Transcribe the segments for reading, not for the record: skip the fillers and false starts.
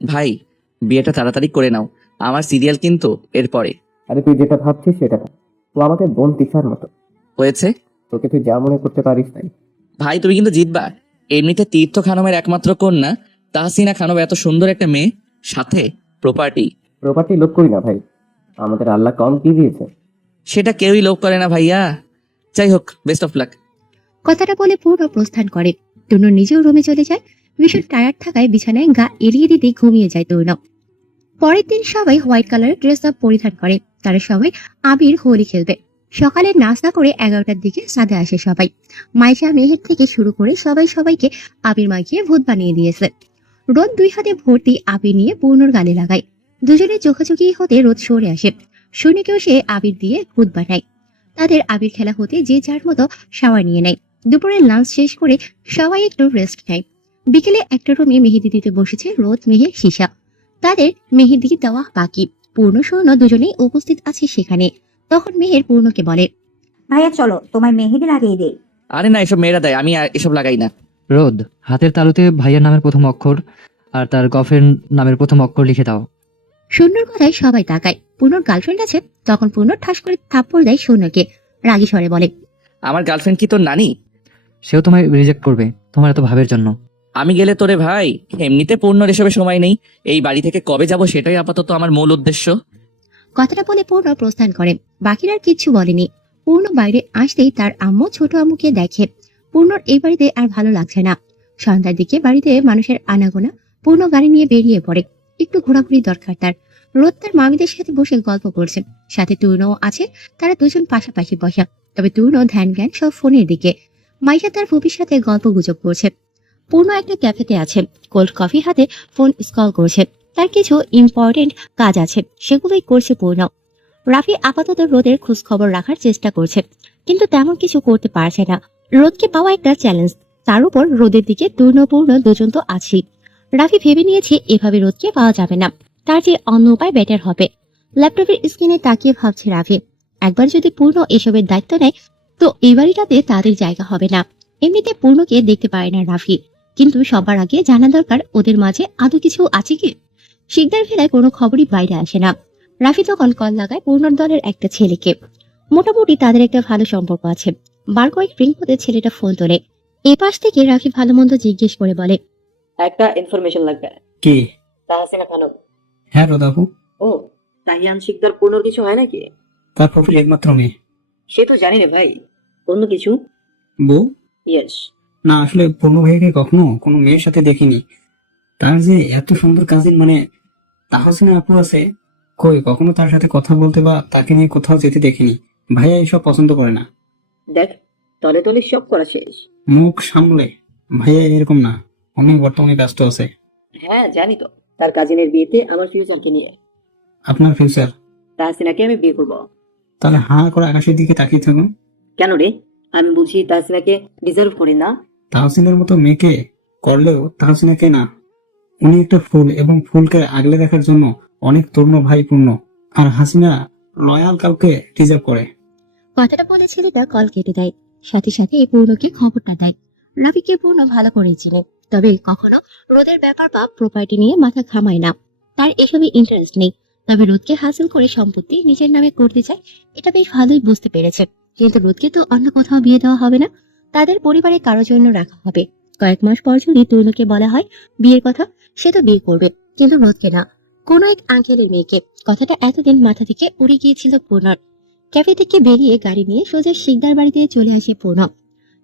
ভাই, বিয়েটা তাড়াতাড়ি করে নাও, আমার সিরিয়াল কিন্তু এরপরে। আরে তুই যেটা ভাবছিস সেটা না, ও আমাদের বোন তিশার মতো। হয়েছে? তোকে তুই যা মনে করতে পারিস তাই। ভাই তুমি কিন্তু জিতবা। এমনিতে তীর্থ খানমের একমাত্র কন্যা তাহসিনা খানম, এত সুন্দর একটা মেয়ে, সাথে প্রপার্টি। প্রপার্টি লোভ করি না ভাই, আমাদের আল্লাহ কম কি দিয়েছে। সেটা কেউই লোভ করে না ভাইয়া। যাই হোক, বেস্ট অফ লাক। কথাটা বলে পূর্ণ প্রস্থান করে। তরুণ নিজেও রুমে চলে যায়। ভীষণ টায়ার্ড থাকায় বিছানায় গা এলিয়ে দিতে ঘুমিয়ে যায় তরুণ। পরের দিন সবাই হোয়াইট কালারের ড্রেস আপ পরিধান করে। তারা সবাই আবির হোলি খেলবে। সকালে নাস্তা করে 11টার দিকে ছাদে আসে সবাই। মাইশা মেহের থেকে শুরু করে সবাই সবাইকে আবির মাখিয়ে ভূত বানিয়ে দিয়েছে। রোদ 2 হাতে ভর্তি আবির নিয়ে পূর্ণর গালে লাগায়। দুজনে চোখাচোখি হতে রোদ সরে আসে। সৈনিকেও সে আবির দিয়ে ভূত বানায়। তাদের আবির খেলা হতে যে যার মতো শাওয়ার নিয়ে নেয়। দুপুরের লাঞ্চ শেষ করে সবাই একটু রেস্ট নেয়। বিকেলে একটা রুমে মেহেদি দিতে বসেছে রোদ, মেহের, শিশা। তাদের মেহেদি দেওয়া বাকি। পূর্ণ সৈন্য দুজনেই উপস্থিত আছে সেখানে। তখন মেহের পূর্ণকে বলে, ভাইয়া চলো তোমায় মেহেদি লাগিয়ে দেই। আরে না, এসব মেয়েরা দেয়, আমি এসব লাগাই না। রোদ, হাতের তালুতে ভাইয়ের নামের প্রথম অক্ষর আর তার গার্লফ্রেন্ড নামের প্রথম অক্ষর লিখে দাও। সৈন্যর কথায় সবাই তাকায়। পূর্ণর গার্লফ্রেন্ড আছে। তখন পূর্ণ ঠাস করে থাপ্পড় দেয় সৈন্যকে। রাগী স্বরে বলে, আমার গার্লফ্রেন্ড কি তোর নানি? সেও তোমায় রিজেক্ট করবে তোমার এত ভাবের জন্য। আমি গেলে তোরে ভাই, এমনিতে পূর্ণর এসবে সময় নেই। এই বাড়ি থেকে কবে যাব সেটাই আপাতত আমার মূল উদ্দেশ্য। কথাটা বলে পূর্ণ প্রস্থান করে। বাকিরা আর কিচ্ছু বলেনি। পূর্ণ বাইরে আসতেই তার আম্মু ছোট আম্মুকে দেখে। পূর্ণর এই বাড়িতে আর ভালো লাগছে না। সন্ধ্যার দিকে বাড়িতে মানুষের আনাগোনা। পূর্ণ গাড়ি নিয়ে বেরিয়ে পড়ে। একটু ঘোরাঘুরি দরকার তার। রোদ তার মামিদের সাথে বসে গল্প করছে। সাথে তরুণও আছে। তারা দুজন পাশাপাশি বসা। তবে তরুণ ধ্যান জ্ঞান সব ফোনের দিকে। মাইশা তার ফুপির সাথে গল্প গুজব করছে। পূর্ণ একটা ক্যাফেতে আছে। কোল্ড কফি হাতে ফোন স্ক্রল করছে। তার কিছু ইম্পর্টেন্ট কাজ আছে, সেগুলোই করছে পূর্ণ। রাফি আপাতত রোদের খোঁজ খবর রাখার চেষ্টা করছে, কিন্তু তেমন কিছু করতে পারছে না। রোদকে পাওয়া একটা চ্যালেঞ্জ। তার উপর রোদের দিকে পূর্ণ দুজন তো আছেই। রাফি ভেবে নিয়েছে এভাবে রোদকে পাওয়া যাবে না, তার যে অন্য উপায় বেটার হবে। ল্যাপটপের স্ক্রিনে তাকিয়ে ভাবছে রাফি, একবার যদি পূর্ণ এসবের দায়িত্ব নেয় তো এই বাড়িটাতে তাদের জায়গা হবে না। এমনিতে পূর্ণকে দেখতে পারে না রাফি, কিন্তু সবার আগে জানা দরকার ওদের মাঝে আদৌ কিছু আছে কি। শিকদার ভেলায় কোনো খবরই বাইরে আসে না। রাফি তখন কল লাগায় পূর্ণর দলের একটা ছেলেকে। মোটামুটি তাদের একটা ভালো সম্পর্ক আছে। বার কয়েক রিং হতে ছেলেটা ফোন তোলে। এ পাশ থেকে রাফি ভালো মন্দ জিজ্ঞেস করে বলে, একটা ইনফরমেশন লাগবে। কি? তাহসিনা খানম। হ্যাঁ রোদাপু, ও, তাহিয়ান শিকদার পূর্ণর কিছু হয় নাকি? তার প্রফিল একমাত্র মেয়ে। সে তো জানি না ভাই। অন্য কিছু? বউ? ইয়েস। না, আসলে পূর্ণ ভাইকে কখনো কোনো মেয়ের সাথে দেখিনি। তার যে এত সুন্দর কাজিন মানে তাহসিনা আপু আছে, কই কখনো তার সাথে কথা বলতে বা তাকে নিয়ে কোথাও যেতে দেখিনি। ভাইয়া এসব পছন্দ করে না। দেখ, তলে তলে সব করা শেষ। মুখ সামলে। ভাইয়া এরকম না, অনেক বর্তমানে ব্যস্ত আছে। হ্যাঁ জানি তো, তার কাজিনের বিয়েতে আমার ফিউচারকে নিয়ে। আপনার ফিউচার? তাহসিনাকে আমি বিয়ে করবো। তাহলে হাঁ করে আকাশের দিকে তাকিয়ে থাকুন। কেন রে? আমি বুঝি তাহসিনাকে ডিজার্ভ করি না? তাহসিনের মতো মেয়েকে করলেও তাহসিনাকে না। উনি একটা ফুল, এবং ফুলকে আগলে রাখার জন্য অনেক তরুণ ভাই পূর্ণ। আর হাসিনা লয়াল কাউকে ডিজার্ভ করে। কথাটা বলে ছেলেটা কল কেটে দেয়। সাথে সাথে এই পূর্ণকে খবরটা দেয়। রাফিকে পূর্ণ ভালো করে চিনে, তবে কখনো রোদের ব্যাপার বা প্রপার্টি নিয়ে মাথা ঘামায় না। তার এসবে ইন্টারেস্ট নেই। তবে রোদকে হাসিল করে সম্পত্তি নিজের নামে করতে চায়, এটা বেশ ভালোই বুঝতে পেরেছে। কিন্তু রোদকে তো অন্য কোথাও বিয়ে দেওয়া হবে না, তাদের পরিবারে কারোর জন্য রাখা হবে। কয়েক মাস পর যদি তরুণকে বলা হয় বিয়ের কথা, সে তো বিয়ে করবে, কিন্তু রোদকে না, কোনো এক আঙ্কেলের মেয়েকে। কথাটা এতদিন মাথা থেকে উড়ে গিয়েছিল পূর্ণর। ক্যাফে থেকে বেরিয়ে গাড়ি নিয়ে সোজা শিকদার বাড়িতে চলে আসে পূর্ণ।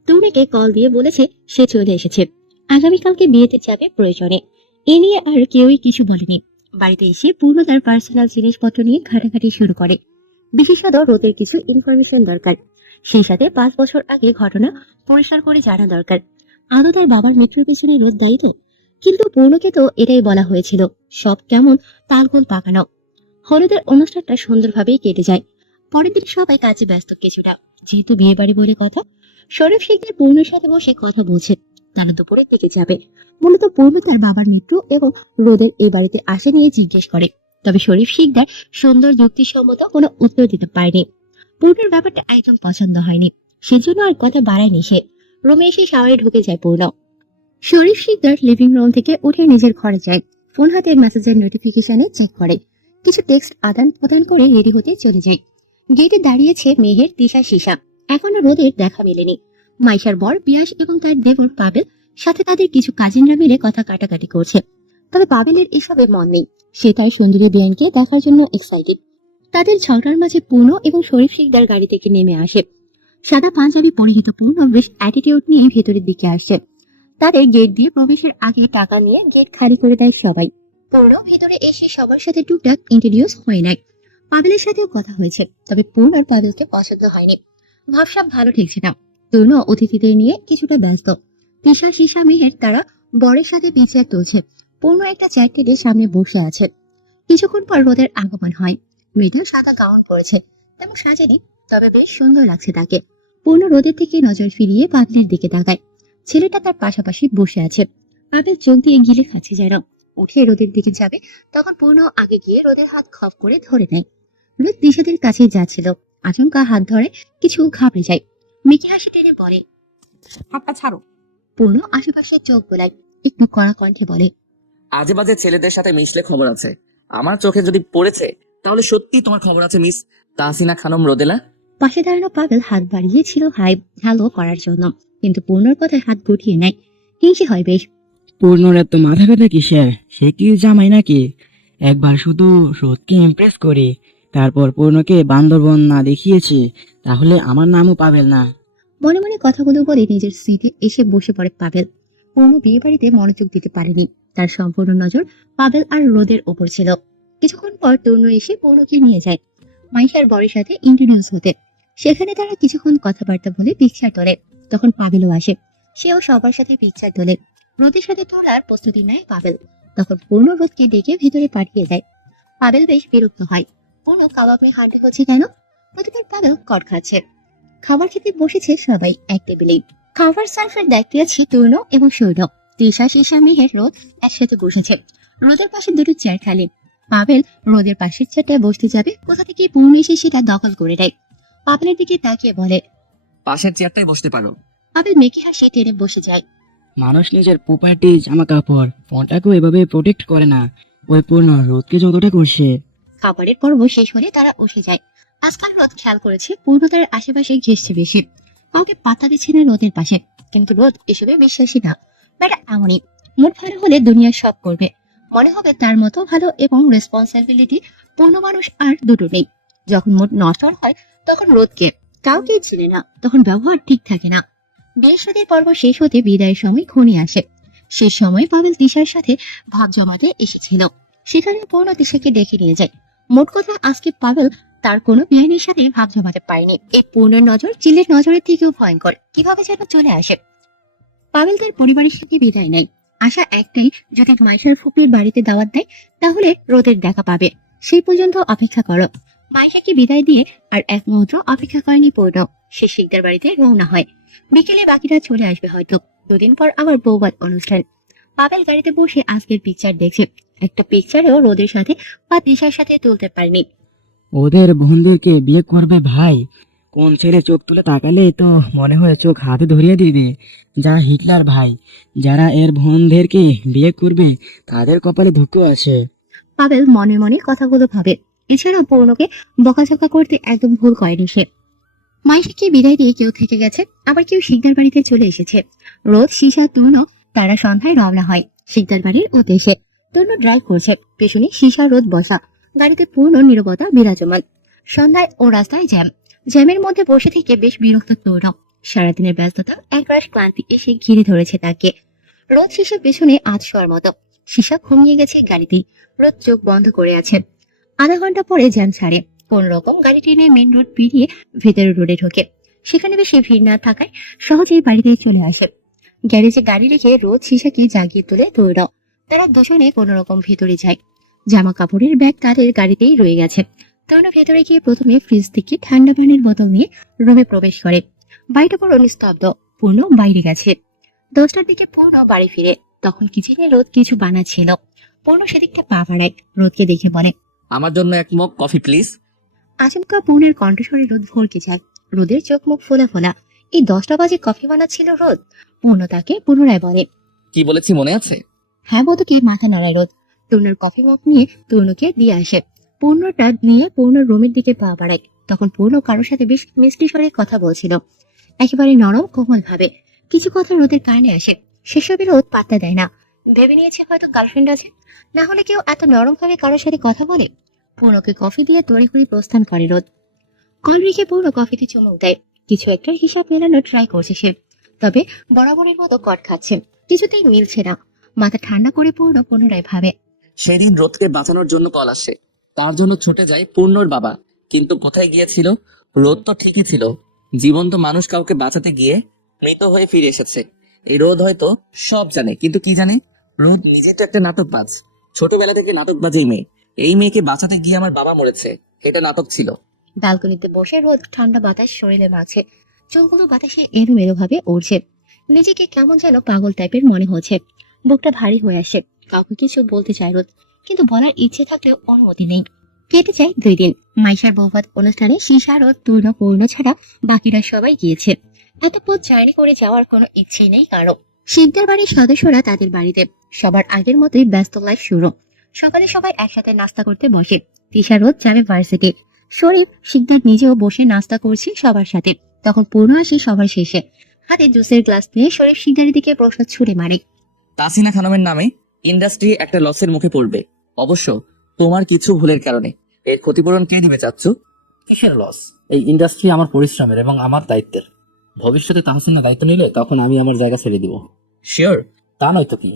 তরুণীকে কল দিয়ে বলেছে সে চলে এসেছে, আগামীকালকে বিয়েতে যাবে প্রয়োজনে। এ নিয়ে আর কেউই কিছু বলেনি। বাড়িতে এসে পূর্ণ তার পার্সোনাল জিনিসপত্র নিয়ে ঘাটাঘাটি শুরু করে। বিশেষত রোদের কিছু ইনফরমেশন দরকার, সেই সাথে 5 বছর আগে ঘটনা পরিষ্কার করে জানা দরকার। আদৌ তার বাবার মৃত্যুর পেছনে রোদ দায়ী তো? কিন্তু পূর্ণকে তো এটাই বলা হয়েছিল। সব কেমন তালগোল পাকানো। হলুদের অনুষ্ঠানটা সুন্দরভাবেই কেটে যায়। পরের দিন সবাই কাজে ব্যস্ত কিছুটা, যেহেতু বিয়ে বাড়ি বলে কথা। শরীফ শিকদার পূর্ণের সাথে বসে কথা বলছে। তারা দুপুরের দিকে যাবে। মূলত পূর্ণ তার বাবার মৃত্যু এবং রোদের এই বাড়িতে আসা নিয়ে জিজ্ঞেস করে। তবে শরীফ শিকদার সুন্দর যুক্তিসম্মত কোনো উত্তর দিতে পারেনি। পূর্ণের ব্যাপারটা একদম পছন্দ হয়নি, সেজন্য আর কথা বাড়ায়নি সে। রুমে এসে শাওয়ারে ঢুকে যায় পূর্ণ। শরীফ শিকদার লিভিং রুম থেকে উঠে নিজের ঘরে যায়। ফোন হাতে মেসেজের নোটিফিকেশনে চেক করে, কিছু টেক্সট আদান প্রদান করে রেডি হতে চলে যায়। গেটে দাঁড়িয়েছে মেহের, তিশা, শিশা। এখনো রোদের দেখা মেলেনি। মাইশার বর পিয়াস এবং তার দেবর পাবেল সাথে তাদের কিছু কাজিনরা মিলে কথা কাটাকাটি করছে। তবে পাবেলের এসবে মন নেই। সে তার সুন্দরী বেআইনকে দেখার জন্য এক্সাইটেড। তাদের ঝগড়ার মাঝে পূর্ণ এবং শরীফ শিকদার গাড়ি থেকে নেমে আসে। সাদা পাঞ্জাবি পরিহিত পূর্ণ বেশ অ্যাটিটিউড নিয়ে ভেতরের দিকে আসছে। তাদের গেট দিয়ে প্রবেশের আগে টাকা নিয়ে গেট খালি করে দেয় সবাই। পূর্ণ ভেতরে এসে সবার সাথে টুকটাক ইন্ট্রোডিউস হয়ে নেয়। পাবেলের সাথেও কথা হয়েছে, তবে পূর্ণ আর পাবেলকে পছন্দ হয়নি। ভাবসাব ভালো ঠেকছে না। পূর্ণ অতিথিদের নিয়ে কিছুটা ব্যস্ত। তিশা, শিশা, মেহের তারা বরের সাথে বিচার তুলছে। পূর্ণ একটা চেয়ার টেনে সামনে বসে আছে। কিছুক্ষণ পর রোদের আগমন হয়। মেয়েটা সাদা গাউন পরেছে, তেমন সাজেনি, তবে বেশ সুন্দর লাগছে তাকে। পূর্ণ রোদের থেকে নজর ফিরিয়ে পাবেলের দিকে তাকায়। ছেলেটা তার পাশাপাশি বসে আছে। পাবেল চোখ দিয়ে গিলে খাচ্ছে যেন। উঠে রোদের দিকে যাবে, তখন পূর্ণ আগে গিয়ে রোদের হাত খপ করে ধরে নেয়। রোদ দিশাদের কাছে যাচ্ছিল, আচমকা হাত ধরে কিছু ঘাবড়ে যায়। মিকি হাসি টেনে বলে, হাতটা ছাড়ো। পূর্ণ আশেপাশে চোখ বোলায়, একটু কড়া কণ্ঠে বলে, আজে বাজে ছেলেদের সাথে মিশলে খবর আছে। আমার চোখে যদি পড়েছে তাহলে সত্যি তোমার খবর আছে মিস তাহসিনা খানম রোদেলা। পাশে দাঁড়ানো পাবেল হাত বাড়িয়েছিল হাই হ্যালো করার জন্য, কিন্তু পূর্ণর কথায় হাত গুটিয়ে নেয়। হিংসে হয় বেশ। পূর্ণর এত মাথা ব্যথা কিসের? সে কি জামাই নাকি? একবার শুধু রোদকে ইমপ্রেস করি, তারপর পূর্ণকে বান্দরবন না দেখিয়েছি তাহলে আমার নামও পাবেল না। মনে মনে কথাগুলো বলে নিজের সিটে এসে বসে পড়ে পাবেল। পূর্ণ বিয়ে বাড়িতে মনোযোগ দিতে পারেনি। তার সম্পূর্ণ নজর পাবেল আর রোদের ওপর ছিল। কিছুক্ষণ পর তরুণ এসে পূর্ণকে নিয়ে যায় মাইশার বরের সাথে ইন্ট্রোডিউস হতে। সেখানে তারা কিছুক্ষণ কথাবার্তা বলে পিকচার তোলে। তখন পাবেলও আসে, সেও সবার সাথে পিকচার তোলে। রোদের সাথে তোলার প্রস্তুতি নেয় পাবেল। তখন পূর্ণ রোদকে ডেকে ভেতরে পাঠিয়ে দেয়। পাবেল বেশ বিরক্ত হয়। পূর্ণ কাবাব নিয়ে হাঁটে হচ্ছে কেন? প্রতিবার পাবেল কট খাচ্ছে। খাবার খেতে বসেছে সবাই এক টেবিলেই। খাবার সার্ভের দায়িত্বে আছে তরুণ এবং সৈন্য। তিশা, শিশা, মেহের, রোদ একসাথে বসেছে। রোদের পাশে দুটো চেয়ার খালি। পাবেল রোদের পাশের চেয়ারটায় বসতে যাবে, কোথা থেকে পূর্ণ এসে সেটা দখল করে দেয়। পাবেলের দিকে তাকিয়ে বলে, পাশের চেয়ারটায় বসতে পারো। পাবেল মেকি হাসি টেনে বসে যায়। মানুষ নিজের প্রপার্টি, জামা কাপড়, ফোনটাকেও এভাবে প্রোটেক্ট করে না। ওই পূর্ণ রোদকে যতটা করছে। খাবারের পর্ব শেষ হলে তারা বসে যায়। আজকাল রোদ খেয়াল করেছে পূর্ণ তার আশেপাশে ঘেসছে বেশি। কাউকে পাতা দিচ্ছে না রোদের পাশে, কিন্তু রোদ এসবে বিশ্বাসী না। বেটা এমনই, মুড ভালো হলে দুনিয়া সব করবে। মনে হবে তার মতো ভালো এবং রেসপন্সিবিলিটি পূর্ণ মানুষ আর দুটো নেই। যখন মুড নষ্ট হয় তখন রোদকে কাউকে চিনে না, তখন ব্যবহার ঠিক থাকে না। বিয়ের সাথীর পর্ব শেষ হতে বিদায়ের সময় ঘনিয়ে আসে। শেষ সময় পাবেল তিশার সাথে ভাব জমাতে এসেছিল। সেখানে পূর্ণ তিশাকে ডেকে নিয়ে যায়। মোট কথা আজকে পাবেল তার কোনো বিয়ানের সাথে ভাব জমাতে পারেনি। এই পূর্ণের নজর চিলের নজরের থেকেও ভয়ঙ্কর, কিভাবে যেন চলে আসে। পাবেল তার পরিবারের সাথে বিদায় নেয়। আশা একটাই, যদি মাইশার ফুপির বাড়িতে দাওয়াত দেয় তাহলে রোদের দেখা পাবে। সেই পর্যন্ত অপেক্ষা করো। মাইশাকে বিদায় দিয়ে আর এক মুহূর্ত অপেক্ষা করেনি পূর্ণ। সে শিকদার বাড়িতে রওনা হয়। বিকেলে বাকিরা চলে আসবে হয়তো। দুদিন পর আবার বৌভাত অনুষ্ঠান। পাবেল গাড়িতে বসে আজকের পিকচার দেখছে। একটা পিকচারেও রোদের সাথে বা দিশার সাথে তুলতে পারেনি। ওদের বোনদেরকে বিয়ে করবে ভাই। কোন ছেলে চোখ তুলে তাকালে তো মনে হয় চোখ হাতে ধরিয়ে দিবে। যা হিটলার ভাই, যারা এর বোনদেরকে বিয়ে করবে তাদের কপালে দুঃখ আছে। পাবেল মনে মনে কথাগুলো ভাবে। এছাড়া পূর্ণকে বকাঝকা করতে একদম ভুল করেনি সে। মাইশাকে বিদায় দিয়ে কেউ থেকে গেছে, আবার কেউ শিকদার বাড়িতে চলে এসেছে। রোদ, শিশা, তরুণ তারা সন্ধ্যায় রওনা হয় শিকদার বাড়ির উদ্দেশ্যে। তরুণ ড্রাইভ করছে, পেছনে শিশা, রোদ বসা। গাড়িতে পূর্ণ নীরবতা বিরাজমান। সন্ধ্যায় ও রাস্তায় জ্যামের মধ্যে বসে থেকে বেশ বিরক্ত তরুণ। সারাদিনের ব্যস্ততা একরাশ ক্লান্তি এসে ঘিরে ধরেছে তাকে। রোদ শিশা পেছনে আধ শোয়ার মতো। শিশা ঘুমিয়ে গেছে গাড়িতেই। রোদ চোখ বন্ধ করে আছে। আধা ঘন্টা পরে জ্যাম ছাড়ে। কোন রকম গাড়ি টেনে মেন রোড পেরিয়ে ভেতরের রোডে ঢোকে। সেখানে বেশি ভিড় না থাকায় সহজেই বাড়িতে চলে আসে। গ্যারেজে গাড়ি রেখে রোদ শিশাকে জাগিয়ে তোলে তরুণ। তারা দুজনে কোন রকম ভেতরে যায়। জামা কাপড়ের ব্যাগ তাদের গাড়িতেই রয়ে গেছে। তরুণ ভেতরে গিয়ে প্রথমে ফ্রিজ থেকে ঠান্ডা পানির বোতল নিয়ে রুমে প্রবেশ করে। বাড়িটা পুরো নিস্তব্ধ। পূর্ণ বাইরে গেছে। 10টার দিকে পূর্ণ বাড়ি ফিরে। তখন কিচেনে রোদ কিছু বানাচ্ছিল। পূর্ণ সেদিকটা পা বাড়ায়। রোদকে দেখে বলে, আমার জন্য এক মগ কফি প্লিজ। আচমকা পূর্ণের কণ্ঠস্বরে রোদ ভরকে যায়। রোদের চোখ মুখ ফোলা ফোলা। এই 10টা বাজে কফি বানাচ্ছিল রোদ? পূর্ণ তাকে পুনরায় বলে, কি বলেছি মনে আছে? হ্যাঁ বধূ কি মাথা নড়ায় রোদ। পূর্ণর কফি মগ নিয়ে পূর্ণকে দিয়ে আসে। পূর্ণটা নিয়ে পূর্ণর রুমের দিকে পা বাড়ায়। তখন পূর্ণ কারোর সাথে বেশ মিষ্টি স্বরে কথা বলছিল, একেবারে নরম কোমল ভাবে। কিছু কথা রোদের কানে আসে, সেসবের রোদ পাত্তা দেয় না। ভেবে নিয়েছে হয়তো গার্লফ্রেন্ড আছে, না হলে কেউ এত নরম ভাবে কারোর সাথে কথা বলে। পূর্ণকে কফি দিয়ে তড়িঘড়ি প্রস্থান করে রোদ। কল রেখে পূর্ণ কফিতে চুমুক দেয়। কিছু একটা হিসাব মেলানোর ট্রাই করছে সে, তবে বরাবরের মতো কট খাচ্ছে, কিছুতেই মিলছে না। মাথা ঠান্ডা করে পূর্ণ পুনরায় ভাবে। সেদিন রোদকে বাঁচানোর জন্য কল আসে, তার জন্য ছুটে যায় পূর্ণর বাবা। কিন্তু কোথায় গিয়েছিল? রোদ তো ঠিকই ছিল। জীবন্ত মানুষ কাউকে বাঁচাতে গিয়ে মৃত হয়ে ফিরে এসেছে। এই রোদ হয়তো সব জানে, কিন্তু কি জানে? রোদ নিজে তো একটা নাটকবাজ, ছোটবেলা থেকে নাটকবাজই মেয়ে। এই মেয়েকে বাঁচাতে গিয়ে আমার বাবা মরেছে, এটা নাটক ছিল। ব্যালকনিতে বসে রোদ ঠান্ডা বাতাস শরীরে মারছে, চুলগুলো বাতাসে এলোমেলো ভাবে উড়ছে। নিজেকে কেমন যেন পাগল টাইপের মনে হচ্ছে, বুকটা ভারী হয়ে আসে। কাউকে কিছু বলতে চায় রোদ, কিন্তু বলার ইচ্ছে থাকলেও অনুমতি নেই। কেটে যায় 2 দিন। মাইশার বৌভাত অনুষ্ঠানে শীষা, রোদ, পূর্ণ ছাড়া বাকিরা সবাই গিয়েছে। এত পথ জার্নি করে যাওয়ার কোনো ইচ্ছে নেই কারো। শিবদের বাড়ির সদস্যরা তাদের বাড়িতে, সবার আগের মতোই ব্যস্ত লাইফ শুরু। সকালে সবাই একসাথে নাস্তা করতে বসে। তিশা, রোদ যাবে ভার্সিটি। শরীফ, শিকদার নিজেও বসে নাস্তা করছে সবার সাথে। তখন পূর্ণ আসে সবার শেষে। হাতে জুসের গ্লাস নিয়ে শরীফ শিকদারের দিকে প্রশ্ন ছুড়ে মারে। তাসিনা খানমের নামে ইন্ডাস্ট্রি একটা লসের মুখে পড়বে, অবশ্য তোমার কিছু ভুলের কারণে। এর ক্ষতিপূরণ কে দিবে চাচ্ছু? কিসের লস? এই ইন্ডাস্ট্রি আমার পরিশ্রমের এবং আমার দায়িত্বের। ভবিষ্যতে তাহসিনা দায়িত্ব নিলে তখন আমি আমার জায়গা ছেড়ে দিব। শিওর? তা নয়তো কি?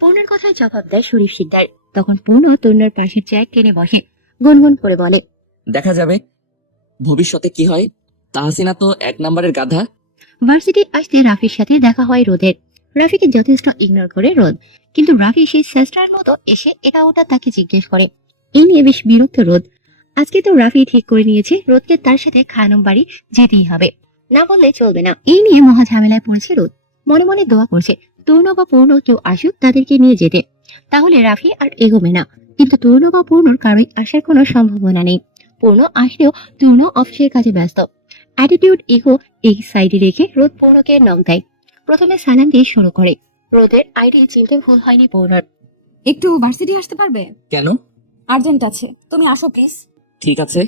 পূর্ণের কথায় জবাব দেয় শরীফ শিকদার। তখন পূর্ণ তরুণের পাশের চেয়ার টেনে বসে, গুনগুন করে বলে। দেখা যাবে ভবিষ্যতে কি হয়। তাহসিনা তো 1 নম্বরের গাধা। ভার্সিটি আসতে রাফির সাথে দেখা হয় রোদের। রাফিকে যথেষ্ট ইগনোর করে রোদ, কিন্তু রাফি সেই সেস্টার মতো এসে এটা ওটা তাকে জিজ্ঞেস করে। এই নিয়ে বেশ বিরক্ত রোদ। আজকে তো রাফি ঠিক করে নিয়েছে রোদকে তার সাথে খানম বাড়ি যেতেই হবে, না বললে চলবে না। এই নিয়ে মহা ঝামেলায় পড়েছে রোদ। মনে মনে দোয়া করছে তরুণ বা পূর্ণ কেউ আসুক তাদেরকে নিয়ে যেতে, তাহলে রাফি আর এগোবে না। কিন্তু তরুণ বা পূর্ণর কারোই আসার কোনো সম্ভাবনা নেই। পূর্ণ আসলেও তরুণ অফিসের কাজে ব্যস্ত। অ্যাটিটিউড, ইগো এই সাইডে রেখে রোদ পূর্ণকে নক দেয়। প্রথমে সালাম দিয়ে শুরু করে। রোদের আইডি চিনতে ভুল হয়নি পূর্ণর। একটু ভার্সিটি আসতে পারবে? কেন? আর্জেন্ট আছে, তুমি আসো প্লিজ। ঠিক আছে।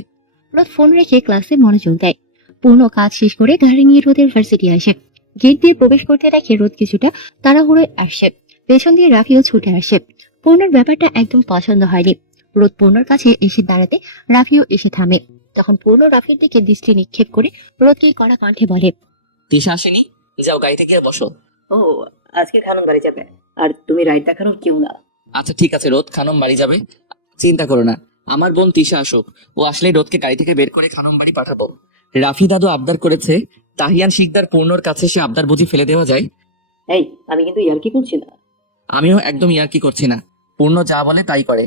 রোদ ফোন রেখে ক্লাসে মনোযোগ দেয়। পূর্ণ কাজ শেষ করে গাড়ি নিয়ে রোদের ভার্সিটি আসে। গেট দিয়ে প্রবেশ করতে দেখে রোদ কিছুটা তাড়াহুড়োয় আসছে। পেছন দিয়ে রাফিও ছুটে আসে। পূর্ণর ব্যাপারটা একদম পছন্দ হয়নি। রোদ পূর্ণর কাছে এসে দাঁড়াতে রাফিও এসে থামে। তখন পূর্ণ রাফির দিকে দৃষ্টি নিক্ষেপ করে রোদকে কড়া কণ্ঠে বলে। তিশা আসেনি? যাও গাড়িতে গিয়ে বসো। ও, আজকে খানম বাড়ি যাবে, আর তুমি রাইড দেখানো কেউ না। আচ্ছা ঠিক আছে, রোদ খানম বাড়ি যাবে, চিন্তা করো না। আমার বোন তিশা আসুক, ও আসলেই রোদকে গাড়ি থেকে বের করে খানম বাড়ি পাঠাবো। রাফি দাদু আবদার করেছে, তাহিয়ান শিকদার পূর্ণর কাছে সে আবদার বুঝি ফেলে দেওয়া যায়? এই, আমি কিন্তু ইয়ার্কি করছি না। আমিও একদম ইয়ার্কি করছি না। পূর্ণ যা বলে তাই করে।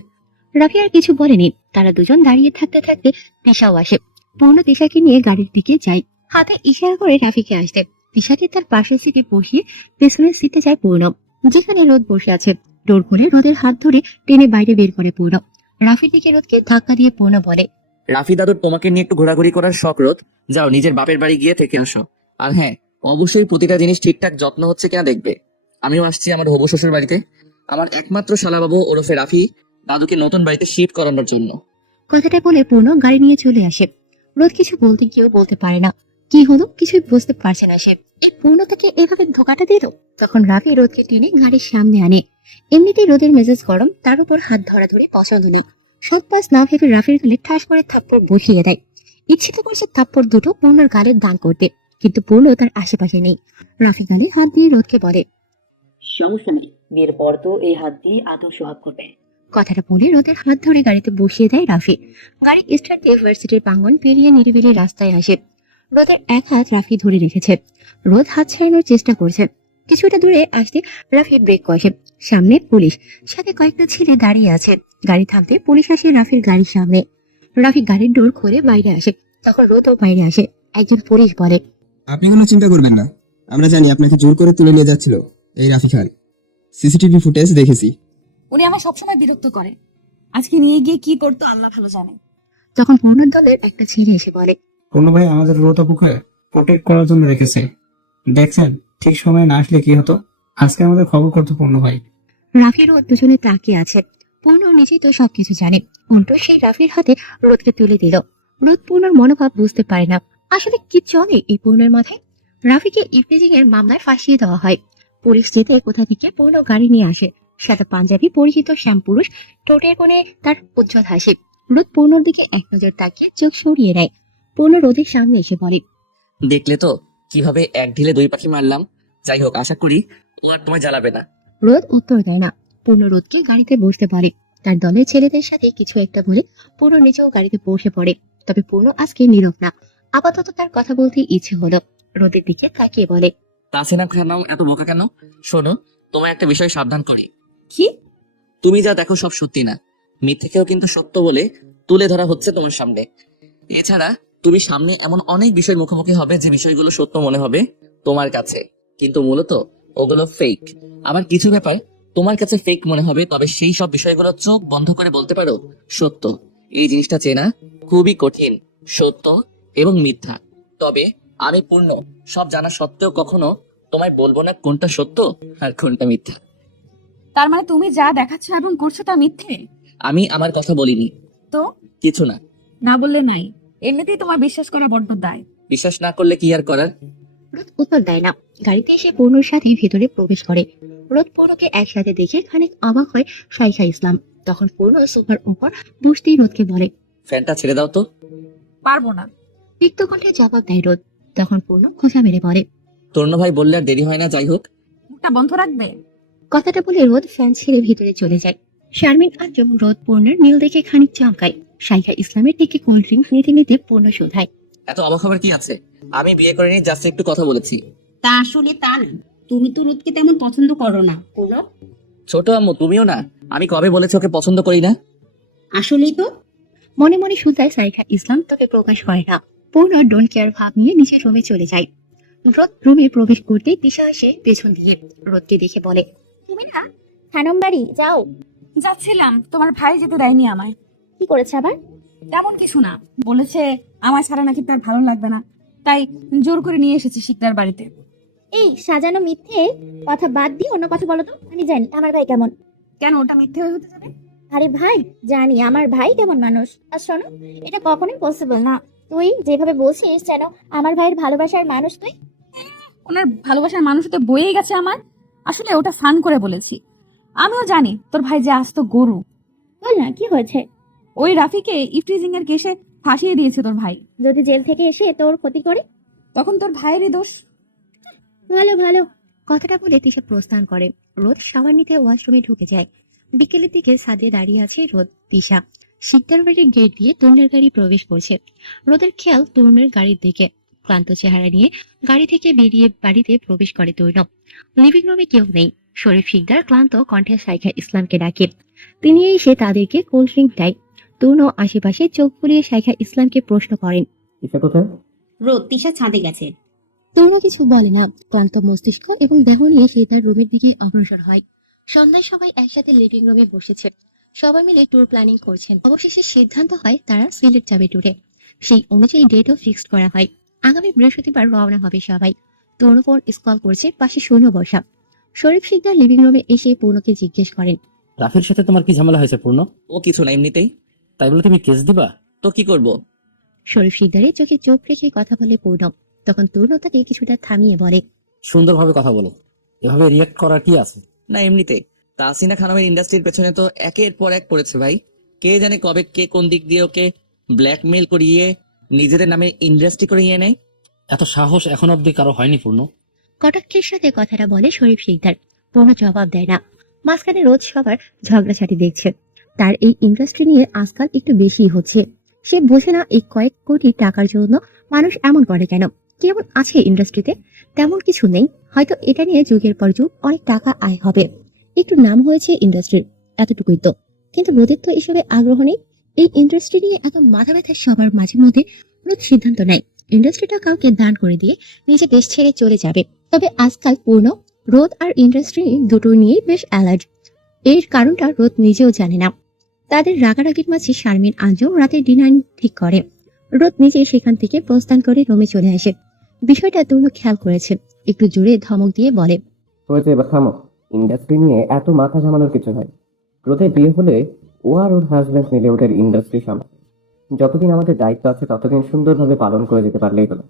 রাফি আর কিছু বলেনি। তারা দুজন দাঁড়িয়ে থাকতে থাকতে তিশাও আসে। পূর্ণ তিশাকে নিয়ে গাড়ির দিকে যায়, হাতে ইশারা করে রাফিকে আসতে। তিশাকে তার পাশের সিটে বসিয়ে পেছনের সিটে যায় পূর্ণ, যেখানে রোদ বসে আছে। ডোর খুলে রোদের হাত ধরে টেনে বাইরে বের করে পূর্ণ। রাফির দিকে রোদকে ধাক্কা দিয়ে পূর্ণ বলে। রাফি দাদুর তোমাকে নিয়ে একটু ঘোরাঘুরি করার শখ, রোদ যাও নিজের বাপের বাড়ি গিয়ে থেকে আসো। আর হ্যাঁ, অবশ্যই প্রতিটা জিনিস ঠিকঠাক যত্ন হচ্ছে কিনা দেখবে। আমিও আসছি আমার হবু শ্বশুর বাড়িতে, আমার একমাত্র শালাবাবু ওরফে রাফি দাদুকে নতুন বাড়িতে শিফট করানোর জন্য। কথাটা বলে পূর্ণ গাড়ি নিয়ে চলে আসে। রোদ কিছু বলতে গিয়েও বলতে পারে না, কি হলো কিছুই বুঝতে পারছে না সে। এই পূর্ণ তাকে এভাবে ধোকাটা দিল। তখন রাফি রোদকে টেনে গাড়ির সামনে আনে। এমনিতেই রোদের মেজাজ গরম, তার উপর হাত ধরাধরি পছন্দ নেই। সৎ পাশ না ভেবে রাফির গালে ঠাস করে থাপ্পড় বসিয়ে দেয়। ইচ্ছে করছে থাপ্পড় দুটো পূর্ণর গালে দান করতে, কিন্তু পূর্ণ তার আশেপাশে নেই। রাফি গালে হাত দিয়ে রোদকে বলে। সমস্যা নেই, বিয়ের পর তো এই হাত দিয়ে আদৌ সোহাগ করবে। কথাটা বলে রোদের হাত ধরে গাড়িতে বসিয়ে দেয় রাফি। গাড়ি স্টার্ট দিয়ে ভার্সিটির প্রাঙ্গণ পেরিয়ে নিরিবিলি রাস্তায় আসে। রোদের এক হাত রাফি ধরে রেখেছে। রোদ হাত ছাড়ানোর চেষ্টা করছে। কিছুটা দূরে আসতে রাফি ব্রেক কষে। সামনে পুলিশ, সাথে কয়েকটা ছেলে দাঁড়িয়ে আছে। গাড়ি থামতে পুলিশ আসে রাফির গাড়ির সামনে। রাফি গাড়ির ডোর খুলে বাইরে আসে। তখন রোদও বাইরে আসে। একজন পুলিশ বলে। আপনি কোনো চিন্তা করবেন না, আমরা জানি আপনাকে জোর করে তুলে নিয়ে যাচ্ছিল এই রাফি খান। সিসিটিভি ফুটেজ দেখেছি। উনি আমার সবসময় বিরক্ত করে, আজকে নিয়ে গিয়ে কি করতো আল্লাহ ভালো জানে। তখন পূর্ণ দলের একটা ছেলে এসে বলে। পূর্ণ ভাই আমাদের রোদ আপুকে প্রোটেক্ট করার জন্য রেখেছে, দেখছেন ঠিক সময় না আসলে কি হতো। আজকে আমাদের খবর করতো পূর্ণ ভাই। রাফি রোদ দুজনে তাকিয়ে আছে। পূর্ণ নিজেই তো সবকিছু জানে, উল্টো সেই রাফির হাতে রোদকে তুলে দিল। রোদ পূর্ণর মনোভাব বুঝতে পারে না আসলে কি চলে এই পূর্ণের মাথায়। রাফিকে ইফটিজিং এর মামলায় ফাঁসিয়ে দেওয়া হয়। পুলিশ যেতে কোথা থেকে পূর্ণ গাড়ি নিয়ে আসে, সাদা পাঞ্জাবি পরিচিত শ্যামপুরুষ, ঠোঁটের কোণে তার উজ্জ্বল হাসি। রোদ পূর্ণর দিকে এক নজর তাকিয়ে চোখ সরিয়ে নেয়। পূর্ণ রোদের সামনে এসে বলে, দেখলে তো কিভাবে এক ঢিলে দুই পাখি মারলাম। যাই হোক, আশা করি ও আর তোমায় জ্বালাবে না। রোদ উত্তর দেয় না। পূর্ণ রোদকে গাড়িতে বসতে পারে। তার দলের ছেলেদের সাথে কিছু একটা বলে পূর্ণ নিজেও গাড়িতে বসে পড়ে। তবে পূর্ণ আজকে নীরব না, আপাতত তার কথা বলতে ইচ্ছে হলো। রোদের দিকে তাকিয়ে বলে, তাসিনা কেন এত বোকা কেন? শোনো, তোমায় একটা বিষয় সাবধান করি। কি? তুমি যা দেখো সব সত্যি না, মিথ্যেকেও কিন্তু সত্য বলে তুলে ধরা হচ্ছে তোমার সামনে। এছাড়া তুমি সামনে এমন অনেক বিষয় মুখোমুখি হবে যে বিষয়গুলো সত্য মনে হবে তোমার কাছে, কিন্তু মূলত ওগুলো ফেক। আবার কিছু ব্যাপার তোমার কাছে ফেক মনে হবে, তবে সেই সব বিষয়গুলো চোখ বন্ধ করে বলতে পারো সত্য। এই জিনিসটা চেনা খুবই কঠিন, সত্য এবং মিথ্যা। তবে আমি পূর্ণ সব জানা সত্ত্বেও কখনো তোমায় বলবো না কোনটা সত্য আর কোনটা মিথ্যা। তার মানে তুমি যা দেখাচ্ছ এবং করছো তা মিথ্যে? আমি আমার কথা বলিনি। তো কিছু না। না বললে নাই, এমনিতেই তোমার বিশ্বাস করা বড্ড দায়। বিশ্বাস না করলে কি আর করার। রোদ উত্তর দেয় না। গাড়িতে এসে পূর্ণর সাথে ভেতরে প্রবেশ করে। রোদ পূর্ণকে একসাথে দেখে খানিক অবাক হয় সাইখা ইসলাম। তখন পূর্ণ সোফার উপর বসতেই রোদকে বলে, ফ্যানটা ছেড়ে দাও তো। পারবো না। তিক্ত কণ্ঠে জবাব দেয় রোদ। তখন পূর্ণ খোঁচা মেরে বলে, তরুণ ভাই বললে আর দেরি হয় না। যাই হোক, মুখটা বন্ধ রাখবে। কথাটা বলে রোদ ফ্যান ছেড়ে ভিতরে চলে যায়। শারমিন আজম রোদ পূর্ণের মিল দেখে খানিক চমকায়। সাইখা ইসলামের থেকে কোল্ড ড্রিঙ্ক নিতে নিতে পূর্ণ শোধায়, এত অবাক হবার কি আছে? আমি বিয়ে করিনি, জাস্ট একটু কথা বলেছি। তা আসলে তা না, তুমি তো রোদকে তেমন পছন্দ করো না কোনো। ছোট আম্মু, তুমিও না। আমি কবে বলেছি ওকে পছন্দ করি না? আসলেই তো। মনে মনে শুধায় সাইখা ইসলাম, তবে প্রকাশ করে না। পূর্ণ ডোন্ট কেয়ার ভাব নিয়ে নিচের রুমে চলে যায়। রোদ রুমে প্রবেশ করতেই দিশা আসে পেছন দিয়ে। রোদকে দেখে বলে, তুমি না খানম বাড়ি যাও? যাচ্ছিলাম, তোমার ভাই যেতে দেয়নি আমায়। কি করেছে আবার? তেমন কিছু না, বলেছে আমার ছাড়া নাকি তার ভালো লাগবে না, তাই জোর করে নিয়ে এসেছে শিকদার বাড়িতে। এই সাজানো মিথ্যে কথা বাদ দিয়ে অন্য কথা বলো তো। আমি জানি আমার ভাই কেমন। কেন ওটা মিথ্যে হয়ে হতে যাবে? আরে ভাই, জানি আমার ভাই কেমন মানুষ। আর শোনো, এটা কখনোই পসিবল না। তুই যেভাবে বলছিস যেন আমার ভাইয়ের ভালোবাসার মানুষ তুই। ওনার ভালোবাসার মানুষ তো বয়েই গেছে আমার। আসলে ওটা ফান করে বলেছি। আমিও জানি তোর ভাই যে আস্ত গরু। বল না কি হয়েছে? ওই রাফিকে ইফটিজিং এর কেসে ফাঁসিয়ে দিয়েছে তোর ভাই। যদি জেল থেকে এসে তোর ক্ষতি করে তখন তোর ভাইয়েরই দোষ। ভালো ভালো। কথাটা বলে তিশা প্রস্থান করে। রোদ শাওয়ার নিতে ওয়াশরুমে ঢুকে যায়। বিকেলের দিকে ছাদে দাঁড়িয়ে আছে রোদ, তিশা। শিকদার বাড়ির গেট দিয়ে তরুণের গাড়ি প্রবেশ করছে। রোদের খেয়াল তরুণের গাড়ির দিকে। ক্লান্ত চেহারা নিয়ে গাড়ি থেকে বেরিয়ে বাড়িতে প্রবেশ করে তরুণ। লিভিং রুমে কেউ নেই। শরীফ শিকদার ক্লান্ত কণ্ঠে সাইখা ইসলামকে ডাকে। তিনি এসে তাদেরকে কোল্ড ড্রিঙ্ক দেয়। তরুণ আশেপাশে চোখ বুলিয়ে সাইখা ইসলামকে প্রশ্ন করেন, ঈশা কোথায়? রোদ তিশা ছাদে গেছে। তরুণ কিছু বলে না। ক্লান্ত মস্তিষ্ক এবং দেহ নিয়ে সে তার রুমের দিকে অগ্রসর হয়। সন্ধ্যায় সবাই একসাথে লিভিং রুমে বসেছে। সবাই মিলে ট্যুর প্ল্যানিং করছেন। অবশেষে সিদ্ধান্ত হয় তারা সিলেট যাবে ট্যুরে। সেই অনুযায়ী ডেটও ফিক্সড করা হয়। আগামী বৃহস্পতিবার রওনা হবে সবাই। তরুণ ফোন স্কল করছে, পাশে শূন্য বসা। শরীফ শিকদার লিভিং রুমে এসে পূর্ণকে জিজ্ঞেস করেন, রাফির সাথে তোমার কি ঝামেলা হয়েছে পূর্ণ? ও কিছু না, এমনিতেই। তাই বলে তুমি কেস দিবা? তো কি করব? শরীফ শিকদারের চোখে চোখ রেখে কথা বলে পূর্ণ। তখন তরুণ তাকে কিছুটা থামিয়ে বলে, সুন্দরভাবে কথা বলো, এভাবে রিয়াক্ট করার কি আছে? না, এমনিতে। তাসিনা খানমের ইন্ডাস্ট্রির পেছনে তো একের পর এক পড়েছে ভাই। কে জানে কবে কে কোন দিক দিয়ে ওকে ব্ল্যাকমেল করিয়ে নিজেদের নামে ইন্ডাস্ট্রি করিয়ে নেয়। এত সাহস এখন অব্দি কারো হয়নি পূর্ণ? কটাক্ষের সাথে কথাটা বলে শরীফ শিকদার। পূর্ণ জবাব দেয় না। মাঝখানে রোজ সবার ঝগড়াঝাটি দেখছে। তার এই ইন্ডাস্ট্রি নিয়ে আজকাল একটু বেশি হচ্ছে। সে বোঝে না এই কয়েক কোটি টাকার জন্য মানুষ এমন করে কেন। কেমন আছে ইন্ডাস্ট্রিতে? তেমন কিছু নেই। হয়তো এটা নিয়ে যুগের পর যুগ অনেক টাকা আয় হবে। একটু নাম হয়েছে ইন্ডাস্ট্রির, এতটুকুই তো। কিন্তু রোদের তো এসবে আগ্রহ নেই। এই ইন্ডাস্ট্রি নিয়ে এত মাথা ব্যথা সবার মাঝে মধ্যে রোদ সিদ্ধান্ত নেয় ইন্ডাস্ট্রিটা কাউকে দান করে দিয়ে নিজে দেশ ছেড়ে চলে যাবে। তবে আজকাল পূর্ণ রোদ আর ইন্ডাস্ট্রি দুটো নিয়েই বেশ অ্যালার্ট। এর কারণটা রোদ নিজেও জানে না। তাদের রাগারাগির মাঝে শারমিন আঞ্জুম রাতে ডিনার ঠিক করে। রোদ নিজে সেখান থেকে প্রস্থান করে রুমে চলে আসে। বিষয়টা তরুণ খেয়াল করেছে। একটু জোরে ধমক দিয়ে বলে, হয়েছে, এবার থামো। ইন্ডাস্ট্রি নিয়ে এত মাথা ঘামানোর কিছু হয়। রোদের বিয়ে হলে ও আর ওর হাজব্যান্ড মিলে ওদের ইন্ডাস্ট্রি সামলাবে। যতদিন আমাদের দায়িত্ব আছে ততদিন সুন্দরভাবে পালন করে যেতে পারলেই হলো।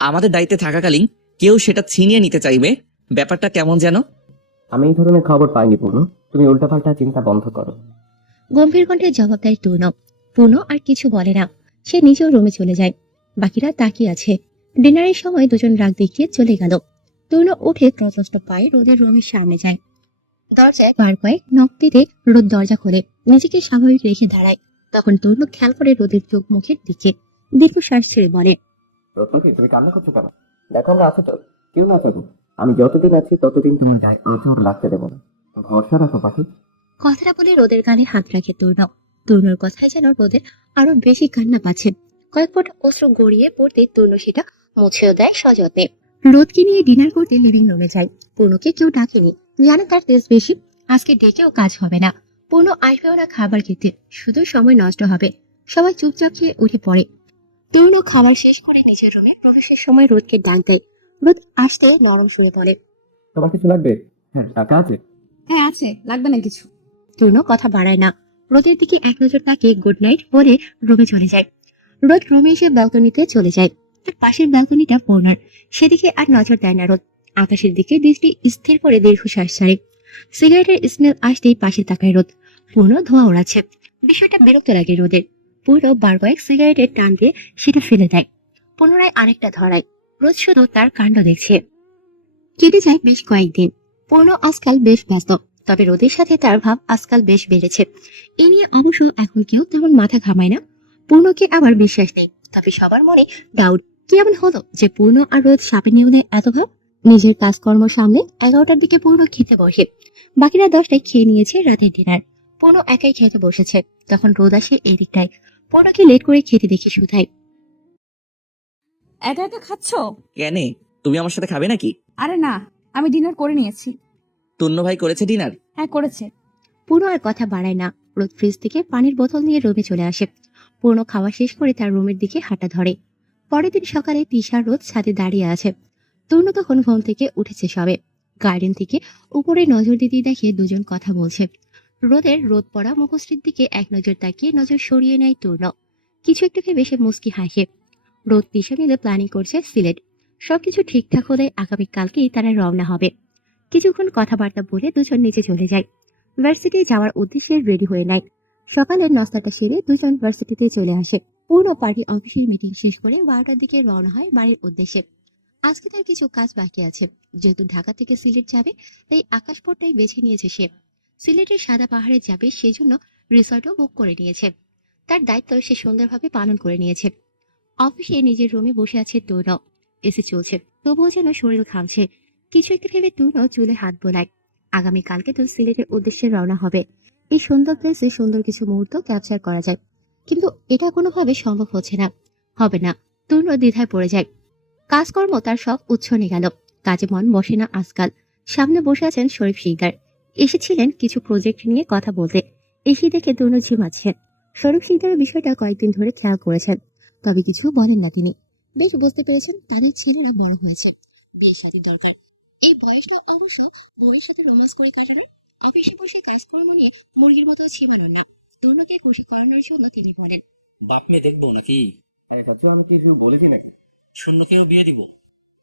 আমাদের দায়িত্বে থাকাকালীন কেউ সেটা ছিনিয়ে নিতে চাইবে, ব্যাপারটা কেমন যেন। আমি এই ধরনের খবর পাইনি পূর্ণ। তুমি উল্টাপাল্টা চিন্তা বন্ধ করো। গম্ভীর কণ্ঠে জবাব দেয় পূর্ণ। পূর্ণ আর কিছু বলে না, সে নিজেও রুমে চলে যায়। বাকিরা তাকিয়ে আছে। ডিনারের সময় দুজন রাগ দেখিয়ে চলে গেল। পূর্ণ উঠে ত্রস্ত পায়ে রোদের রুমের সামনে যায়। দরজায় বার কয়েক নখ দিতে রোদ দরজা খোলে, নিজেকে স্বাভাবিক রেখে দাঁড়ায়। তখন তরুণ খেয়াল করে রোদের চোখ মুখের দিকে দীর্ঘশ্বাস ছেড়ে বলে, রত্নকে তুমি কান্না করছো কেন? দেখো আমরা আছি তো, কেউ না থাকুক। আমি যতদিন আছি ততদিন তোমার গায়ে প্রচুর লাগতে দেবো না। ভরসা রাখো পাখি। কথাটা বলে রোদের গানে হাত রাখে তরুণ। তরুণের কথায় যেন রোদের আরো বেশি কান্না পাচ্ছে। কয়েক ফোঁটা অশ্রু গড়িয়ে পড়তে তরুণ সেটা মুছেও দেয় সযত্নে। রোদকে নিয়ে ডিনার করতে লিভিং রুমে যায়। পূর্ণকে কেউ ডাকেনি, জানে তার টেস্ট বেশি, আজকে ডেকেও কাজ হবে না। পূর্ণ আসবেও না খাবার খেতে, শুধু সময় নষ্ট হবে। সবাই চুপচাপ খেয়ে উঠে পড়ে। তরুণও খাবার শেষ করে নিজের রুমে প্রবেশের সময় রোদকে ডাক দেয়। রোদ আসতে নরম সুরে বলে, তোমার কিছু লাগবে? হ্যাঁ, টাকা আছে। হ্যাঁ আছে, লাগবে না কিছু। তরুণ কথা বাড়ায় না, রোদের দিকে এক নজর তাকিয়ে গুড নাইট বলে রুমে চলে যায়। রোদ রুমে এসে ব্যালকনিতে চলে যায়। তার পাশের ব্যালকনিটা পূর্ণর, সেদিকে আর নজর দেয় না রোদ। আকাশের দিকে দৃষ্টি স্থির করে দীর্ঘশ্বাস ছাড়ে। সিগারেটের স্মেল আসতেই পাশে তাকায় রোদ। পূর্ণ ধোঁয়া ওড়াচ্ছে। বিষয়টা বিরক্ত লাগে রোদের। পূর্ণ বার কয়েক সিগারেটের টান দিয়ে সেটা ফেলে দেয়। পুনরায় আরেকটা ধরায়। রোদ শুধু তার কাণ্ড দেখছে। কেটে যায় বেশ কয়েকদিন। পূর্ণ আজকাল বেশ ব্যস্ত, তবে রোদের সাথে তার ভাব আজকাল বেশ বেড়েছে। এ নিয়ে অবশ্য এখন কেউ তেমন মাথা ঘামায় না। পূর্ণকে আবার বিশ্বাস নেই, তবে সবার মনে ডাউট। কি এমন হলো যে পূর্ণ আর রোদ সাপে নিউনে এত ভাব? নিজের কাজকর্ম সামনে 11টার দিকে পূর্ণ খেতে বসে। বাকিরা 10টায় খেয়ে নিয়েছে রাতের ডিনার। পূর্ণ একাই খেতে বসেছে। তখন রোদ আসে এই দিকটায়। পূর্ণকে লেট করে খেতে দেখে শুধায়, একা একা খাচ্ছো? কেনে, তুমি আমার সাথে খাবে নাকি? আরে না, আমি ডিনার করে নিয়েছি। তন্য ভাই করেছে ডিনার? হ্যাঁ করেছে। পূর্ণ আর কথা বাড়ায় না। রোদ ফ্রিজ থেকে পানির বোতল নিয়ে রুমে চলে আসে। পূর্ণ খাওয়া শেষ করে তার রুমের দিকে হাঁটা ধরে। পরের দিন সকালে তিশা রোদ ছাদে দাঁড়িয়ে আছে। তরুণ তখন ঘুম থেকে উঠেছে সবে। গার্ডেন থেকে উপরে নজর দিতেই দেখে দুজন কথা বলছে। রোদের রোদ পড়া মুখশ্রীর দিকে এক নজর তাকিয়ে নজর সরিয়ে নেয় তরুণ। কিছু একটা ভেবে সে মুচকি হাসে। রোদ তিশা মিলে প্ল্যানিং করছে সিলেট। সবকিছু ঠিকঠাক হলে আগামীকালকেই তারা রওনা হবে। কিছুক্ষণ কথাবার্তা বলে দুজন নিচে চলে যায়। ভার্সিটি যাওয়ার উদ্দেশ্যে রেডি হয়ে নেয়। সকালের নাস্তাটা সেরে দুজন ভার্সিটিতে চলে আসে। পুরো পার্টি অফিসের মিটিং শেষ করে 12টার দিকে রওনা হয় বাড়ির উদ্দেশ্যে। আজকে তার কিছু কাজ বাকি আছে। যেহেতু ঢাকা থেকে সিলেট যাবে, তাই আকাশপথটাই বেছে নিয়েছে সে। সিলেটের সাদা পাহাড়ে যাবে, সেই জন্য রিসর্টও বুক করে নিয়েছে। তার দায়িত্ব সে সুন্দরভাবে পালন করে নিয়েছে। অফিসে নিজের রুমে বসে আছে তরুণ। এসি চলছে, তবুও যেন শরীর ঘামছে। কিছু একটা ভেবে তরুণ চুলে হাত বোলায়। আগামীকালকে তো সিলেটের উদ্দেশ্যে রওনা হবে। এই সুন্দর প্লেসে সুন্দর কিছু মুহূর্ত ক্যাপচার করা যায়, কিন্তু এটা কোনোভাবে সম্ভব হচ্ছে না। হবে না। তরুণ দ্বিধায় পড়ে যায়। কাজকর্ম তার সব উচ্ছনে গেল। কাজে মন বসে না আজকাল। সামনে বসে আছেন শরীফ শিকদার। এসেছিলেন কিছু প্রজেক্ট নিয়ে কথা বলতে। এসে দেখে তরুণ ঝিমাচ্ছেন। শরীফ শিকদারের বিষয়টা কয়েকদিন ধরে খেয়াল করেছেন, তবে কিছু বলেন না তিনি। বেশ বুঝতে পেরেছেন তাদের ছেলেরা বড় হয়েছে, বিয়ের সাথে দরকার। এই বয়সটা অবশ্য বউয়ের সাথে রোমান্স করে কাটানোর। অফিসে বসে কাজকর্ম নিয়ে মুরগির মতো ছিবানোর না। তরুণকে খুশি করানোর জন্য তিনি বলেন, বাপ মেয়ে দেখবো নাকি? আমি কিছু বলেছি নাকি? শূন্য কেউ বিয়ে দিব?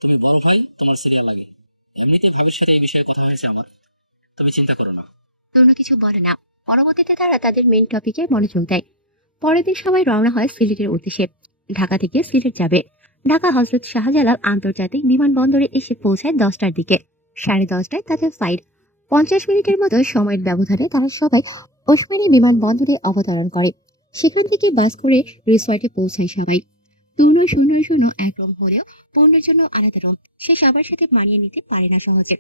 তুমি বড় ভাই, তোমার সিরিয়াল লাগে। এমনিতে ভাবির সাথে এই বিষয়ে কথা হয়েছে আমার, তুমি চিন্তা করো না। তরুণ কিছু বলে না। পরবর্তীতে তারা তাদের মেন টপিকে মনোযোগ দেয়। পরের দিন সবাই রওনা হয় সিলেটের উদ্দেশ্যে। ঢাকা থেকে সিলেট যাবে। ঢাকা হজরত শাহজালাল আন্তর্জাতিক বিমানবন্দরে এসে পৌঁছায় 10টার দিকে। 10:30টায় তাদের ফ্লাইট। 50 মিনিটের মতো সময়ের ব্যবধানে তারা সবাই ওসমানী বিমানবন্দরে অবতরণ করে। সেখান থেকে বাস করে রিসর্টে পৌঁছায় সবাই। তরুণ শূন্যের জন্য এক রুম হলেও পূর্ণের জন্য আলাদা রুম। সে সবার সাথে মানিয়ে নিতে পারে না সহজে।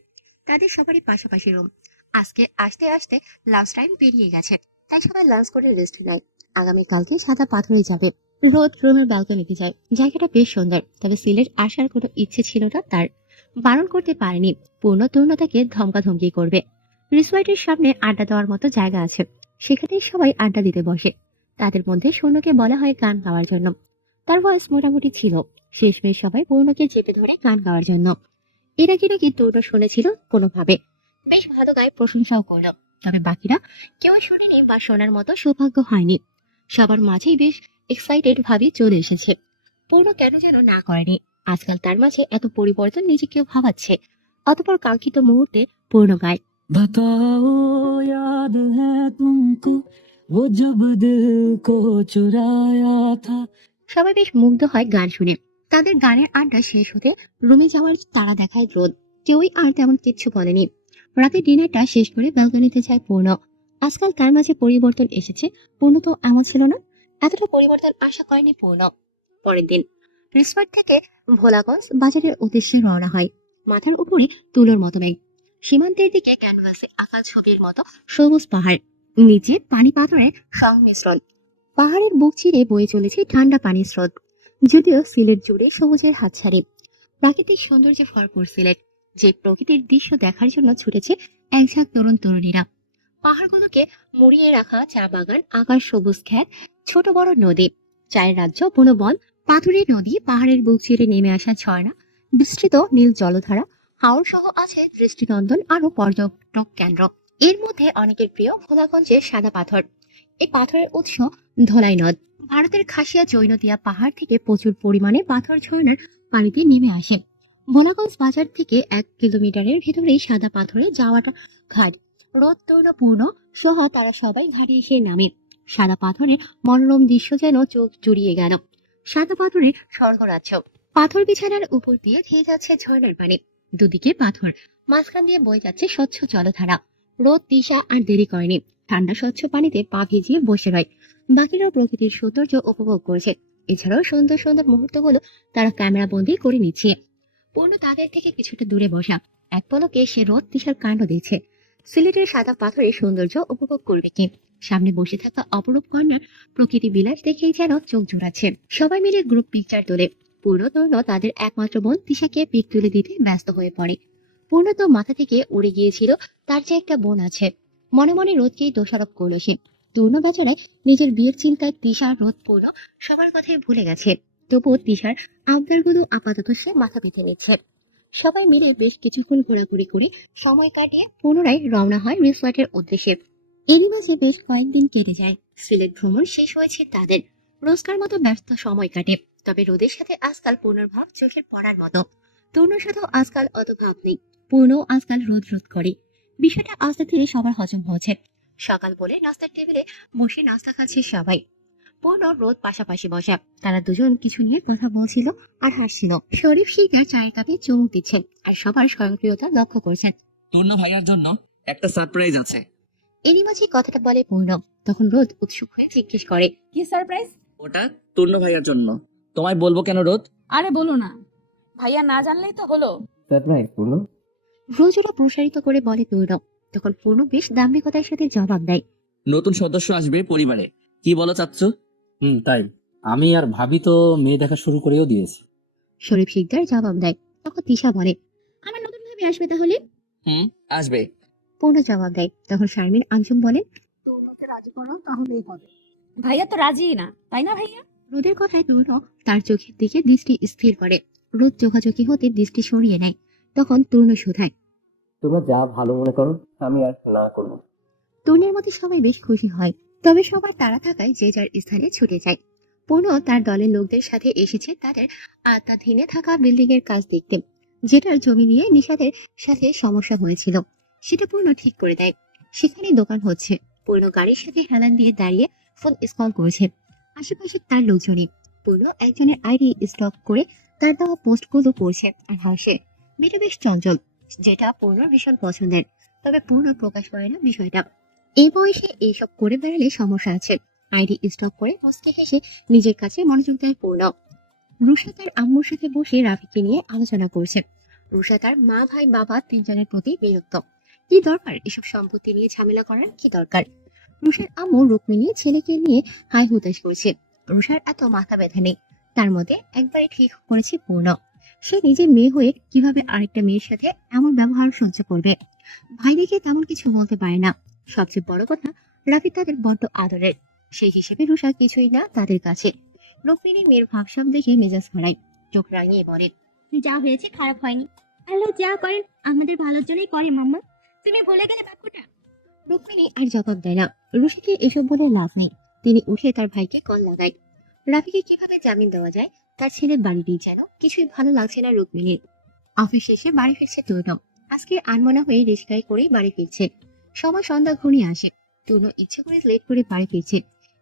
তাদের সবারই পাশাপাশি রুম। আজকে আসতে আসতে লাঞ্চ টাইম পেরিয়ে গেছে, তাই সবাই লাঞ্চ করে রেস্ট নেয়। আগামীকালকে সাদা পাথরে যাবে। রোদ রুমের ব্যালকনিতে যায়। জায়গাটা বেশ সুন্দর, তবে সিলেট আসার কোনো ইচ্ছে ছিল না তার। বারণ করতে পারেনি। পূর্ণ তরুণতাকে ধমকাধমকি করবে। রিসর্টের সামনে আড্ডা দেওয়ার মতো জায়গা আছে, সেখানেই সবাই আড্ডা দিতে বসে। তাদের মধ্যে সৈন্যকে বলা হয় গান গাওয়ার জন্য। তার ভয়েস মোটামুটি ছিল। শেষমেশ সবাই পূর্ণকে চেপে ধরে গান গাওয়ার জন্য। এর আগে নাকি তরুণ শুনেছিল কোনোভাবে। বেশ ভালো গায়ে প্রশংসাও করলো, তবে বাকিরা কেউ শোনেনি বা শোনার মতো সৌভাগ্য হয়নি। সবার মাঝেই বেশ এক্সাইটেড ভাবে চলে এসেছে। পূর্ণ কেন যেন না করেনি। আজকাল তার মাঝে এত পরিবর্তন নিজেকেও ভাবাচ্ছে। অতঃপর কাঙ্ক্ষিত মুহূর্তে পূর্ণ গায়, बताओ याद है तुमको वो जब दिल को चुराया था। সবাই বেশ মুগ্ধ হয় গান শুনে। তাদের গানের আড্ডা শেষ হতে রুমে যাওয়ার তারা দেখায় রোদ। কেউই আর তেমন কিচ্ছু বলেনি। রাতে ডিনারটা শেষ করে ব্যালকনিতে যায় পূর্ণ। আজকাল তার মাঝে পরিবর্তন এসেছে। পূর্ণ তো এমন ছিল না। এতটা পরিবর্তন আশা করেনি পূর্ণ। পরের দিন রিসোর্ট থেকে ভোলাগঞ্জ বাজারের উদ্দেশ্যে রওনা হয়। মাথার উপরে তুলোর মতো মেঘ, সীমান্তের দিকে ক্যানভাসে আঁকা ছবির মতো সবুজ পাহাড়, নিচে পানি পাথরের সংমিশ্রণ। পাহাড়ের বুক চিরে বয়ে চলেছে ঠান্ডা পানির স্রোত। যদিও সিলেট জুড়ে সবুজের হাতছানি, প্রাকৃতিক সৌন্দর্যে ভরপুর সিলেট, যে প্রকৃতির দৃশ্য দেখার জন্য ছুটেছে একঝাঁক তরুণ তরুণীরা। পাহাড়গুলোকে মুড়িয়ে রাখা চা বাগান, আকাশ সবুজ ক্ষেত, ছোট বড় নদী, চায়ের রাজ্য বনবন, পাথুরে নদী, পাহাড়ের বুক চিরে নেমে আসা ঝর্ণা, বিস্তৃত নীল জলধারা, হাওর সহ আছে দৃষ্টিনন্দন আরো পর্যটক কেন্দ্র। এর মধ্যে অনেকের প্রিয় ভোলাগঞ্জের সাদা পাথর। এই পাথরের উৎস ধলাই নদ। ভারতের খাসিয়া জৈনতিয়া পাহাড় থেকে প্রচুর পরিমাণে পাথর ঝর্ণার পানিতে নেমে আসে। ভোলাগঞ্জ বাজার থেকে 1 কিলোমিটারের ভেতরেই সাদা পাথরে যাওয়াটা ঘাট। রোদ তরুণ সহ তারা সবাই ঘাটে এসে নামে। সাদা পাথরের মনোরম দৃশ্য যেন চোখ জুড়িয়ে গেল। সাদা পাথরের স্বর্গরাজ্য। পাথর বিছানার উপর দিয়ে ধেয়ে যাচ্ছে ঝর্ণার পানি। দুদিকে পাথর, মাঝখান দিয়ে বয়ে যাচ্ছে স্বচ্ছ জলধারা। রোদ দিশা আর দেরি করেনি। ঠান্ডা স্বচ্ছ পানিতে পা ভিজিয়ে বসে রয়। বাকিরাও প্রকৃতির সৌন্দর্য উপভোগ করছে। এছাড়াও সুন্দর সুন্দর মুহূর্তগুলো তারা ক্যামেরা বন্দি করে নিচ্ছে। পূর্ণ তাদের থেকে কিছুটা দূরে বসা। এক পলকে সে রোদ দিশার কাণ্ড দিচ্ছে। সিলেটের সাদা পাথরের সৌন্দর্য উপভোগ করবে কি? সামনে বসে থাকা অপরূপ কন্যার প্রকৃতি বিলাস দেখেই যেন চোখ জোড়াচ্ছে। সবাই মিলে গ্রুপ পিকচার তোলে। পূর্ণ তরুণ তাদের একমাত্র বোন তিশাকে পিক তুলে দিতে ব্যস্ত হয়ে পড়ে। পূর্ণ তো মাথা থেকে উড়ে গিয়েছিল তার যে একটা বোন আছে। মনে মনে রোদকেই দোষারোপ করলো সে। তরুণ বেচারায় নিজের বিয়ের চিন্তায় তিশা, রোদ, পূর্ণ সবার কথাই ভুলে গেছে। তবুও তিশার আবদারগুলো আপাতত সে মাথা পেতে নিচ্ছে। সবাই মিলে বেশ কিছুক্ষণ ঘোরাঘুরি করে সময় কাটিয়ে পুনরায় রওনা হয় রিসোর্টের উদ্দেশ্যে। এরই মাঝে বেশ কয়েকদিন কেটে যায়। সিলেট ভ্রমণ শেষ হয়েছে তাদের। রোজকার মতো ব্যস্ত সময় কাটে। তবে রোদের সাথে আজকাল পূর্ণর ভাব চোখের পড়ার মতো। তরুণের সাথেও আজকাল অত ভাব নেই। পূর্ণ আজকাল রোদ রোদ করে। বিষয়টা আস্তে ধীরে সবার হজম হচ্ছে। সকাল বলে নাস্তার টেবিলে বসে নাস্তা খাচ্ছে সবাই। পূর্ণ রোদ পাশাপাশি বসা। তারা দুজন কিছু নিয়ে কথা বলছিল আর হাসছিল। শরীফ শিকদার চায়ের কাপে চুমুক দিচ্ছেন আর সবার স্বয়ংক্রিয়তা লক্ষ্য করছেন। পূর্ণ ভাইয়ার জন্য একটা সারপ্রাইজ আছে। এরই মাঝে কথাটা বলে পূর্ণ। তখন রোদ উৎসুক হয়ে জিজ্ঞেস করে, কি সারপ্রাইজ? ওটা পূর্ণ ভাইয়ার জন্য। তোমায় বলবো কেন রোদ? আরে বলো না, ভাইয়া না জানলেই তো হলো। সারপ্রাইজ পূর্ণ। ভ্রুজোড়া প্রসারিত করে বলে পূর্ণ। তখন পূর্ণ বেশ দাম্ভিকতার সাথে জবাব দেয়, নতুন সদস্য আসবে পরিবারে, কি বলো চাচ্চু? তাই আমি আর ভাবি তো মেয়ে দেখা শুরু করেও দিয়েছি। শরীফ শিকদার জবাব দেয়। তখন তিশা বলে, আমার নতুন ভাবে আসবে তাহলে? আসবে। পূর্ণ জবাব দেয়। তখন শারমিন আঞ্জুম বলেন, তোমরা রাজি করো তাহলেই হবে। ভাইয়া তো রাজি না, তাই না ভাইয়া? রোদের কথায় পূর্ণ তার চোখের দিকে দৃষ্টি স্থির করে। রোদ চোখাচোখি হতে দৃষ্টি সরিয়ে নেয়। তখন তরুণ শুধায়, তোমরা যা ভালো মনে করো, আমি আর না করবো। তরুণের মধ্যে সবাই বেশ খুশি হয়। তবে সবার তাড়া থাকায় যে যার স্থানে ছুটে যায়। পূর্ণ তার দলের লোকদের সাথে এসেছে তাদের আওতাধীনে থাকা বিল্ডিং এর কাজ দেখতে, যেটার জমি নিয়ে নিশাদের সাথে সমস্যা হয়েছিল। সেটা পূর্ণ ঠিক করে দেয়। সেখানে দোকান হচ্ছে। পূর্ণ গাড়ির সাথে হেলান দিয়ে দাঁড়িয়ে ফোন স্কল করেছে। আশেপাশে তার লোকজনই। পূর্ণ একজনের আইডি স্টক করে তার দেওয়া পোস্টগুলো পড়ছে আর হাসে। মেয়েটা বেশ চঞ্চল, যেটা পূর্ণর ভীষণ পছন্দের। তবে পূর্ণ প্রকাশ করে না বিষয়টা। এই বয়সে এইসব করে বেড়ালে সমস্যা আছে। আইডি স্টক করে মুচকি হেসে নিজের কাছে মনোযোগ দেয় পূর্ণ। রুষা তার আম্মুর সাথে বসে রাফিকে নিয়ে আলোচনা করছে। রুষা তার মা, ভাই, বাবা তিনজনের প্রতি বিরক্ত। কি দরকার এসব সম্পত্তি নিয়ে ঝামেলা করার? কি দরকার? রুষার আম্মু রুক্মিণী ছেলেকে নিয়ে হাই হুতাশ করছে। রুষার এত মাথা ব্যথা নেই। তার মধ্যে একবারে ঠিক করেছে পূর্ণ। সে নিজে মেয়ে হয়ে কিভাবে আরেকটা মেয়ের সাথে এমন ব্যবহার সহ্য করবে? ভাই দেখে তেমন কিছু বলতে পারে না। সবচেয়ে বড় কথা, রাফি তাদের বড্ড আদরের। সেই হিসেবে রুষা কিছুই না তাদের কাছে। রুক্মিণী মেয়ের ভাবসাব দেখে মেজাজ হারায়। চোখ রাঙিয়ে বলে, যা হয়েছে খারাপ হয়নি। আল্লাহ যা করেন আমাদের ভালোর জন্যই করে মাম্মা। তুমি ভুলে গেলে বাক্যটা? রুক্মিণী আর জবাব দেয় না। রুশিকে এসব বলে লাভ নেই। তিনি উঠে তার ভাইকে কল লাগায়। রাফিকে কিভাবে জামিন দেওয়া যায় তার ছেলের বাড়িতেই যেন কিছুই ভালো লাগছে না রুক্মিণীর। অফিস শেষে বাড়ি ফিরছে তৈন। আজকে আনমনা হয়ে রিস্কায় করেই বাড়ি ফিরছে। সময় সন্ধ্যা ঘনিয়ে আসে। তৈন ইচ্ছে করে লেট করে বাড়ি ফিরছে।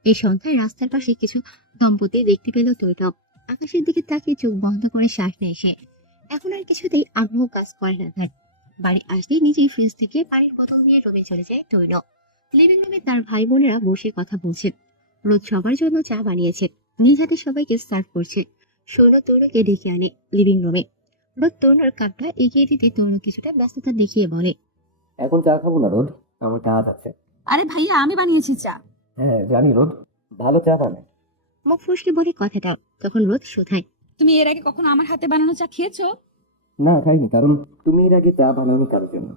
এই সন্ধ্যায় রাস্তার পাশে কিছু দম্পতি দেখতে পেল তৈন। আকাশের দিকে তাকিয়ে চোখ বন্ধ করে শ্বাস নেয় সে। এখন আর কিছুতেই আগ্রহ কাজ করে না তার। বাড়ি আসতেই নিজেই ফ্রিজ থেকে পানির বোতল নিয়ে রুমে চলে যায় তৈন। লিভিং রুমে তার ভাই বোনেরা বসে কথা বলছে। রোদ সবার জন্য চা বানিয়েছে, নিজ হাতে সবাইকে সার্ভ করছে। সৈন্য তৈনকে ডেকে আনে লিভিং রুমে। রোদ তৈনর কাপটা এগিয়ে দিতে তৈন কিছুটা ব্যস্ততা দেখিয়ে বলে, এখন চা খাবো না রোদ, আমার কাজ আছে। আরে ভাইয়া, আমি বানিয়েছি চা। হ্যাঁ জানি রোদ, ভালো চা বানায়। মুখ ফুসকে বলে কথাটা। তখন রোদ শোধায়, তুমি এর আগে কখনো আমার হাতে বানানো চা খেয়েছো? না খাইনি, কারণ তুমি এর আগে চা বানাওনি কারোর জন্য।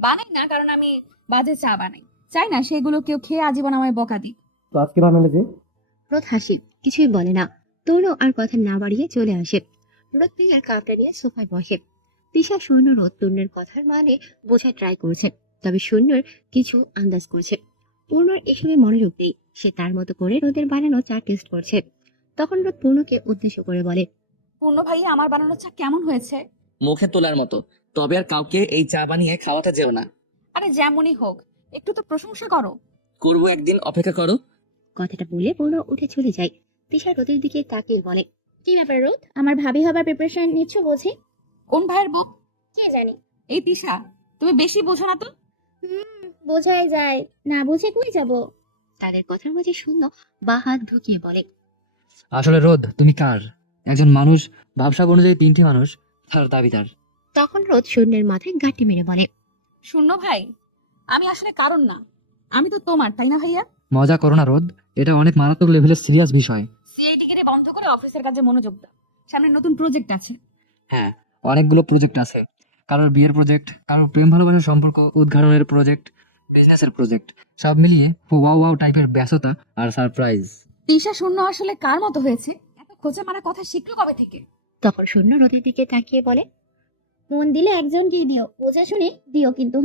বানাই না, কারণ আমি বাজে চা বানাই। চাই না সেগুলো কেউ খেয়ে আজীবন আমায় বকা দিক। তো আজকে বানালে যে? রোদ হাসি, কিছুই বলে না। তৈন আর কথা না বাড়িয়ে চলে আসে। রোদ পিয়ার কাপটা নিয়ে সোফায় বসে। তিশা সৈন্য রোদ তৈনের কথার মানে বোঝার ট্রাই করছে, তবে সৈন্যর কিছু আন্দাজ করছে। পূর্ণর এসবে মনোযোগ নেই। সে তার মতো করে রোদের বানানো চা টেস্ট করছে। তখন রোদ পূর্ণকে উদ্দেশ্য করে বলে, পূর্ণ ভাইয়া, আমার বানানো চা কেমন হয়েছে? মুখে তোলার মতো। তবে আর কাউকে এই চা বানিয়ে খাওয়াতে যেও না। আরে যেমনই হোক, একটু তো প্রশংসা করো। করবো একদিন, অপেক্ষা করো। কথাটা বলে পূর্ণ উঠে চলে যায়। তিশা রোদের দিকে তাকিয়ে বলে, কি ব্যাপার রোদ, আমার ভাবি হবার প্রিপারেশন নিচ্ছ বুঝি? কোন ভাইয়ের বউ? কে জানি। এই তিশা, তুমি বেশি বোঝো না তো। বোঝাই যায়, না বুঝে কই যাব। তাদের কথার মাঝে শূন্য বা হাত ঢুকিয়ে বলে, আসলে রোদ, তুমি কার? একজন মানুষ ভাবসাব অনুযায়ী 3টি মানুষ তার দাবিদার। তখন রোদ শূন্যের মাথায় গাঁটি মেরে বলে, শূন্য ভাই, আমি আসলে কারণ না, আমি তো তোমার, তাই না ভাইয়া? মজা করো না রোদ, এটা অনেক মারাত্মক লেভেলের সিরিয়াস বিষয়। সিআইডি কে বন্ধ করে অফিসের কাজে মনোযোগ দাও। সামনে নতুন প্রজেক্ট আছে। হ্যাঁ, অনেকগুলো প্রজেক্ট আছে। কারোর বিয়ের প্রজেক্ট, কারোর প্রেম ভালোবাসার সম্পর্ক উদ্ঘাটনের প্রজেক্ট, বিজনেসের প্রজেক্ট, সব মিলিয়ে ওয়াও ওয়াও টাইপের ব্যস্ততা আর সারপ্রাইজ। তিশা শূন্য আসলে কার মতো হয়েছে? এত খোঁজা মারা কথা শিখলো কবে থেকে? তখন শূন্য রোদের দিকে তাকিয়ে বলে, মন দিলে একজনকেই দিও, বুঝে শুনে দিও কিন্তু।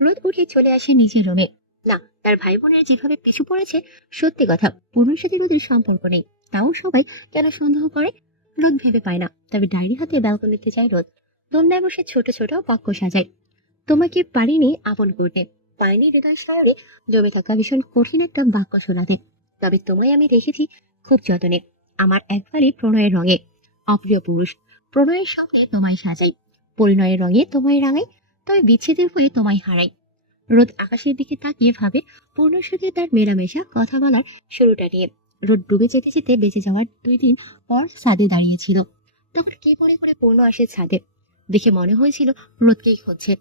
রোদ উঠে চলে আসে নিজের রুমে। না, তার ভাই বোনের যেভাবে পিছু পড়েছে, সত্যি কথা পূর্ণর সাথে রোদের সম্পর্ক নেই। তাও সবাই কেন সন্দেহ করে রোদ ভেবে পায় না। তবে ডায়েরি হাতে ব্যালকনিতে যায় রোদ। দোলনায় বসে ছোট ছোট বাক্য সাজায়। তোমাকে পারিনি আপন করতে, পারিনি হৃদয় সায়রে জমে থাকা ভীষণ কঠিন একটা বাক্য শোনাতে। তবে তোমায় আমি রেখেছি খুব যত্নে, আমার একবারই প্রণয়ের রঙে। অপ্রিয় পুরুষ, প্রণয়ের স্বপ্নে তোমায় সাজাই, পরিণয়ের রঙে তোমায় রাঙাই, তবে বিচ্ছেদের হয়ে তোমায় হারাই। রোদ আকাশের দিকে তাকিয়ে ভাবে পূর্ণর সাথে তার মেলামেশা কথা বলার শুরুটা নিয়ে। রোদ ডুবে যেতে যেতে বেঁচে যাওয়ার 2 দিন পর ছাদে দাঁড়িয়েছিল। তখন কি মনে করে পূর্ণ আসে ছাদে। দেখে মনে হয়েছিল রোদকেই খুঁজছে।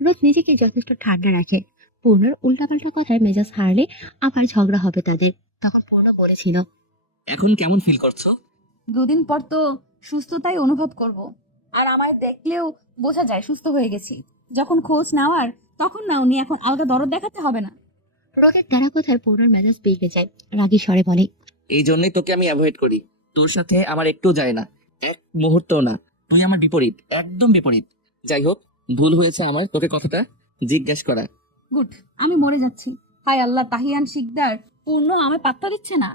রোদ নিজেকে যথেষ্ট ঠান্ডা রাখে। পূর্ণর উল্টাপাল্টা কথায় মেজাজ হারলে আবার ঝগড়া হবে তাদের। তখন পূর্ণ বলেছিল, এখন কেমন ফিল করছো? 2 দিন পর তো সুস্থতাই অনুভব করব। আর আমায় দেখলেও বোঝা যায় সুস্থ হয়ে গেছি। যখন খোঁজ নেওয়ার তখন নাওনি, এখন আলাদা দরদ দেখাতে হবে না। রোদের তারা কথায় পূর্ণর মেজাজ বেড়ে যায়। রাগী স্বরে বলে, এই জন্যই তোকে আমি অ্যাভয়েড করি। তোর সাথে আমার একটু যায় না, এক মুহূর্তও না। তুই আমার বিপরীত, একদম বিপরীত। যাই হোক, ভুল হয়েছে আমার তোকে কথাটা জিজ্ঞেস করা। গুড, আমি মরে যাচ্ছি। হায় আল্লাহ, তাহিয়ান শিকদার পূর্ণ আমায় পাত্তা দিচ্ছে না।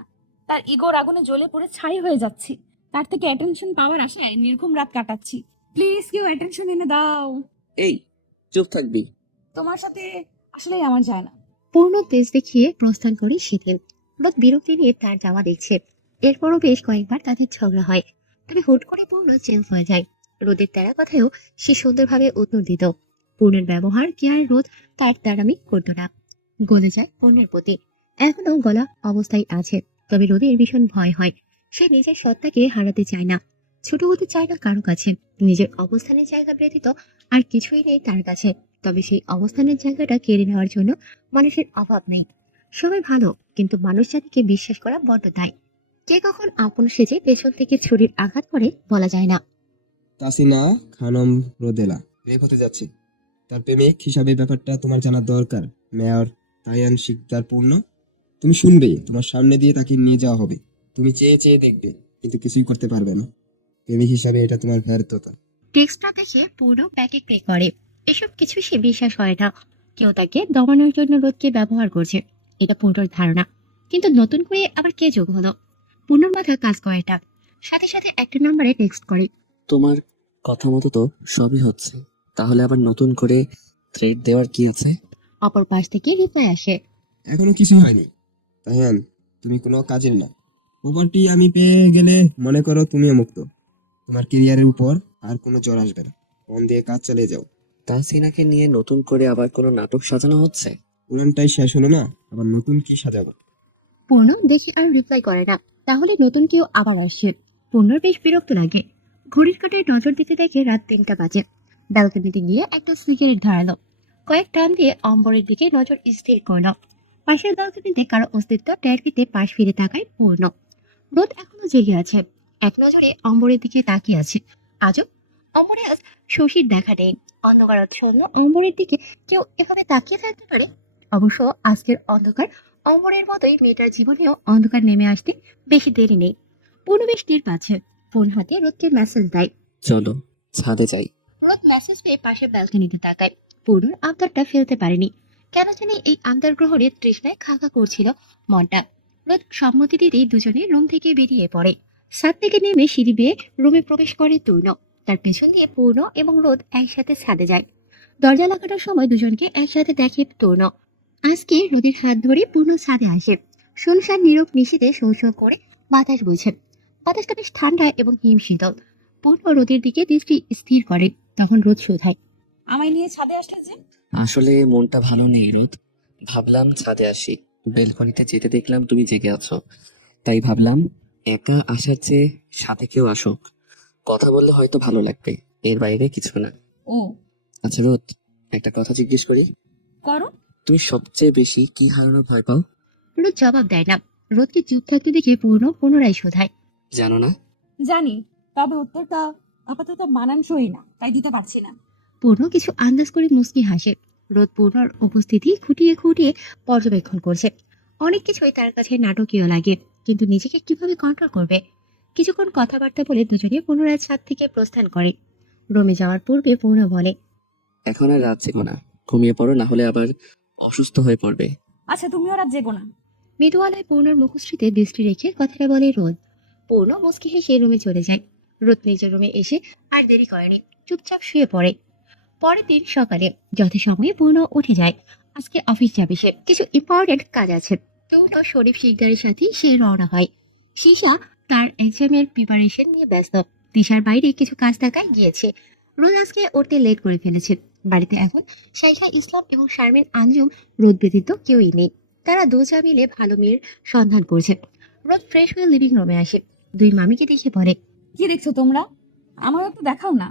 তার ইগোর আগুনে জ্বলে পড়ে ছাই হয়ে যাচ্ছি। তার থেকে অ্যাটেনশন পাওয়ার আশায় নির্ঘুম রাত কাটাচ্ছি। প্লিজ কেউ অ্যাটেনশন এনে দাও। এই চুপ থাকবি। তোমার সাথে আসলেই আমার যায় না। পূর্ণ তেজ দেখিয়ে প্রস্থান করে সেদিন। রোদ বিরক্তি নিয়ে তার যাওয়া দেখছে। এরপরও বেশ কয়েকবার তাদের ঝগড়া হয়। তবে হুট করে পূর্ণ চেঞ্জ হয়ে যায়। রোদের তারা কথায়ও সে সুন্দরভাবে উত্তর দিত। পূর্ণের ব্যবহার কি আর রোদ তার তারামি করতো না। গলে যায় পূর্ণের প্রতি। এখনো গলা অবস্থায় আছে। তবে রোদের ভীষণ ভয় হয়। সে নিজের সত্তাকে হারাতে চায় না, ছোট হতে চায় না কারো কাছে। নিজের অবস্থানের জায়গা ব্যতীত আর কিছুই নেই তার কাছে। তবে সেই অবস্থানের জায়গাটা কেড়ে নেওয়ার জন্য মানুষের অভাব নেই। সবাই ভালো, কিন্তু মানুষ জাতিকে বিশ্বাস করা বড্ড দায়। কে কখন আপন সেজে পেছন থেকে ছুরির আঘাত করে বলা যায় না। তাসিনা খানম রোদেলা রেপ হতে যাচ্ছে। তার প্রেমিক হিসাবে ব্যাপারটা তোমার জানা দরকার। মেয়র তাইয়ান শিকদার পূর্ণ, তুমি শুনবে, তোমার সামনে দিয়ে তাকে নিয়ে যাওয়া হবে। তুমি চেয়ে চেয়ে দেখবে, কিন্তু কিছুই করতে পারবে না। প্রেমিক হিসাবে এটা তোমার ব্যর্থতা। টেক্সটটা দেখে পুরো ব্যাকে প্লে করে। এসব কিছু সে বিশ্বাস হয় না। কেউ তাকে দমানোর জন্য রোদকে ব্যবহার করছে, এটা পূর্ণর ধারণা। কিন্তু নতুন করে আবার কে যোগ হলো? পূর্ণর মাথা কাজ করে এটা। সাথে সাথে একটা নাম্বারে টেক্সট করে। তোমার কথা মতো তো সবই হচ্ছে, তাহলে আবার নতুন করে থ্রেড দেওয়ার কি আছে? অপর পাশ থেকে রিপ্লাই আসে। এখনো কিছু হয়নি তাইয়ান, তুমি কোনো কাজের না। প্রপার্টি আমি পেয়ে গেলে মনে করো তুমিও মুক্ত। তোমার ক্যারিয়ারের উপর আর কোনো জ্বর আসবে না। মন দিয়ে কাজ চালিয়ে যাও। তাহসিনাকে নিয়ে নতুন করে আবার কোনো নাটক সাজানো হচ্ছে? পুরানটাই শেষ হলো না, আবার নতুন কি সাজাবো? পূর্ণ দেখে আর রিপ্লাই করে না। তাহলে নতুন কেউ আবার আসছে। পূর্ণর বেশ বিরক্ত লাগে। ঘড়ির কাঁটায় নজর দিতে দেখে রাত 3টা বাজে। ব্যালকনিতে গিয়ে একটা সিগারেট ধরালো। কয়েক টান দিয়ে অম্বরের দিকে নজর স্থির করলো। পাশের ব্যালকনিতে কারো অস্তিত্ব টের পেতে পাশ ফিরে তাকায় পূর্ণ। রোদ এখনো জেগে আছে, এক নজরে অম্বরের দিকে তাকিয়ে আছে। আজও অম্বরে আজ শশীর দেখা নেই। অন্ধকারাচ্ছন্ন অম্বরের দিকে কেউ এভাবে তাকিয়ে থাকতে পারে? অবশ্য আজকের অন্ধকার অমরের মতোই মেয়েটার জীবনেও অন্ধকার নেমে আসতে বেশি দেরি নেই। পূর্ণ বেশ টের পাচ্ছে। ফোন হাতে রোদকে মেসেজ দেয়। চলো ছাদে যাই। রোদ মেসেজ পেয়ে পাশে ব্যালকনিতে তাকায়। পূর্ণর আবদারটা ফেলতে পারেনি। কেন জানি এই আবদার গ্রহণের তৃষ্ণায় খাকা করছিল মনটা। রোদ সম্মতি দিতেই দুজনে রুম থেকে বেরিয়ে পড়ে। ছাদ থেকে নেমে সিঁড়ি বেয়ে রুমে প্রবেশ করে তূর্ণ। তার পেছন দিয়ে পূর্ণ এবং রোদ একসাথে ছাদে যায়। দরজা লাগানোর সময় দুজনকে একসাথে দেখে তূর্ণ। আজকে রোদের হাত ধরে পূর্ণ ছাদে আসে। শুনশান নীরব নিশীথে শো শো করে বাতাস বইছে। বাতাসটা বেশ ঠান্ডা এবং হিমশীতল। পূর্ণ রোদের দিকে দৃষ্টি স্থির করে। তখন রোদ শোধায়। আমায় নিয়ে ছাদে আসলে যে? আসলে মনটা ভালো নেই রোদ, ভাবলাম ছাদে আসি। বেলকনিতে যেতে দেখলাম তুমি জেগে আছো, তাই ভাবলাম একা আসার চেয়ে সাথে কেউ আসুক, কথা বললে হয়তো ভালো লাগবে, এর বাইরে কিছু না। ও আচ্ছা রোদ, একটা কথা জিজ্ঞেস করি, করো। তুমি সবচেয়ে বেশি কি হারানোর ভয় পাও? রোদ জবাব দেয় না। রোদকে চুপ থাকতে দেখে পূর্ণ পুনরায় শোধায়। জানো না? জানি, তবে উত্তরটা আপাতত মানানসই না, তাই দিতে পারছি না। পূর্ণ কিছু আন্দাজ করে মুচকি হাসে। রোদ পূর্ণর উপস্থিতি খুঁটিয়ে খুঁটিয়ে পর্যবেক্ষণ করছে। অনেক কিছুই তার কাছে নাটকীয় লাগে, কিন্তু নিজেকে কিভাবে কন্ট্রোল করবে? কিছুক্ষণ কথাবার্তা বলে দুজনে পুনরায় ছাদ থেকে প্রস্থান করে। রুমে যাওয়ার পূর্বে পূর্ণ বলে। এখন আর রাত জেগো না, ঘুমিয়ে পড়ো, না হলে আবার অসুস্থ হয়ে পড়বে। আচ্ছা, তুমিও রাত জেগো না। মৃদুয়ালায় পূর্ণর মুখশ্রীতে দৃষ্টি রেখে কথাটা বলে রোদ। পূর্ণ মুচকি হেসে রুমে চলে যায়। রোদ নিজের রুমে এসে আর দেরি করেনি, চুপচাপ শুয়ে পড়ে। পরের দিন সকালে যথাসময়ে পূর্ণ উঠে যায়। আজকে অফিস যাবে সে, কিছু ইম্পর্টেন্ট কাজ আছে। পূর্ণ শরীফ শিকদারের সাথে সে রওনা হয়। শিশা তার এক্সামের প্রিপারেশন নিয়ে ব্যস্ত। দিশার বাইরে কিছু কাজ থাকায় গিয়েছে। রোদ আজকে উঠতে লেট করে ফেলেছে। বাড়িতে এখন শাইখা ইসলাম এবং শারমিন আঞ্জুম, রোদ ব্যতীত কেউই নেই। তারা দুজা মিলে ভালো মেয়ের সন্ধান করছে। রোদ ফ্রেশ হয়ে লিভিং রুমে আসে। দুই মামিকে দেখে পড়ে। কি দেখছো তোমরা? আমারও একটু দেখাও না।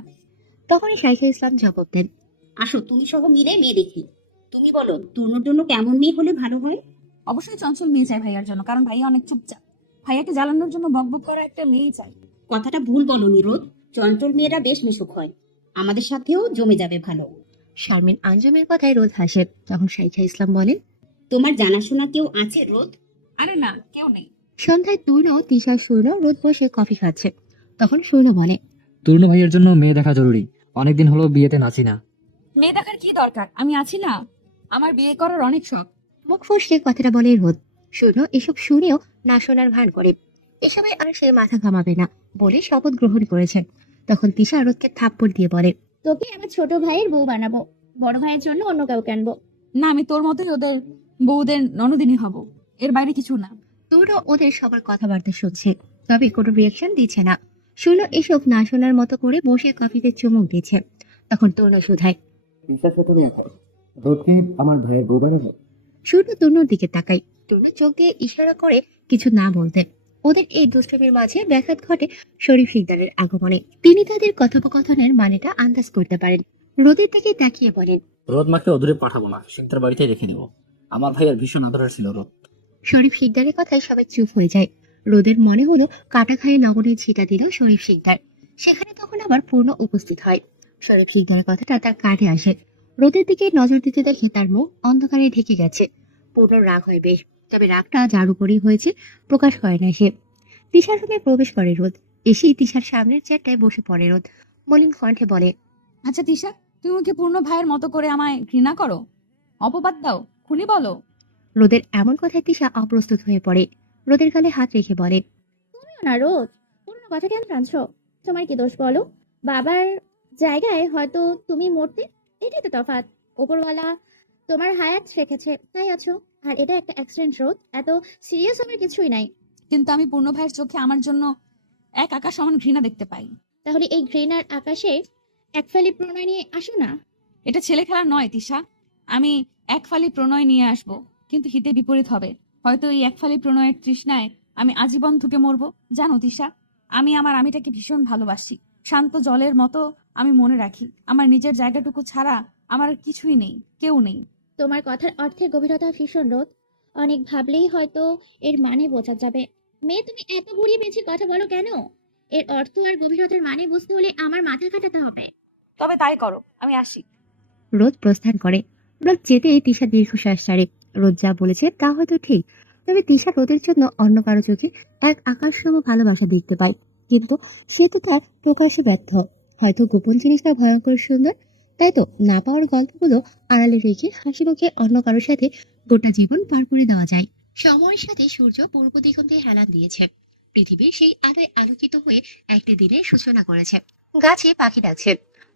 তখনই শাইখা ইসলাম জবাব দেন। আসো, তুমি সহ মিলে মেয়ে দেখি। তুমি বলো তনুর জন্য কেমন মেয়ে হলে ভালো হয়? অবশ্যই চঞ্চল মেয়ে চাই ভাইয়ার জন্য, কারণ ভাইয়া অনেক চুপচাপ। ভাইয়াকে জ্বালানোর জন্য বকবক করা একটা মেয়ে চাই। কথাটা ভুল বলো নিরোধ, চঞ্চল মেয়েরা বেশ মিশুক হয়, আমাদের সাথেও জমে যাবে ভালো। শারমিন আঞ্জুমের কথায় রোদ হাসে। তখন শাইখা ইসলাম বলেন। তোমার জানাশোনা কেউ আছে রোদ? আরে না, কেউ নেই। সন্ধ্যায় তূর্ণ, তিশা, সূর্ণ রোদ বসে কফি খাচ্ছে। তখন সূর্ণ বলে। তরুণ ভাইয়ের জন্য মেয়ে দেখা জরুরি, অনেকদিন হলো বিয়েতে নাচি না। মেয়ে দেখার কি দরকার, আমি আছি না। আমার বিয়ে করার অনেক শখ। মুখ ফসকে কথাটা বলে রোদ। সূর্ণ এসব শুনেও না শোনার ভান করে। এসবে আর সে মাথা ঘামাবে না বলে শপথ গ্রহণ করেছে। তখন তিশা রোদকে থাপ্পড় দিয়ে বলে। তোকে আমার ছোট ভাইয়ের বউ বানাবো, বড় ভাইয়ের জন্য অন্য কাউকে আনবো। না, আমি তোর মতোই ওদের বউদের ননদিনী হব, এর বাইরে কিছু না। তূর্ণ ওদের সবার কথাবার্তা শুনছে, তবে কোনো রিয়াকশন দিচ্ছে না। সূর্ণ এসব না শোনার মতো করে বসে কফিতে চুমুক দিচ্ছে। তখন তূর্ণ শুধায়। বিশ্বাস করতে হবে এখন, রোদ কি আমার ভাইয়ের বউ বানাবে? সূর্য তূর্ণর দিকে তাকায়। তূর্ণ চোখ দিয়ে ইশারা করে কিছু না বলতে। ওদের এই দুষ্টমির মাঝে ব্যাঘাত ঘটে শরীফ শিকদারের আগমনে। তিনি তাদের কথোপকথনের মানেটা আন্দাজ করতে পারেন। রোদের দিকে তাকিয়ে বলেন। রোদ মাকে অদূরে পাঠাবো না, সিকদার বাড়িতেই রেখে দেবো। আমার ভাইয়ের ভীষণ আদরের ছিল রোদ। শরীফ শিকদারের কথায় সবাই চুপ হয়ে যায়। রোদের মনে হলো কাটা খায়ে লবণের ছিটা দিল শরীফ শিকদার। সেখানে তখন আবার পূর্ণ উপস্থিত হয়। শরীফ শিকদারের কথাটা তার কানে আসে। রোদের দিকে নজর দিতে দেখে তার মুখ অন্ধকারে ঢেকে গেছে। পূর্ণ রাগ হয় বেশ, তবে রাগটা যার উপরই হয়েছে প্রকাশ করে না সে। তিশার রুমে প্রবেশ করে রোদ। এসেই তিশার সামনের চেয়ারটায় বসে পড়ে রোদ। মলিন কণ্ঠে বলে। আচ্ছা তিশা, তুমি কি পূর্ণ ভাইয়ের মতো করে আমায় ঘৃণা করো? অপবাদ দাও, খুনি বলো। রোদের এমন কথায় তিশা অপ্রস্তুত হয়ে পড়ে। রোদের গালে হাত রেখে বলে, তুমিও না রোজ পুরনো কথা কেন টানছো? তোমার কি দোষ বলো? বাবার জায়গায় হয়তো তুমি মরতে। এটাই তো তফাৎ। ওপরওয়ালা তোমার হায়াত রেখেছে তাই আছো। আর এটা একটা অ্যাক্সিডেন্ট রোদ, এত সিরিয়াস হবার কিছুই নাই। কিন্তু আমি পূর্ণ ভাইয়ের চোখে আমার জন্য এক আকাশ সমান ঘৃণা দেখতে পাই। তাহলে এই ঘৃণার আকাশে এক ফালি প্রণয় নিয়ে আসো না। এটা ছেলে খেলা নয় তিশা। আমি এক ফালি প্রণয় নিয়ে আসব, কিন্তু হিতে বিপরীত হবে। হয়তো এই এক ফালি প্রণয়ের তৃষ্ণায় আমি আজীবন ধুকে মরবো। জানো তিশা, আমি আমার আমিটাকে ভীষণ ভালোবাসি। শান্ত জলের মতো আমি মনে রাখি। আমার নিজের জায়গাটুকু ছাড়া আমার আর কিছুই নেই, কেউ নেই। তোমার কথার অর্থের গভীরতা ভীষণ রোদ। অনেক ভাবলেই হয়তো এর মানে বোঝা যাবে। মেয়ে, তুমি এত ঘুরিয়ে পেঁচিয়ে কথা বলো কেন? এর অর্থ আর গভীরতার মানে বুঝতে হলে আমার মাথা কাটাতে হবে। তবে তাই করো, আমি আসি। রোদ প্রস্থান করে। রোদ যেতেই তিশা দীর্ঘশ্বাস ছাড়ে। রোদ যা বলেছে তা হয়তো ঠিক, তবে তিশা রোদের জন্য অন্য কারো চোখে এক আকাশসম ভালোবাসা দেখতে পায়। কিন্তু সে তো তার প্রকাশে ব্যর্থ। হয়তো গোপন জিনিসটা ভয়ঙ্কর সুন্দর, তাই তো না পাওয়ার গল্পগুলো আড়ালে রেখে হাসি মুখে অন্য কারোর সাথে গোটা জীবন পার করে দেওয়া যায়। সময়ের সাথে সূর্য পূর্ব দিগন্তে হেলান দিয়েছে। পৃথিবী সেই আলোয় আলোকিত হয়ে একটি দিনের সূচনা করেছে। গাছে পাখি ডাকছে,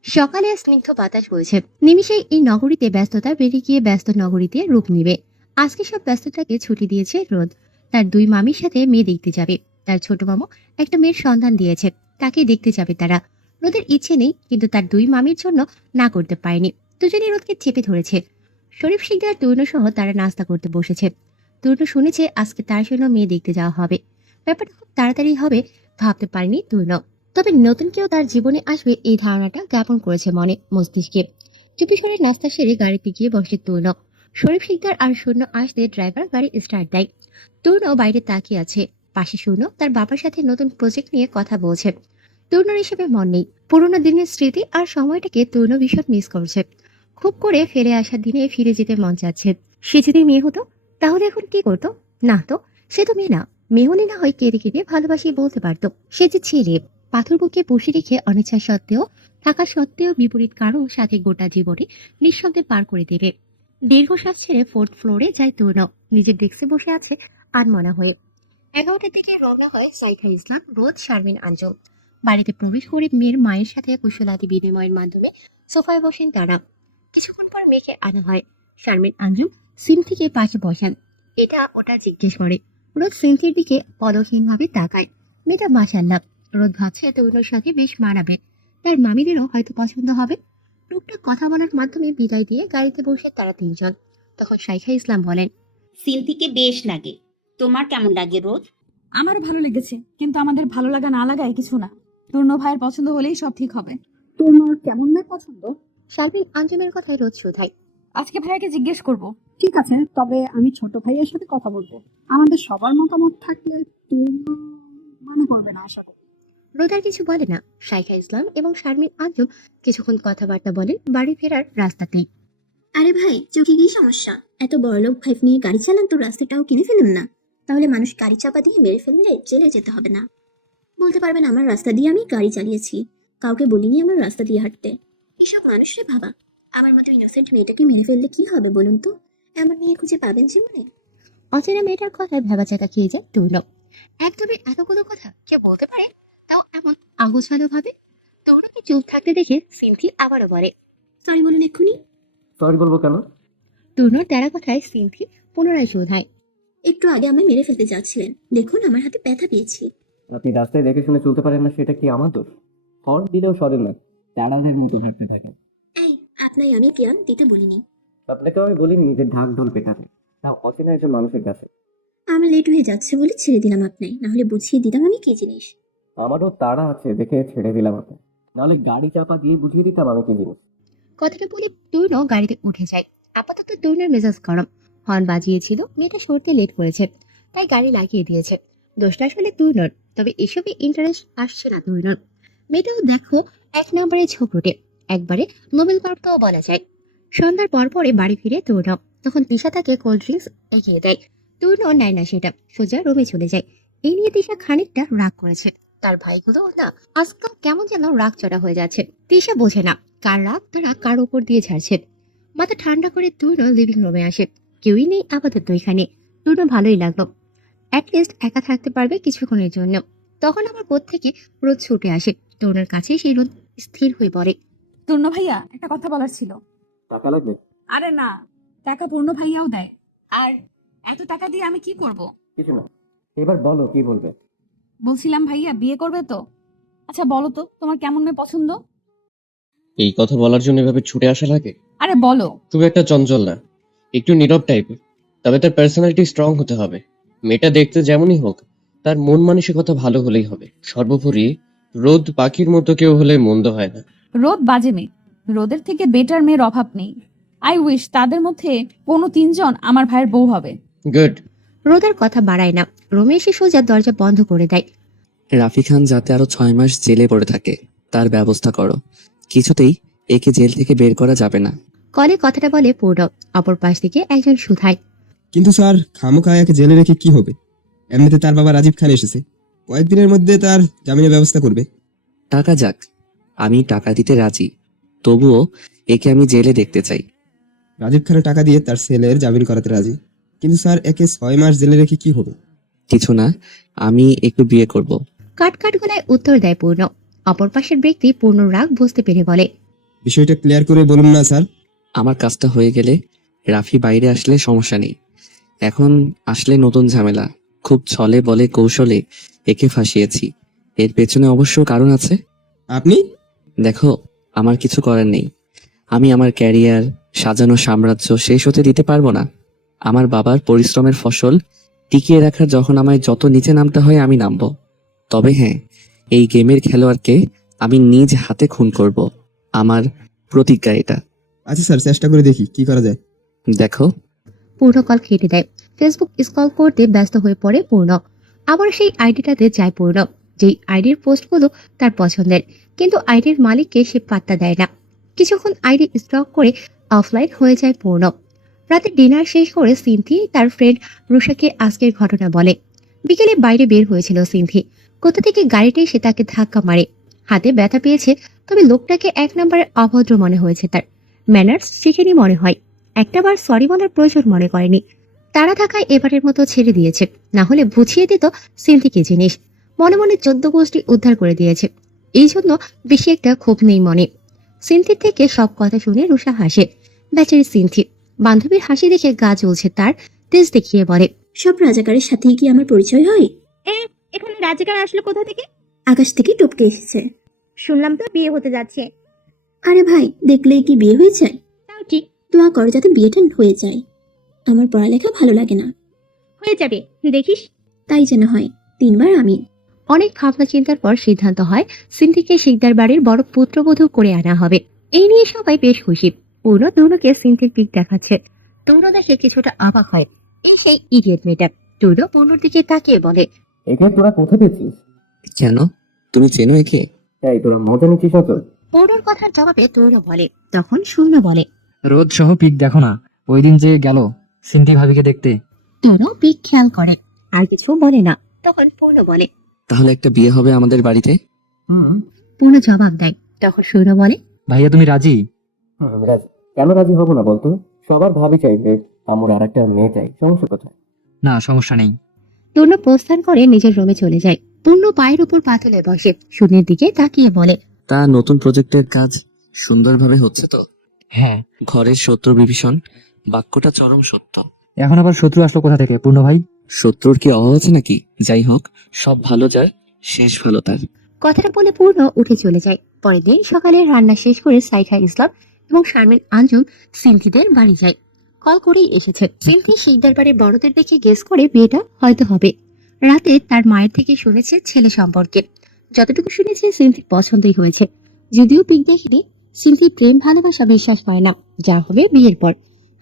সকালে স্নিগ্ধ বাতাস বইছে। নিমিষেই এই নগরীতে ব্যস্ততা বেড়ে গিয়ে ব্যস্ত নগরীতে রূপ নিবে। আজকে সব ব্যস্ততাকে ছুটি দিয়েছে রোদ। তার দুই মামির সাথে মেয়ে দেখতে যাবে। তার ছোট মামু একটা মেয়ের সন্ধান দিয়েছে, তাকে দেখতে যাবে তারা। রোদের ইচ্ছে নেই, কিন্তু তার দুই মামির জন্য না করতে পারেনি। দুজনেই রোদকে চেপে ধরেছে। শরীফ শিকদার তরুণ সহ তারা নাস্তা করতে বসেছে। তরুণ শুনেছে আজকে তার জন্য মেয়ে দেখতে যাওয়া হবে। ব্যাপারটা খুব তাড়াতাড়ি হবে ভাবতে পারেনি তরুণ। তবে নতুন কেউ তার জীবনে আসবে এই ধারণাটা জ্ঞাপন করেছে মনে মস্তিষ্কে। চুপি করে নাস্তা সেরে গাড়িতে গিয়ে বসে তরুণ। শরীফ শিকদার আর শূন্য আসতে ড্রাইভার গাড়ি স্টার্ট দেয়। তরুণও বাইরে তাকিয়ে আছে। পাশে শূন্য তার বাবার সাথে নতুন প্রজেক্ট নিয়ে কথা বলছে। তরুণের হিসেবে মন নেই। পুরোনো দিনের স্মৃতি আর সময়টাকে তরুণ ভীষণ মিস করছে। খুব করে ফেলে আসা দিনে ফিরে যেতে মন চাচ্ছে। সে যদি মেয়ে হতো তাহলে এখন কি করতো? না তো, সে তো মেয়ে না। মেয়ে হলে না হয় কেঁদে কেঁদে ভালোবাসি বলতে পারতো। সে যে ছেলে, পাথর বুকে বসে রেখে অনিচ্ছা সত্ত্বেও থাকা সত্ত্বেও বিপরীত কারো সাথে গোটা জীবনে নিঃশব্দে পার করে দেবে। দীর্ঘশ্বাস ছেড়ে 4th ফ্লোরে যায় তরুণ। নিজের ডেস্কে বসে আছে আনমনা হয়ে। 11টার দিকে রওনা হয় সাইখা ইসলাম, রোদ, শারমিন, আঞ্জুম। বাড়িতে প্রবেশ করে মেয়ের মায়ের সাথে কুশলাদি বিনিময়ের মাধ্যমে সোফায় বসেন তারা। কিছুক্ষণ পর মেয়েকে আনা হয়। শারমিন, আঞ্জুম সিমথিকে পাশে বসান। এটা ওটা জিজ্ঞেস করে। রোদ সিমথির দিকে পলকহীনভাবে তাকায়। মেয়েটা মাশাআল্লাহ। রোদ ভাবছে তরুণের সাথে বেশ মানাবে। তার মামিদেরও হয়তো পছন্দ হবে। টুকটাক কথা বলার মাধ্যমে বিদায় দিয়ে গাড়িতে বসে তারা তিনজন। তখন সাইখা ইসলাম বলেন, সিনথিকে বেশ লাগে। তোমার কেমন লাগে রোদ? আমারও ভালো লেগেছে, কিন্তু আমাদের ভালো লাগা না লাগায় কিছু না। পূর্ণ ভাইয়ের পছন্দ হলেই সব ঠিক হবে। তোমার কেমন মেয়ে পছন্দ? শারমিন আঞ্জুমের কথায় রোদ শুধায়। আজকে ভাইয়াকে জিজ্ঞেস করব। ঠিক আছে, তবে আমি ছোট ভাইয়ের সাথে কথা বলবো। আমাদের সবার মতামত থাকলে তুমি মনে করবে না আশা করি। রোদ আর কিছু বলে না। সাইখা ইসলাম এবং শারমিন আঞ্জুম কিছুক্ষণ কথাবার্তা বলেন বাড়ি ফেরার রাস্তাতেই। আরে ভাই, চোখে কি সমস্যা? এত বড়লোক ভাই নিয়ে গাড়ি চালান তো রাস্তাটাও কিনে ফেলুন না। তাহলে মানুষ গাড়ি চাপা দিয়ে মেরে ফেললে জেলে যেতে হবে না। বলতে পারবেন আমার রাস্তা দিয়ে আমি গাড়ি চালিয়েছি, কাউকে বলিনি আমার রাস্তা দিয়ে হাঁটতে। এসব মানুষরে ভাবা। আমার মতো ইনোসেন্ট মেয়েটাকে মেরে ফেললে কি হবে বলুন তো? এমন মেয়ে খুঁজে পাবেন জীবনে? অচেনা মেয়েটার কথায় ভেবাচাকা খেয়ে যায় তরুণ। একদমই এতগুলো কথা কে বলতে পারে, তাও এমন আগোছালো ভাবে? তরুণকে চুপ থাকতে দেখে সিনথি আবারও বলে, সরি বলুন এক্ষুনি। সরি বলবো কেন? তরুণের তেরা কথায় সিনথি পুনরায় শোধায়, একটু আগে আমায় মেরে ফেলতে যাচ্ছিলেন, দেখুন আমার হাতে ব্যথা পেয়েছি। আপনি রাস্তায় দেখে শুনে চলতে পারেন না, সেটা কি আমার দোষ? হর্ন দিলেও সরেন না, তাড়াদের মতো ভাবতে থাকেন। এই, আপনাই আমি জ্ঞান দিতে বলিনি। আপনাকেও আমি বলিনি যে ঢাক ঢোল পেটাতে, তাও অচেনা একজন মানুষের কাছে। আমার লেট হয়ে যাচ্ছে বলে ছেড়ে দিলাম আপনায়, নাহলে বুঝিয়ে দিতাম আমি কি জিনিস। আমারও তাড়া আছে দেখে ছেড়ে দিলাম আপনি, নাহলে গাড়ি চাপা দিয়ে বুঝিয়ে দিতাম আমি কি জিনিস। কথাটা বলে তরুণও গাড়িতে উঠে যায়। আপাতত তরুণের মেজাজ গরম। হর্ন বাজিয়েছিল, মেয়েটা সরতে লেট করেছে, তাই গাড়ি লাগিয়ে দিয়েছে। দোষটা আসলে তরুণের, তবে এসবে ইন্টারেস্ট আসছে না তরুণের। মেয়েটাও দেখো 1 নম্বরে ঝোপড়ে, একবারে নোবেল প্রাপ্তও বলা যায়। সন্ধ্যার পর পরে বাড়ি ফিরে তরুণ। তখন তিশা তাকে কোল্ড ড্রিঙ্কস এগিয়ে দেয়। তরুণও নেয় না সেটা, সোজা রুমে চলে যায়। এই নিয়ে তিশা খানিকটা রাগ করেছে। তার ভাইগুলো না আজকাল কেমন যেন রাগ চড়া হয়ে যাচ্ছে। তিশা বোঝে না কার রাগ তারা কার উপর দিয়ে ঝাড়ছে। মাথা ঠান্ডা করে তুইরও লিভিং রুমে আসে। কেউই নেই আপাতত এখানে। তুইরও ভালোই লাগলো, অ্যাটলিস্ট একা থাকতে পারবে কিছুক্ষণের জন্য। তখন আবার কোত্থেকে রোদ ছুটে আসে। তরুণের কাছে সেই রোদ স্থির হয়ে পড়ে। পূর্ণ ভাইয়া, একটা কথা বলার ছিল। টাকা লাগবে? আরে না, টাকা পূর্ণ ভাইয়াও দেয়। আর এত টাকা দিয়ে আমি কি করব? কিছু না, এবার বলো কি বলবে। বলছিলাম ভাইয়া বিয়ে করবে তো? আচ্ছা বলো তো, তোমার কেমন মেয়ে পছন্দ? এই কথা বলার জন্য এভাবে ছুটে আসা লাগে? আরে বলো। খুব একটা চঞ্চল না, একটু নীরব টাইপের, তবে তার পার্সোনালিটি স্ট্রং হতে হবে। মেয়েটা দেখতে যেমনই হোক, তার মন মানসিকতা ভালো হলেই হবে। সর্বোপরি রোদ পাখির মতো কেউ হলে মন্দ হয় না। রোদ বাজে মেয়ে, রোদের থেকে বেটার মেয়ের অভাব নেই। আই উইশ তাদের মধ্যে কোনো 3 জন আমার ভাইয়ের বউ হবে। গুড। রোদের কথা বাড়ায় না, রুমে এসে সোজা দরজা বন্ধ করে দেয়। রাফি খান যাতে আরো 6 মাস জেলে পড়ে থাকে তার ব্যবস্থা করো। কিছুতেই একে জেল থেকে বের করা যাবে না। কলে কথাটা বলে পূর্ণ। অপর পাশ থেকে একজন সুধায়। কিন্তু স্যার, খামোখা একে জেলে রেখে কি হবে? এমনিতে তার বাবা রাজীব খান এসেছে, কয়েকদিনের মধ্যে তার জামিনের ব্যবস্থা করবে। টাকা যাক, আমি টাকা দিতে রাজি, তবুও একে আমি জেলে দেখতে চাই। রাজীব খানের টাকা দিয়ে তার ছেলের জামিন করাতে রাজি, কিন্তু স্যার একে 6 মাস জেলে রেখে কি হবে? কিছু না, আমি একটু বিয়ে করব। কাট কাট গলায় উত্তর দেয় পূর্ণ। অপর পাশের ব্যক্তি পূর্ণ রাগ বুঝতে পেরে বলে। বিষয়টা ক্লিয়ার করে বলুন না স্যার। আমার কাজটা হয়ে গেলে রাফি বাইরে আসলে সমস্যা নেই, এখন আসলে নতুন ঝামেলা। খুব ছলে বলে কৌশলে একে ফাঁসিয়েছি, এর পেছনে অবশ্য কারণ আছে। আপনি? দেখো, আমার কিছু করার নেই। আমি আমার ক্যারিয়ার, সাজানো সাম্রাজ্য শেষ হতে দিতে পারবো না। আমার বাবার পরিশ্রমের ফসল টিকিয়ে রাখার যখন আমায় যত নিচে নামতে হয় আমি নামবো। তবে হ্যাঁ, এই গেমের খেলোয়াড়কে আমি নিজ হাতে খুন করব, আমার প্রতিজ্ঞা এটা। আচ্ছা স্যার, চেষ্টা করে দেখি কি করা যায়। দেখো। পূর্ণ কল কেটে দেয়। ফেসবুক স্ক্রল করতে ব্যস্ত হয়ে পড়ে পূর্ণ। আবার সেই আইডিটাতে যায় পূর্ণ, যেই আইডির পোস্টগুলো তার পছন্দের, কিন্তু আইডির মালিককে সে পাত্তা দেয় না। কিছুক্ষণ আইডি স্টক করে অফলাইন হয়ে যায় পূর্ণ। রাতে ডিনার শেষ করে সিনথি তার ফ্রেন্ড রুষাকে আজকের ঘটনা বলে। বিকেলে বাইরে বের হয়েছিল সিনথি, কোথা থেকে গাড়িতে সে তাকে ধাক্কা মারে। হাতে ব্যথা পেয়েছে, তবে লোকটাকে 1 নম্বরের অভদ্র মনে হয়েছে তার। ম্যানার্স শিখেনি মনে হয়, একটাবার সরি বলার প্রয়োজন মনে করেনি। তারা থাকায় এবারের মতো ছেড়ে দিয়েছে, না হলে বুঝিয়ে দিত সিনথিকে জিনিস। মনে মনে 14 গোষ্ঠী উদ্ধার করে দিয়েছে, এই জন্য বেশি একটা ক্ষোভ নেই মনে। সিনথির থেকে সব কথা শুনে রুষা হাসে। বেচারি সিনথি, বান্ধবীর হাসি দেখে গা জ্বলছে তার, তেজ দেখিয়ে বলে। সব রাজাকারের সাথেই কি আমার পরিচয় হয়? এখানে রাজাকার আসলো কোথা থেকে? আকাশ থেকে টপকে এসেছে। শুনলাম তো বিয়ে হতে যাচ্ছে। আরে ভাই, দেখলেই কি বিয়ে হয়ে যায়? তাও ঠিক। দোয়া করো যাতে বিয়েটা হয়ে যায়। আমার পড়ালেখা ভালো লাগে না। হয়ে যাবে, দেখিস। তাই যেন হয়। 3 বার আমি। অনেক ভাবনা চিন্তার পর সিদ্ধান্ত হয় সিনথিকে শিকদার বাড়ির বড় পুত্রবধূ করে আনা হবে। এই নিয়ে সবাই বেশ খুশি। পূর্ণ তরুণকে সিনথির পিক দেখাচ্ছে। তরুণ দেখে কিছুটা অবাক হয়, এই সেই ইডিয়েট মেয়েটা। তরুণ পূর্ণর দিকে তাকিয়ে বলে। একে তোরা কোথায় পেয়েছিস? কেন, তুমি চেনো একে? এই তোরা মজা নিচ্ছিস না তো? পূর্ণর কথার জবাবে তরুণ বলে। তখন শূন্য বলে। রোদ সহ পিক দেখো না, ওই দিন যে গেল সিন্ধি ভাবিকে দেখতে। তরুণ পিক খেয়াল করে, আর কিছু বলে না। তখন পূর্ণ বলে। তাহলে একটা বিয়ে হবে আমাদের বাড়িতে? পূর্ণ জবাব দেয়। তখন শূন্য বলে। ভাইয়া তুমি রাজি? রাজি। কেন রাজি হব না বলতো? সবার ভাবি চাই যে আমার আর একটা মেয়ে চাই, সমস্যা কোথায়? না, সমস্যা নেই। পূর্ণ প্রস্থান করে নিজের রুমে চলে যায়। পূর্ণ পায়ের উপর পাথলে বসে শূন্যের দিকে তাকিয়ে বলে। তা নতুন প্রজেক্টের কাজ সুন্দরভাবে হচ্ছে তো? হ্যাঁ। ঘরের শত্রু বিভীষণ, বাক্যটা চরম সত্য। এখন আবার শত্রু আসলো কোথা থেকে পূর্ণ ভাই? শত্রুর কি অভাব আছে নাকি? যাই হোক, সব ভালো যার শেষ ভালো তার। কথাটা বলে পূর্ণ উঠে চলে যায়। পরের দিন সকালে রান্না শেষ করে সাইখা ইসলাম এবং শারমিন আঞ্জুম সিনথিদের বাড়ি যায়। কল করেই এসেছে। সিনথি শিকদার বাড়ির বড়দের দেখে গেস করে বিয়েটা হয়তো হবে। রাতে তার মায়ের থেকে শুনেছে ছেলে সম্পর্কে। যতটুকু শুনেছে সিনথি পছন্দই হয়েছে। যদিও পিক দেখিনি, সিনথি প্রেম ভালোবাসা বিশ্বাস পায় না, যা হবে বিয়ের পর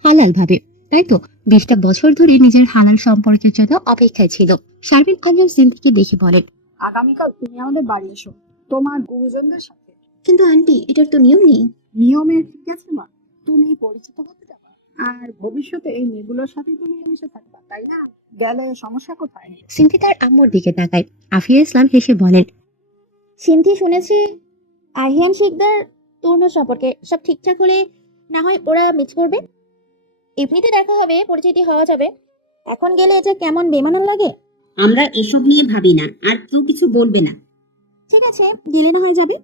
হালাল ভাবে। তাই তো 20টা বছর ধরে নিজের হালাল সম্পর্কের জন্য অপেক্ষায় ছিল। শারমিন আঞ্জুম সিনথিকে দেখে বলেন। আগামীকাল তুমি আমাদের বাড়ি এসো, তোমার গুরুজনদের সাথে। কিন্তু আন্টি, এটার তো নিয়ম নেই। নিয়মের ঠিক আছে মা, তুমি পরিচিত হতে যাবা, আর ভবিষ্যতে এই মেয়েগুলোর সাথে তুমি মিশে থাকবা, তাই না? গেলে সমস্যা কোথায়? সিনথি তার আম্মুর দিকে তাকায়। আফিয়া ইসলাম হেসে বলেন। সিনথি শুনেছি আহিয়ান শিকদার তরুণ সম্পর্কে সব ঠিকঠাক হলে না হয় ওরা মিস করবে। এমনিতে দেখা হবে, পরিচিতি হওয়া যাবে। এখন গেলে এটা কেমন বেমানান লাগে। আমরা এসব নিয়ে ভাবি না, আর কেউ কিছু বলবে না। ঠিক আছে, গেলে না হয় যাবে।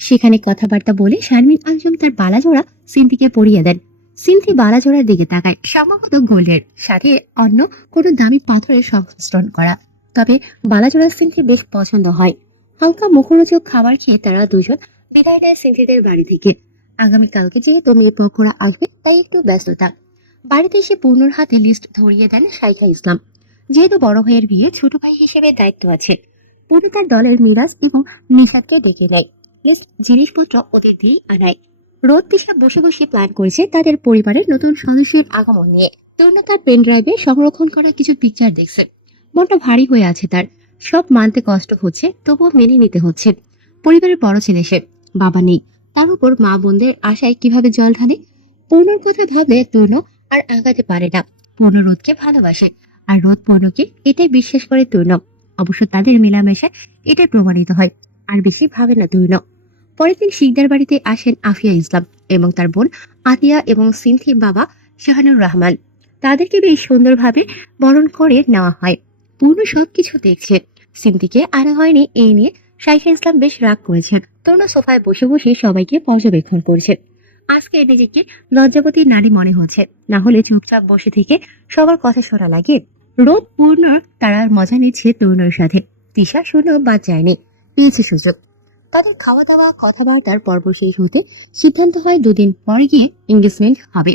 সেখানে কথাবার্তা বলে শারমিন আঞ্জুম তার বালাজোড়া সিন্থিকে পরিয়ে দেন। সিন্থি বালাজোড়ার দিকে তাকায়, সম্ভবত গোল্ডের সাথে অন্য কোনো দামি পাথরের সংমিশ্রণ করা। তবে বালাজোড়া সিন্থি বেশ পছন্দ হয়। হালকা মুখরোচক খাবার খেয়ে তারা দুজন বিদায় নেয় সিন্থিদের বাড়ি থেকে। আগামীকালকে যেহেতু মেয়ে পক্ষরা আসবে, তাই একটু ব্যস্ততা। বাড়িতে এসে পূর্ণর হাতে লিস্ট ধরিয়ে দেন শাইখা ইসলাম। যেহেতু বড় ভাইয়ের বিয়ে, ছোট ভাই হিসেবে দায়িত্ব আছে। পূর্ণ তার দলের মিরাজ এবং নিশাদকে ডেকে নেয়। লিস্ট জিনিসপত্র ওদের দিয়েই আনায়। রোদ দিশা বসে বসে প্ল্যান করেছে তাদের পরিবারের নতুন সদস্যের আগমন নিয়ে। তরুণা তার পেন ড্রাইভে সংরক্ষণ করা কিছু পিকচার দেখছে। মনটা ভারী হয়ে আছে তার। সব মানতে কষ্ট হচ্ছে, তবুও মেনে নিতে হচ্ছে। পরিবারের বড় ছেলে সে, বাবা নেই, তার উপর মা বোনদের আশায় কিভাবে জল ঢালে। পূর্ণর কথা ভাবলে তরুণ আর আগাতে পারে না। পূর্ণ রোদকে ভালোবাসে, আর রোদ পূর্ণকে এটাই বিশ্বাস করে তরুণ। অবশ্য তাদের মেলামেশায় এটাই প্রমাণিত হয়। আর বেশি ভাবে না তরুণ। পরের দিন শিকদার বাড়িতে আসেন আফিয়া ইসলাম এবং তার বোন আতিয়া এবং সিন্থির বাবা শাহানুর রহমান। তাদেরকে বেশ সুন্দরভাবে বরণ করে নেওয়া হয়। পূর্ণ সবকিছু দেখছে। সিন্থিকে আনা হয়নি এই নিয়ে শাইখা ইসলাম বেশ রাগ করেছেন। তরুণ সোফায় বসে বসে সবাইকে পর্যবেক্ষণ করছে। আজকে নিজেকে লজ্জাবতী নারী মনে হচ্ছে, না হলে চুপচাপ বসে থেকে সবার কথা শোনা লাগে। রোদ পূর্ণ তারার মজা নিচ্ছে তরুণের সাথে। তিশা শূন্য বাদ যায়নি, পেয়েছে সুযোগ। তাদের খাওয়া দাওয়া কথাবার্তার পর্ব শেষ হতে সিদ্ধান্ত হয় 2 দিন পরে গিয়ে এঙ্গেজমেন্ট হবে।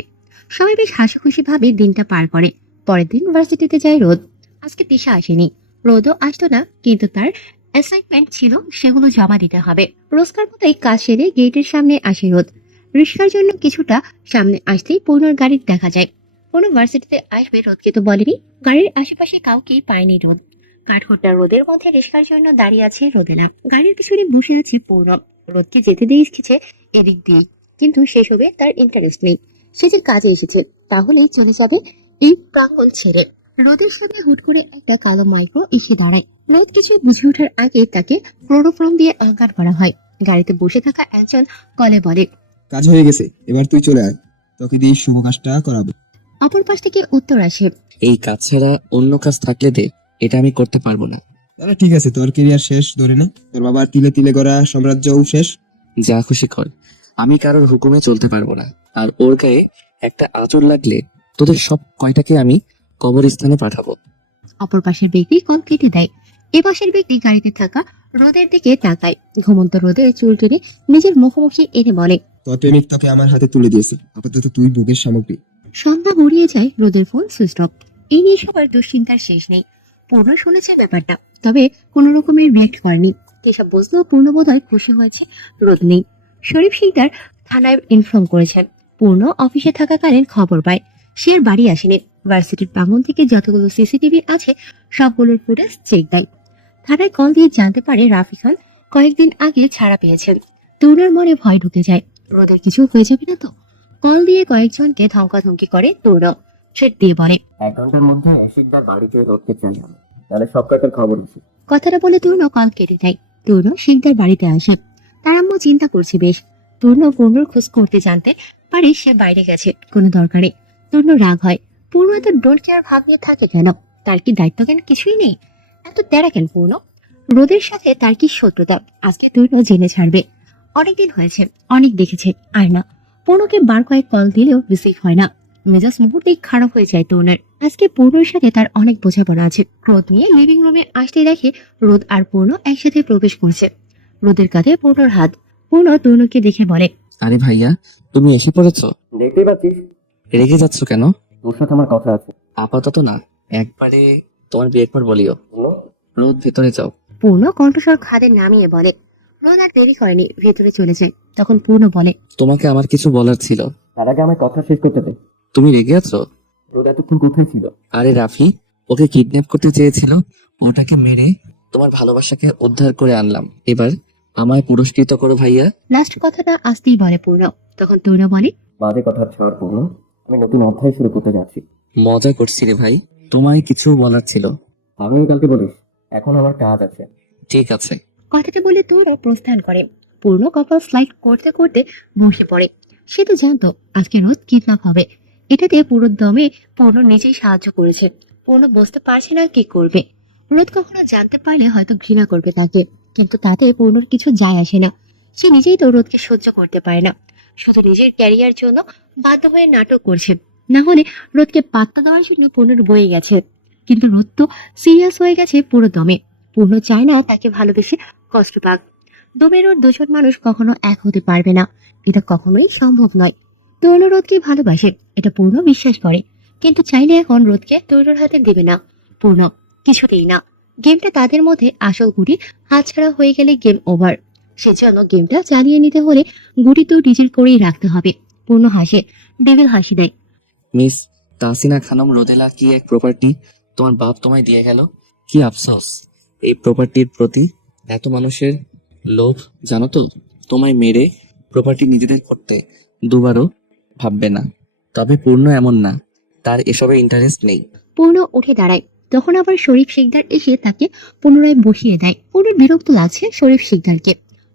সবাই বেশ হাসি খুশি ভাবে দিনটা পার করে। পরের দিন ভার্সিটিতে যায় রোদ। আজকে তিশা আসেনি। রোদও আসতো না, কিন্তু তার অ্যাসাইনমেন্ট ছিল, সেগুলো জমা দিতে হবে। রোজকার মতোই কাজ সেরে গেটের সামনে আসে রোদ। রিস্কার জন্য কিছুটা সামনে আসতেই পূর্ণর গাড়ি দেখা যায়। কোনো ভার্সিটিতে আসবে রোদকে তো বলেনি। গাড়ির আশেপাশে কাউকেই পায়নি রোদ। কাঠখোট্টা রোদের মধ্যে রিস্কার জন্য দাঁড়িয়ে আছে রোদেলা। গাড়ির পিছনে বসে আছে পূর্ণ। রোদকে যেতে দিয়ে এসেছে এদিক দিয়ে, কিন্তু সেসবে তার ইন্টারেস্ট নেই। সে যে কাজে এসেছে, তাহলেই চলে যাবে এই প্রাঙ্গণ ছেড়ে। রোদের সামনে হুট করে একটা কালো মাইক্রো এসে দাঁড়ায়। রোদ কিছু বুঝে ওঠার আগে তাকে ক্লোরোফর্ম দিয়ে আঘাত করা হয়। গাড়িতে বসে থাকা একজন কলে বলে, কাজ হয়ে গেছে, এবার তুই চলে আয়, তোকে দিয়ে শুভ কাজটা করাবো। অপর পাশ থেকে উত্তর আসে, এই কাজ ছাড়া অন্য কাজ থাকলে দে, এটা আমি করতে পারবো না। তাহলে ঠিক আছে, তোর কেরিয়ার শেষ ধরে না, তোর বাবার তিলে তিলে গড়া সাম্রাজ্যও শেষ। যা খুশি কর, আমি কারোর হুকুমে চলতে পারবো না। আর ওর গায়ে একটা আঁচড় লাগলে তোদের সব কয়টাকে আমি কবরস্থানে পাঠাবো। অপর পাশের ব্যক্তি কল কেটে দেয়। এ পাশের ব্যক্তি গাড়িতে থাকা রোদের দিকে তাকায়। ঘুমন্ত রোদের চুল টেনে নিজের মুখোমুখি এনে বলে, তোর প্রেমিক তোকে আমার হাতে তুলে দিয়েছে, আপাতত তুই ভোগের সামগ্রী। সন্ধ্যা গড়িয়ে যায়, রোদের ফোন সুইচ অফ। এই নিয়ে সবার দুশ্চিন্তার শেষ নেই। পূর্ণ শুনেছে ব্যাপারটা, তবে কোনো রকমের রিয়েক্ট করেনি। এসব বুঝলেও পূর্ণ বোধহয় খুশি হয়েছে রোদ নেই। শরীফ শিকদার থানায় ইনফর্ম করেছেন। পূর্ণ অফিসে থাকাকালীন খবর পায় সে আর বাড়ি আসেনি। ভার্সিটির প্রাঙ্গণ থেকে যতগুলো সিসিটিভি আছে সবগুলোর ফুটেজ চেক দেয়। থানায় কল দিয়ে জানতে পারে রাফি খান কয়েকদিন আগে ছাড়া পেয়েছেন। তরুণের মনে ভয় ঢুকে যায়, রোদের কিছু হয়ে যাবে না তো। কল দিয়ে কয়েকজনকে ধমকাধমকি করে তরুণ। থ্রেট দিয়ে বলে, 1 ঘন্টার মধ্যে শিকদার বাড়িতে রোদকে চাই আমি, তাহলে সব কাটার খবর আছে। কথাটা বলে তরুণ কল কেটে দেয়। তরুণ শিকদার বাড়িতে আসে। তার আম্মু চিন্তা করছে বেশ। তরুণ পূর্ণর খোঁজ করতে জানতে পারে সে বাইরে গেছে কোনো দরকারে। তরুণ রাগ হয়, পূর্ণ এত ডোন্ট কেয়ার ভাব নিয়ে থাকে কেন? তার কি দায়িত্ব জ্ঞান কিছুই নেই? এত তেরা কেন পূর্ণ? রোদের সাথে তার কি শত্রুতা? আজকে তরুণ জেনে ছাড়বে। অনেকদিন হয়েছে, অনেক দেখেছে, আর না। পূর্ণকে বার কয়েক কল দিলেও রিসিভ হয় না। মেজাজ মুহূর্তেই খারাপ হয়ে যায় তরুণের। আজকে পূর্ণের সাথে তার অনেক বোঝাপড়া আছে। রোদ নিয়ে লিভিং রুমে আসতে দেখে রোদ আর পূর্ণ একসাথে প্রবেশ করছে। রোদের কাঁধে পূর্ণর হাত। পূর্ণ তরুণকে দেখে বলে, আরে ভাইয়া, তুমি এসে পড়েছো? দেখতেই পাচ্ছিস, রেগে যাচ্ছ কেন? তোর সাথে আমার কথা আছে। আপাতত না, একবারে তোমার বিয়ে একবার বলিও। রোদ, ভেতরে যাও। পূর্ণ কণ্ঠস্বর খাদে নামিয়ে বলে। রোদ আর দেরি করেনি, ভেতরে চলে যায়। তখন পূর্ণ বলে, তোমাকে আমার কিছু বলার ছিল। তার আগে আমার কথা শেষ করতে দে। তুমি রেগে আছো? রোদ এতক্ষণ কোথায় ছিল? আরে রাফি ওকে কিডন্যাপ করতে চেয়েছিল, ওটাকে মেরে তোমার ভালোবাসাকে উদ্ধার করে আনলাম। এবার আমায় পুরস্কৃত করো ভাইয়া। লাস্ট কথাটা আসতেই বলে পূর্ণ। তখন তরুণ বলে, বাজে কথা ছাড় পূর্ণ, আমি নতুন অধ্যায় শুরু করতে যাচ্ছি। মজা করছি রে ভাই, তোমায় কিছু বলার ছিল। আগামীকালকে বলিস, এখন আমার কাজ আছে। ঠিক আছে। কথাটা বলে তরুণ প্রস্থান করে। পূর্ণ কপাল স্লাইড করতে করতে বসে পড়ে। সে তো জানতো আজকে রোদ কিডন্যাপ হবে। এটাতে পুরো দমে পূর্ণ নিজেই সাহায্য করেছে। পূর্ণ বুঝতে পারছে না কি করবে। রোদ কখনো জানতে পারলে হয়তো ঘৃণা করবে তাকে, কিন্তু তাতে পূর্ণর কিছু যায় আসে না। সে নিজেই তো রোদকে সহ্য করতে পারে না, শুধু নিজের ক্যারিয়ার জন্য বাধ্য হয়ে নাটক করছে। না হলে রোদকে পাত্তা দেওয়ার জন্য পূর্ণর বয়ে গেছে, কিন্তু রোদ তো সিরিয়াস হয়ে গেছে পুরো দমে। পূর্ণ চায় না তাকে ভালোবেসে কষ্ট পাক। দমের ওর দুজন মানুষ কখনো এক হতে পারবে না, এটা কখনোই সম্ভব নয়। তৈল রোদকে ভালোবাসে, এটা পূর্ণ বিশ্বাস করে, কিন্তু চাইলে এখন রোদকে তৈলর হাতে দেবে না পূর্ণ, কিছুতেই না। গেমটা তাদের মধ্যে আসল গুটি হাতছাড়া হয়ে গেলে গেম ওভার। সেজন্য গেমটা চালিয়ে নিতে হলে গুটি তো নিজের করেই রাখতে হবে। পূর্ণ হাসে, ডেভিল হাসি দেয়। মিস তাহসিনা খানম রোদেলা কি এক প্রপার্টি তোমার বাপ তোমায় দিয়ে গেল। কি আফসোস এই প্রপার্টির প্রতি এত মানুষের লোভ, জানো তো? তোমায় মেরে প্রপার্টি নিজেদের করতে দুবারও ভাববে না। তবে পূর্ণ এমন না, তার এসবে ইন্টারেস্ট নেই। পূর্ণ উঠে দাঁড়ায়, তখন আবার শরীফ শিকদার এসে তাকে পুনরায় বসিয়ে দেয়। পূর্ণের বিরক্ত লাগছে শরীফ শিকদারকে।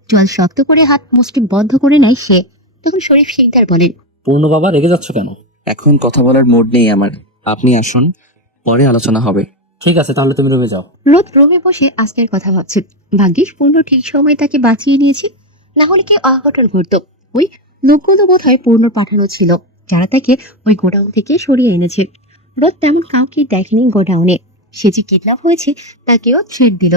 জল শক্ত করে হাত মুষ্টি বদ্ধ করে নেয় সে। তখন শরীফ শিকদার বলেন, পূর্ণ বাবা রেগে যাচ্ছ কেন? এখন কথা বলার মুড নেই আমার, আপনি আসুন, পরে আলোচনা হবে। ঠিক আছে, তাহলে তুমি রুমে যাও। রোদ রুমে বসে আজকের কথা ভাবছে। ভাগ্যিস পূর্ণ ঠিক সময় তাকে বাঁচিয়ে নিয়েছে, না হলে কি অঘটন ঘটতো। ওই লোকগুলো বোধহয় পূর্ণ পাঠানো ছিল, যারা তাকে ওই গোডাউন থেকে সরিয়ে এনেছে। রোদ তেমন কাউকে দেখেনি গোডাউনে। সে যে কিডন্যাপ হয়েছে তাকেও থ্রেট দিল,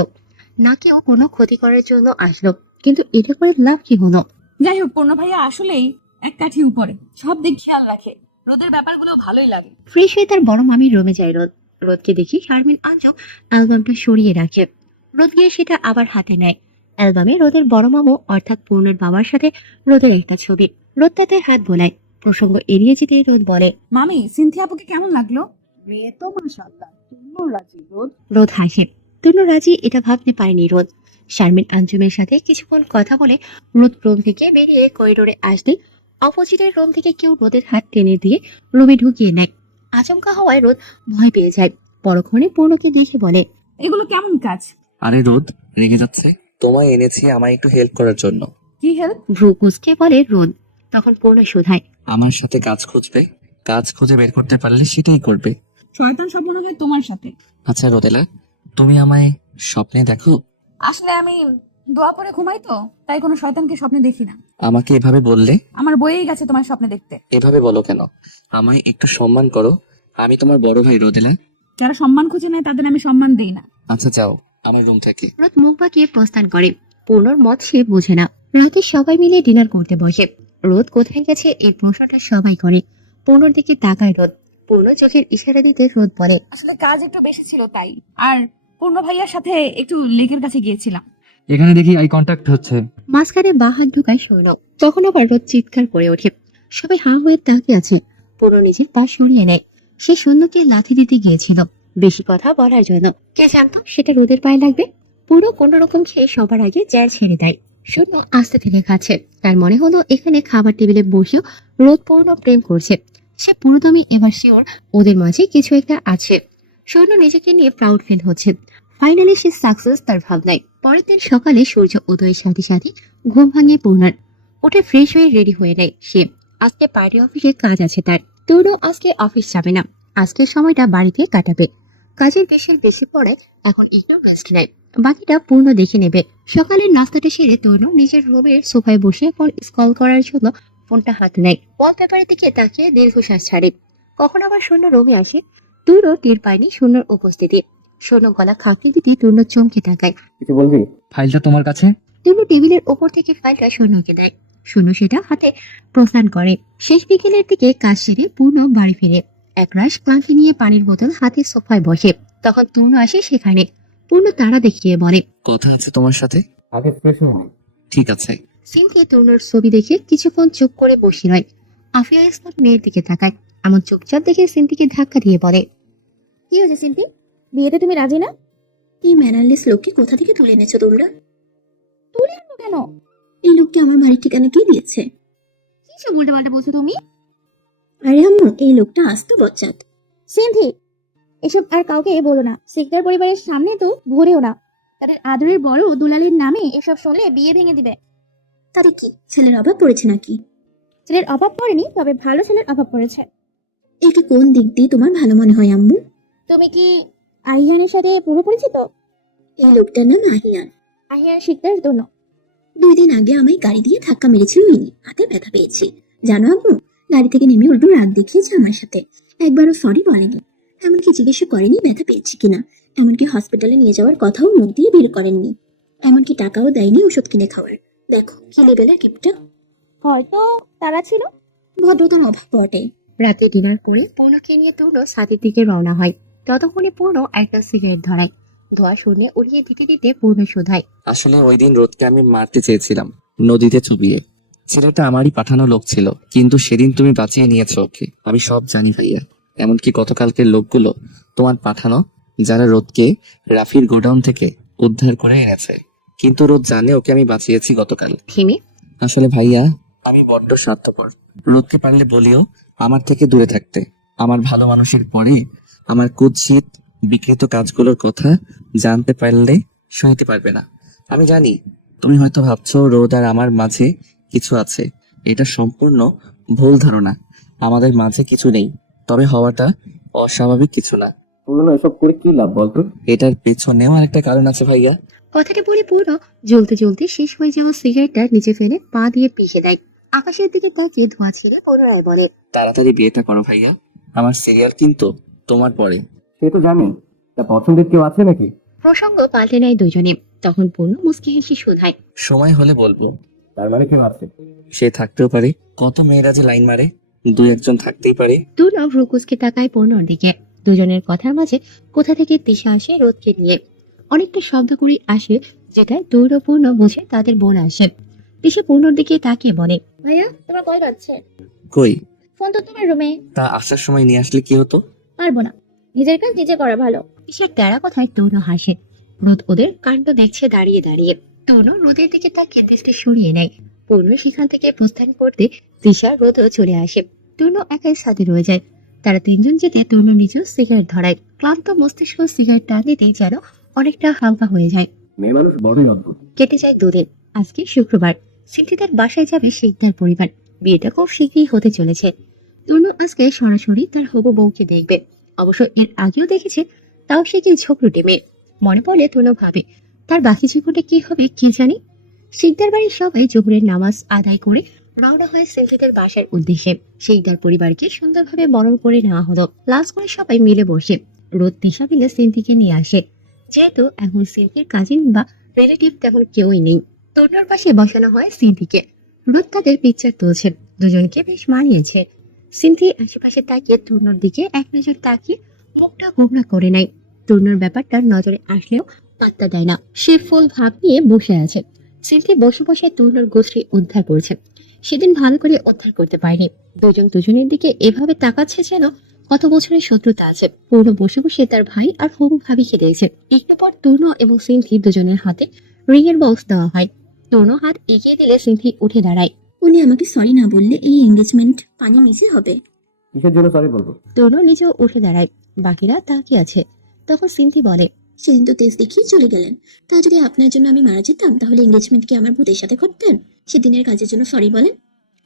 না কেউ কোনো ক্ষতি করার জন্য আসলো, কিন্তু এটা করে লাভ কি হলো? যাই হোক, পূর্ণ ভাইয়া আসলেই এক কাঠি উপরে, সব দিক খেয়াল রাখে। রোদের ব্যাপারগুলো ভালোই লাগে। ফ্রেশ হয়ে তার বড় মামির রুমে যায় রোদ। রোদকে দেখি শারমিন আঞ্জু অ্যালবামটা সরিয়ে রাখে। রোদ গিয়ে সেটা আবার হাতে নেয়। অ্যালবামে রোদের বড় মামু অর্থাৎ পূর্ণের বাবার সাথে রোদের একটা ছবি। রোদ তাতে হাত বোলায়। প্রসঙ্গ এড়িয়ে যেতে রোদ বলে, মামি, সিনথিয়া আপুকে কেমন লাগলো? মেয়ে তো মাশাআল্লাহ, তুমিও রাজি রোদ। রোদ হাসে। তুন্য রাজি এটা ভাবতে পারেনি রোদ। শারমিন আঞ্জুমের সাথে কিছুক্ষণ কথা বলে রোদ রুম থেকে বেরিয়ে করিডোরে আসতে অপোজিটের রুম থেকে কেউ রোদের হাত টেনে দিয়ে রুমে ঢুকিয়ে নেয়। আচমকা হওয়ায় রোদ ভয় পেয়ে যায়। পরক্ষণে পূর্ণকে দেখে বলে, এগুলো কেমন কাজ? আরে রোদ রেগে যাচ্ছে, তোমায় এনেছি আমায় একটু হেল্প করার জন্য। কি হেল্প? ভ্রু কুঁচকে বলে রোদ। তখন পূর্ণ শুধায়, আমার সাথে কাজ খুঁজবে, কাজ খুঁজে বের করতে পারলে সেটাই করবে। শয়তান সব মনে হয় তোমার সাথে। আচ্ছা রোদেলা, তুমি আমায় স্বপ্নে দেখো? আসলে আমি দোয়া পরে ঘুমাই তো, তাই কোনো শয়তানকে স্বপ্নে দেখি না। আমাকে এভাবে বললে? আমার বইয়েই গেছে তোমার স্বপ্নে দেখতে। এভাবে বলো কেন? আমায় একটু সম্মান করো, আমি তোমার বড় ভাই রোদেলা। যারা সম্মান খুঁজে নেয় তাদের আমি সম্মান দেই না। আচ্ছা যাও আমার রুম থেকে। রোদ মুখ বাঁকিয়ে প্রস্থান করে। পূর্ণর মত সে বোঝে না। রাতে সবাই মিলে ডিনার করতে বসে। রোদ কোথায় গেছে এই প্রশ্নটা সবাই করে। পূর্ণর দিকে তাকায় রোদ। পূর্ণ চোখের ইশারা দিতে রোদ বলে, আসলে কাজ একটু বেশি ছিল তাই। আর পূর্ণ ভাইয়ার সাথে একটু লেকের কাছে গিয়েছিলাম। এখানে দেখি আই কন্ট্যাক্ট হচ্ছে। মাঝখানে বা হাত ঢুকায় সৈন্য। তখন আবার রোদ চিৎকার করে ওঠে। সবাই হাঁ হয়ে তাকিয়ে আছে। পূর্ণ নিজের পা সরিয়ে নেয়। সে সৈন্যকে লাথি দিতে গিয়েছিল বেশি কথা বলার জন্য। কে জানতো সেটা রোদের পায়ে লাগবে। পুরো কোন রকম খেয়ে সবার আগে চেয়ার ছেড়ে দেয়। শূন্য আস্তে থেকে খাচ্ছে। তার মনে হলো এখানে খাবার টেবিলে বসেও রোদ পূর্ণ প্রেম করছে। সে পুরোদমই এবার শিওর ওদের মাঝে কিছু একটা আছে। সৈন্য নিজেকে নিয়ে প্রাউড ফিল হচ্ছে। ফাইনালি সে সাকসেস তার ভাবনায়। পরের দিন সকালে সূর্য উদয়ের সাথে সাথে ঘুম ভাঙিয়ে পূর্ণার। ওঠে ফ্রেশ হয়ে রেডি হয়ে নেয় সে। আজকে পার্টি অফিসে কাজ আছে তার। তরু আজকে অফিস যাবে না। আজকের সময়টা বাড়িতে কাটাবে। কাজের বেশি বেশি পড়ে এখন একটু রেস্ট নেয়। বাকিটা পূর্ণ দেখে নেবে। সকালের নাস্তাটা সেরে তরু নিজের রুমের সোফায় বসে ফোন স্ক্রল করার জন্য ফোনটা হাতে নেয়। ওয়ালপেপারের দিকে তাকিয়ে দীর্ঘশ্বাস ছাড়ে। কখন আবার শূন্য রুমে আসে। তুরও টের পায়নি শূন্যর উপস্থিতি। শূন্য গলা খাঁকি দিতে তরুণ চমকে তাকায়। কিছু বলবি? ফাইলটা তোমার কাছে। তরু টেবিলের ওপর থেকে ফাইলটা শূন্যকে দেয়। শূন্য সেটা হাতে প্রস্থান করে। শেষ বিকেলের দিকে কাজ সেরে পূর্ণ বাড়ি ফিরে। একরাশ ক্লান্তি নিয়ে পানির বোতল হাতে সোফায় বসে। তখন তরুণ আসে সেখানে। পূর্ণ তারা দেখিয়ে বলে, কথা আছে তোমার সাথে। আগে ফ্রেশ হও। ঠিক আছে। সিনথিয়া তরুণের ছবি দেখে কিছুক্ষণ চুপ করে বসে রয়। আফিয়া ইসলাম মেয়ের দিকে তাকায়। এমন চুপচাপ দেখে সিনথিকে ধাক্কা দিয়ে বলে, কি হয়েছে সিম্পি, বিয়েতে তুমি রাজি না? এই ম্যানারলেস লোককে কোথা থেকে তুলে এনেছো তোমরা? তুলে আনবো কেন? এই লোককে আমার বাড়ির ঠিকানা কে দিয়েছে? কি সব উল্টে পাল্টে বলছো তুমি? আরে আম্মু, এই লোকটা আস্ত বচ্চাত। সিনথি, এসব আর কাউকে বলো না। সিকদার পরিবারের সামনে তো ঘুরেও না। তাদের আদরের বড় দুলালের নামে এসব শুনলে বিয়ে ভেঙে দিবে। তাদের কি ছেলের অভাব পড়েছে নাকি? ছেলের অভাব পড়েনি, তবে ভালো ছেলের অভাব পড়েছে। একে কোন দিক দিয়ে তোমার ভালো মনে হয় আম্মু? তুমি কি আহিয়ানের সাথে পুরো পরিচিত? এই লোকটার নাম আহিয়ান। আহিয়ান শিকদার জন্য 2 দিন আগে আমায় গাড়ি দিয়ে ধাক্কা মেরেছিল মিনি, হাতে ব্যথা পেয়েছি। জানো আম্মু, গাড়ি থেকে নেমে উল্টো রাগ দেখিয়েছে আমার সাথে, একবারও সরি বলেনি, এমনকি জিজ্ঞেস করেনি ব্যথা পেয়েছি কিনা, এমনকি হসপিটালে নিয়ে যাওয়ার কথাও মুখ দিয়ে বের করেননি, এমনকি টাকাও দেয়নি ওষুধ কিনে খাওয়ার। দেখো কি লেভেলের ক্যাপটা। হয়তো তারা ছিল। ভদ্রতার অভাব বটে। রাতে ডিনার করে পূর্ণকে নিয়ে পূর্ণ ছাদের দিকে রওনা হয়। ততক্ষণে পূর্ণ একটা সিগারেট ধরায়। ধোয়া শূন্যে উড়িয়ে দিতে দিতে পূর্ণ শোধায়। আসলে ওই দিন রোদকে আমি মারতে চেয়েছিলাম, নদীতে চুবিয়ে। ছেলেটা আমারই পাঠানো লোক ছিল, কিন্তু সেদিন তুমি বাঁচিয়ে নিয়েছো ওকে। আমি সব জানি ভাইয়া, এমনকি গতকালকের লোকগুলো তোমার পাঠানো, যারা রোদকে রাফির গোডাউন থেকে উদ্ধার করে এনেছে। কিন্তু রোদ জানে ওকে আমি বাঁচিয়েছি গতকাল। থেমে আসলে ভাইয়া, আমি বড্ড স্বার্থপর। রোদকে পারলে বলিও আমার থেকে দূরে থাকতে। আমার ভালো মানুষের পরে আমার কুৎসিত বিকৃত কাজগুলোর কথা জানতে পারলে সইতে পারবে না। আমি জানি তুমি হয়তো ভাবছো রোদ আর আমার মাঝে কিছু আছে। এটা সম্পূর্ণ ভুল ধারণা। আমাদের মাঝে কিছু নেই, তবে হওয়াটা অস্বাভাবিক কিছু না। পুরনো এসব করে কি লাভ বলতো? এটার পেছনেও আরেকটা কারণ আছে ভাইয়া। কথাটা বলে পূর্ণ জ্বলতে জ্বলতে শেষ হয়ে যাওয়া সিগারেটটা নিচে ফেলে পা দিয়ে পিষে দেয়। আকাশের দিকে তাকিয়ে ধোঁয়া ছেড়ে পুনরায় বলে, তাড়াতাড়ি বিয়েটা করো ভাইয়া, আমার সিরিয়াল কিন্তু তোমার পরে। সে তো জানি, তা পছন্দের কেউ আছে নাকি? প্রসঙ্গ পাল্টে নেয় দুজনে। তখন পূর্ণ মুচকি হেসে শোধায়, সময় হলে বলবো। তার মানে কেউ আছে? সে থাকতেও পারে, কত মেয়েরা যে লাইন মারে, 2-1 থাকতেই পারে। তুর্ণ ভ্রুকুচকে তাকায় পূর্ণর দিকে। দুজনের কথার মাঝে কোথা থেকে দিশা আসে রোদকে নিয়ে। অনেকটা শব্দ করে আসে, যেটা দৌড়পূর্ণ বুঝে তাদের বোন আসে। দিশা পূর্ণর দিকে তাকিয়ে বলে, ভাইয়া তোমার কল বাজছে, কই? ফোন তো তোমার রুমে। তা আসার সময় নিয়ে আসলে কি হতো? পারবো না, নিজের কাজ নিজে করা ভালো। দিশার টেরা কথায় তরুণ হাসে। রোদ ওদের কাণ্ড দেখছে দাঁড়িয়ে দাঁড়িয়ে। তরুণ রোদের দিকে তাকিয়ে দৃষ্টি সরিয়ে নেয়। পূর্ণ সেখান থেকে প্রস্থান করতে দিশা রোদও চলে আসে। তরুণ একাই সাথে রয়ে যায়। তারা তিনজন যেতে তরুণ নিজেও সিগারেট ধরায়। ক্লান্ত মস্তিষ্ক সিগারেট টান দিতেই যেন অনেকটা হালকা হয়ে যায়। মেয়ে মানুষ বড়ই অদ্ভুত। কেটে যায় 2 দিন। আজকে শুক্রবার। সিদ্ধিদার বাসায় যাবে শিকদার পরিবার। বিয়েটা খুব শীঘ্রই হতে চলেছে। তরুণ আজকে সরাসরি তার হবু বউকে দেখবে। অবশ্য এর আগেও দেখেছে, তাও সে কি ঝোঁকরুটে মেয়ে। মনে পড়লে তরুণ ভাবে, তার বাকি জীবনটা কি হবে কি জানি। শিকদার বাড়ির সবাই জোহরের নামাজ আদায় করে রওনা হয়ে সিদ্ধিদার বাসার উদ্দেশ্যে। শিকদার পরিবারকে সুন্দরভাবে বরণ করে নেওয়া হলো। লাঞ্চ করে সবাই মিলে বসে রোদ দিশা মিলে সিন্ধিকে নিয়ে আসে। যেহেতু এখন সিন্ধির কাজিন বা রিলেটিভ তেমন কেউই নেই, তরুণের পাশে বসানো হয় সিন্ধিকে। রোদ তাদের পিকচার তুলছে। দুজনকে বেশ মানিয়েছে। সিন্থি আশেপাশে তাকিয়ে তরুণের দিকে এক নজর তাকিয়ে মুখটা গোমরা করে নেয়। তরুণের ব্যাপারটা নজরে আসলেও পাত্তা দেয় না। সে ফুল ভাব নিয়ে বসে আছে। সিন্থি বসে বসে তরুণের গোষ্ঠী উদ্ধার করছে। সেদিন ভালো করে উদ্ধার করতে পারেনি। দুজন দুজনের দিকে এভাবে তাকাচ্ছে যেন কত বছরের শত্রুতা আছে। পূর্ণ বসে বসে তার ভাই আর হবু ভাবিকে দেখছে। একটু পর তরুণ এবং সিন্থি দুজনের হাতে রিং এর বক্স দেওয়া হয়। তরুণ হাত এগিয়ে দিলে সিন্থি উঠে দাঁড়ায়। উনি আমাকে সরি না বললে এই এঙ্গেজমেন্ট পানি মিশে হবে। কিসের জন্য সরি বলবো? তরুণ নিজেও উঠে দাঁড়ায়। বাকিরা তাকিয়ে আছে। তখন সিন্থি বলে, সেদিন তো তেজ দেখিয়ে চলে গেলেন, তা যদি আপনার জন্য আমি মারা যেতাম তাহলে এঙ্গেজমেন্ট কি আমার ভূতের সাথে করতেন? সেদিনের কাজের জন্য সরি বলেন।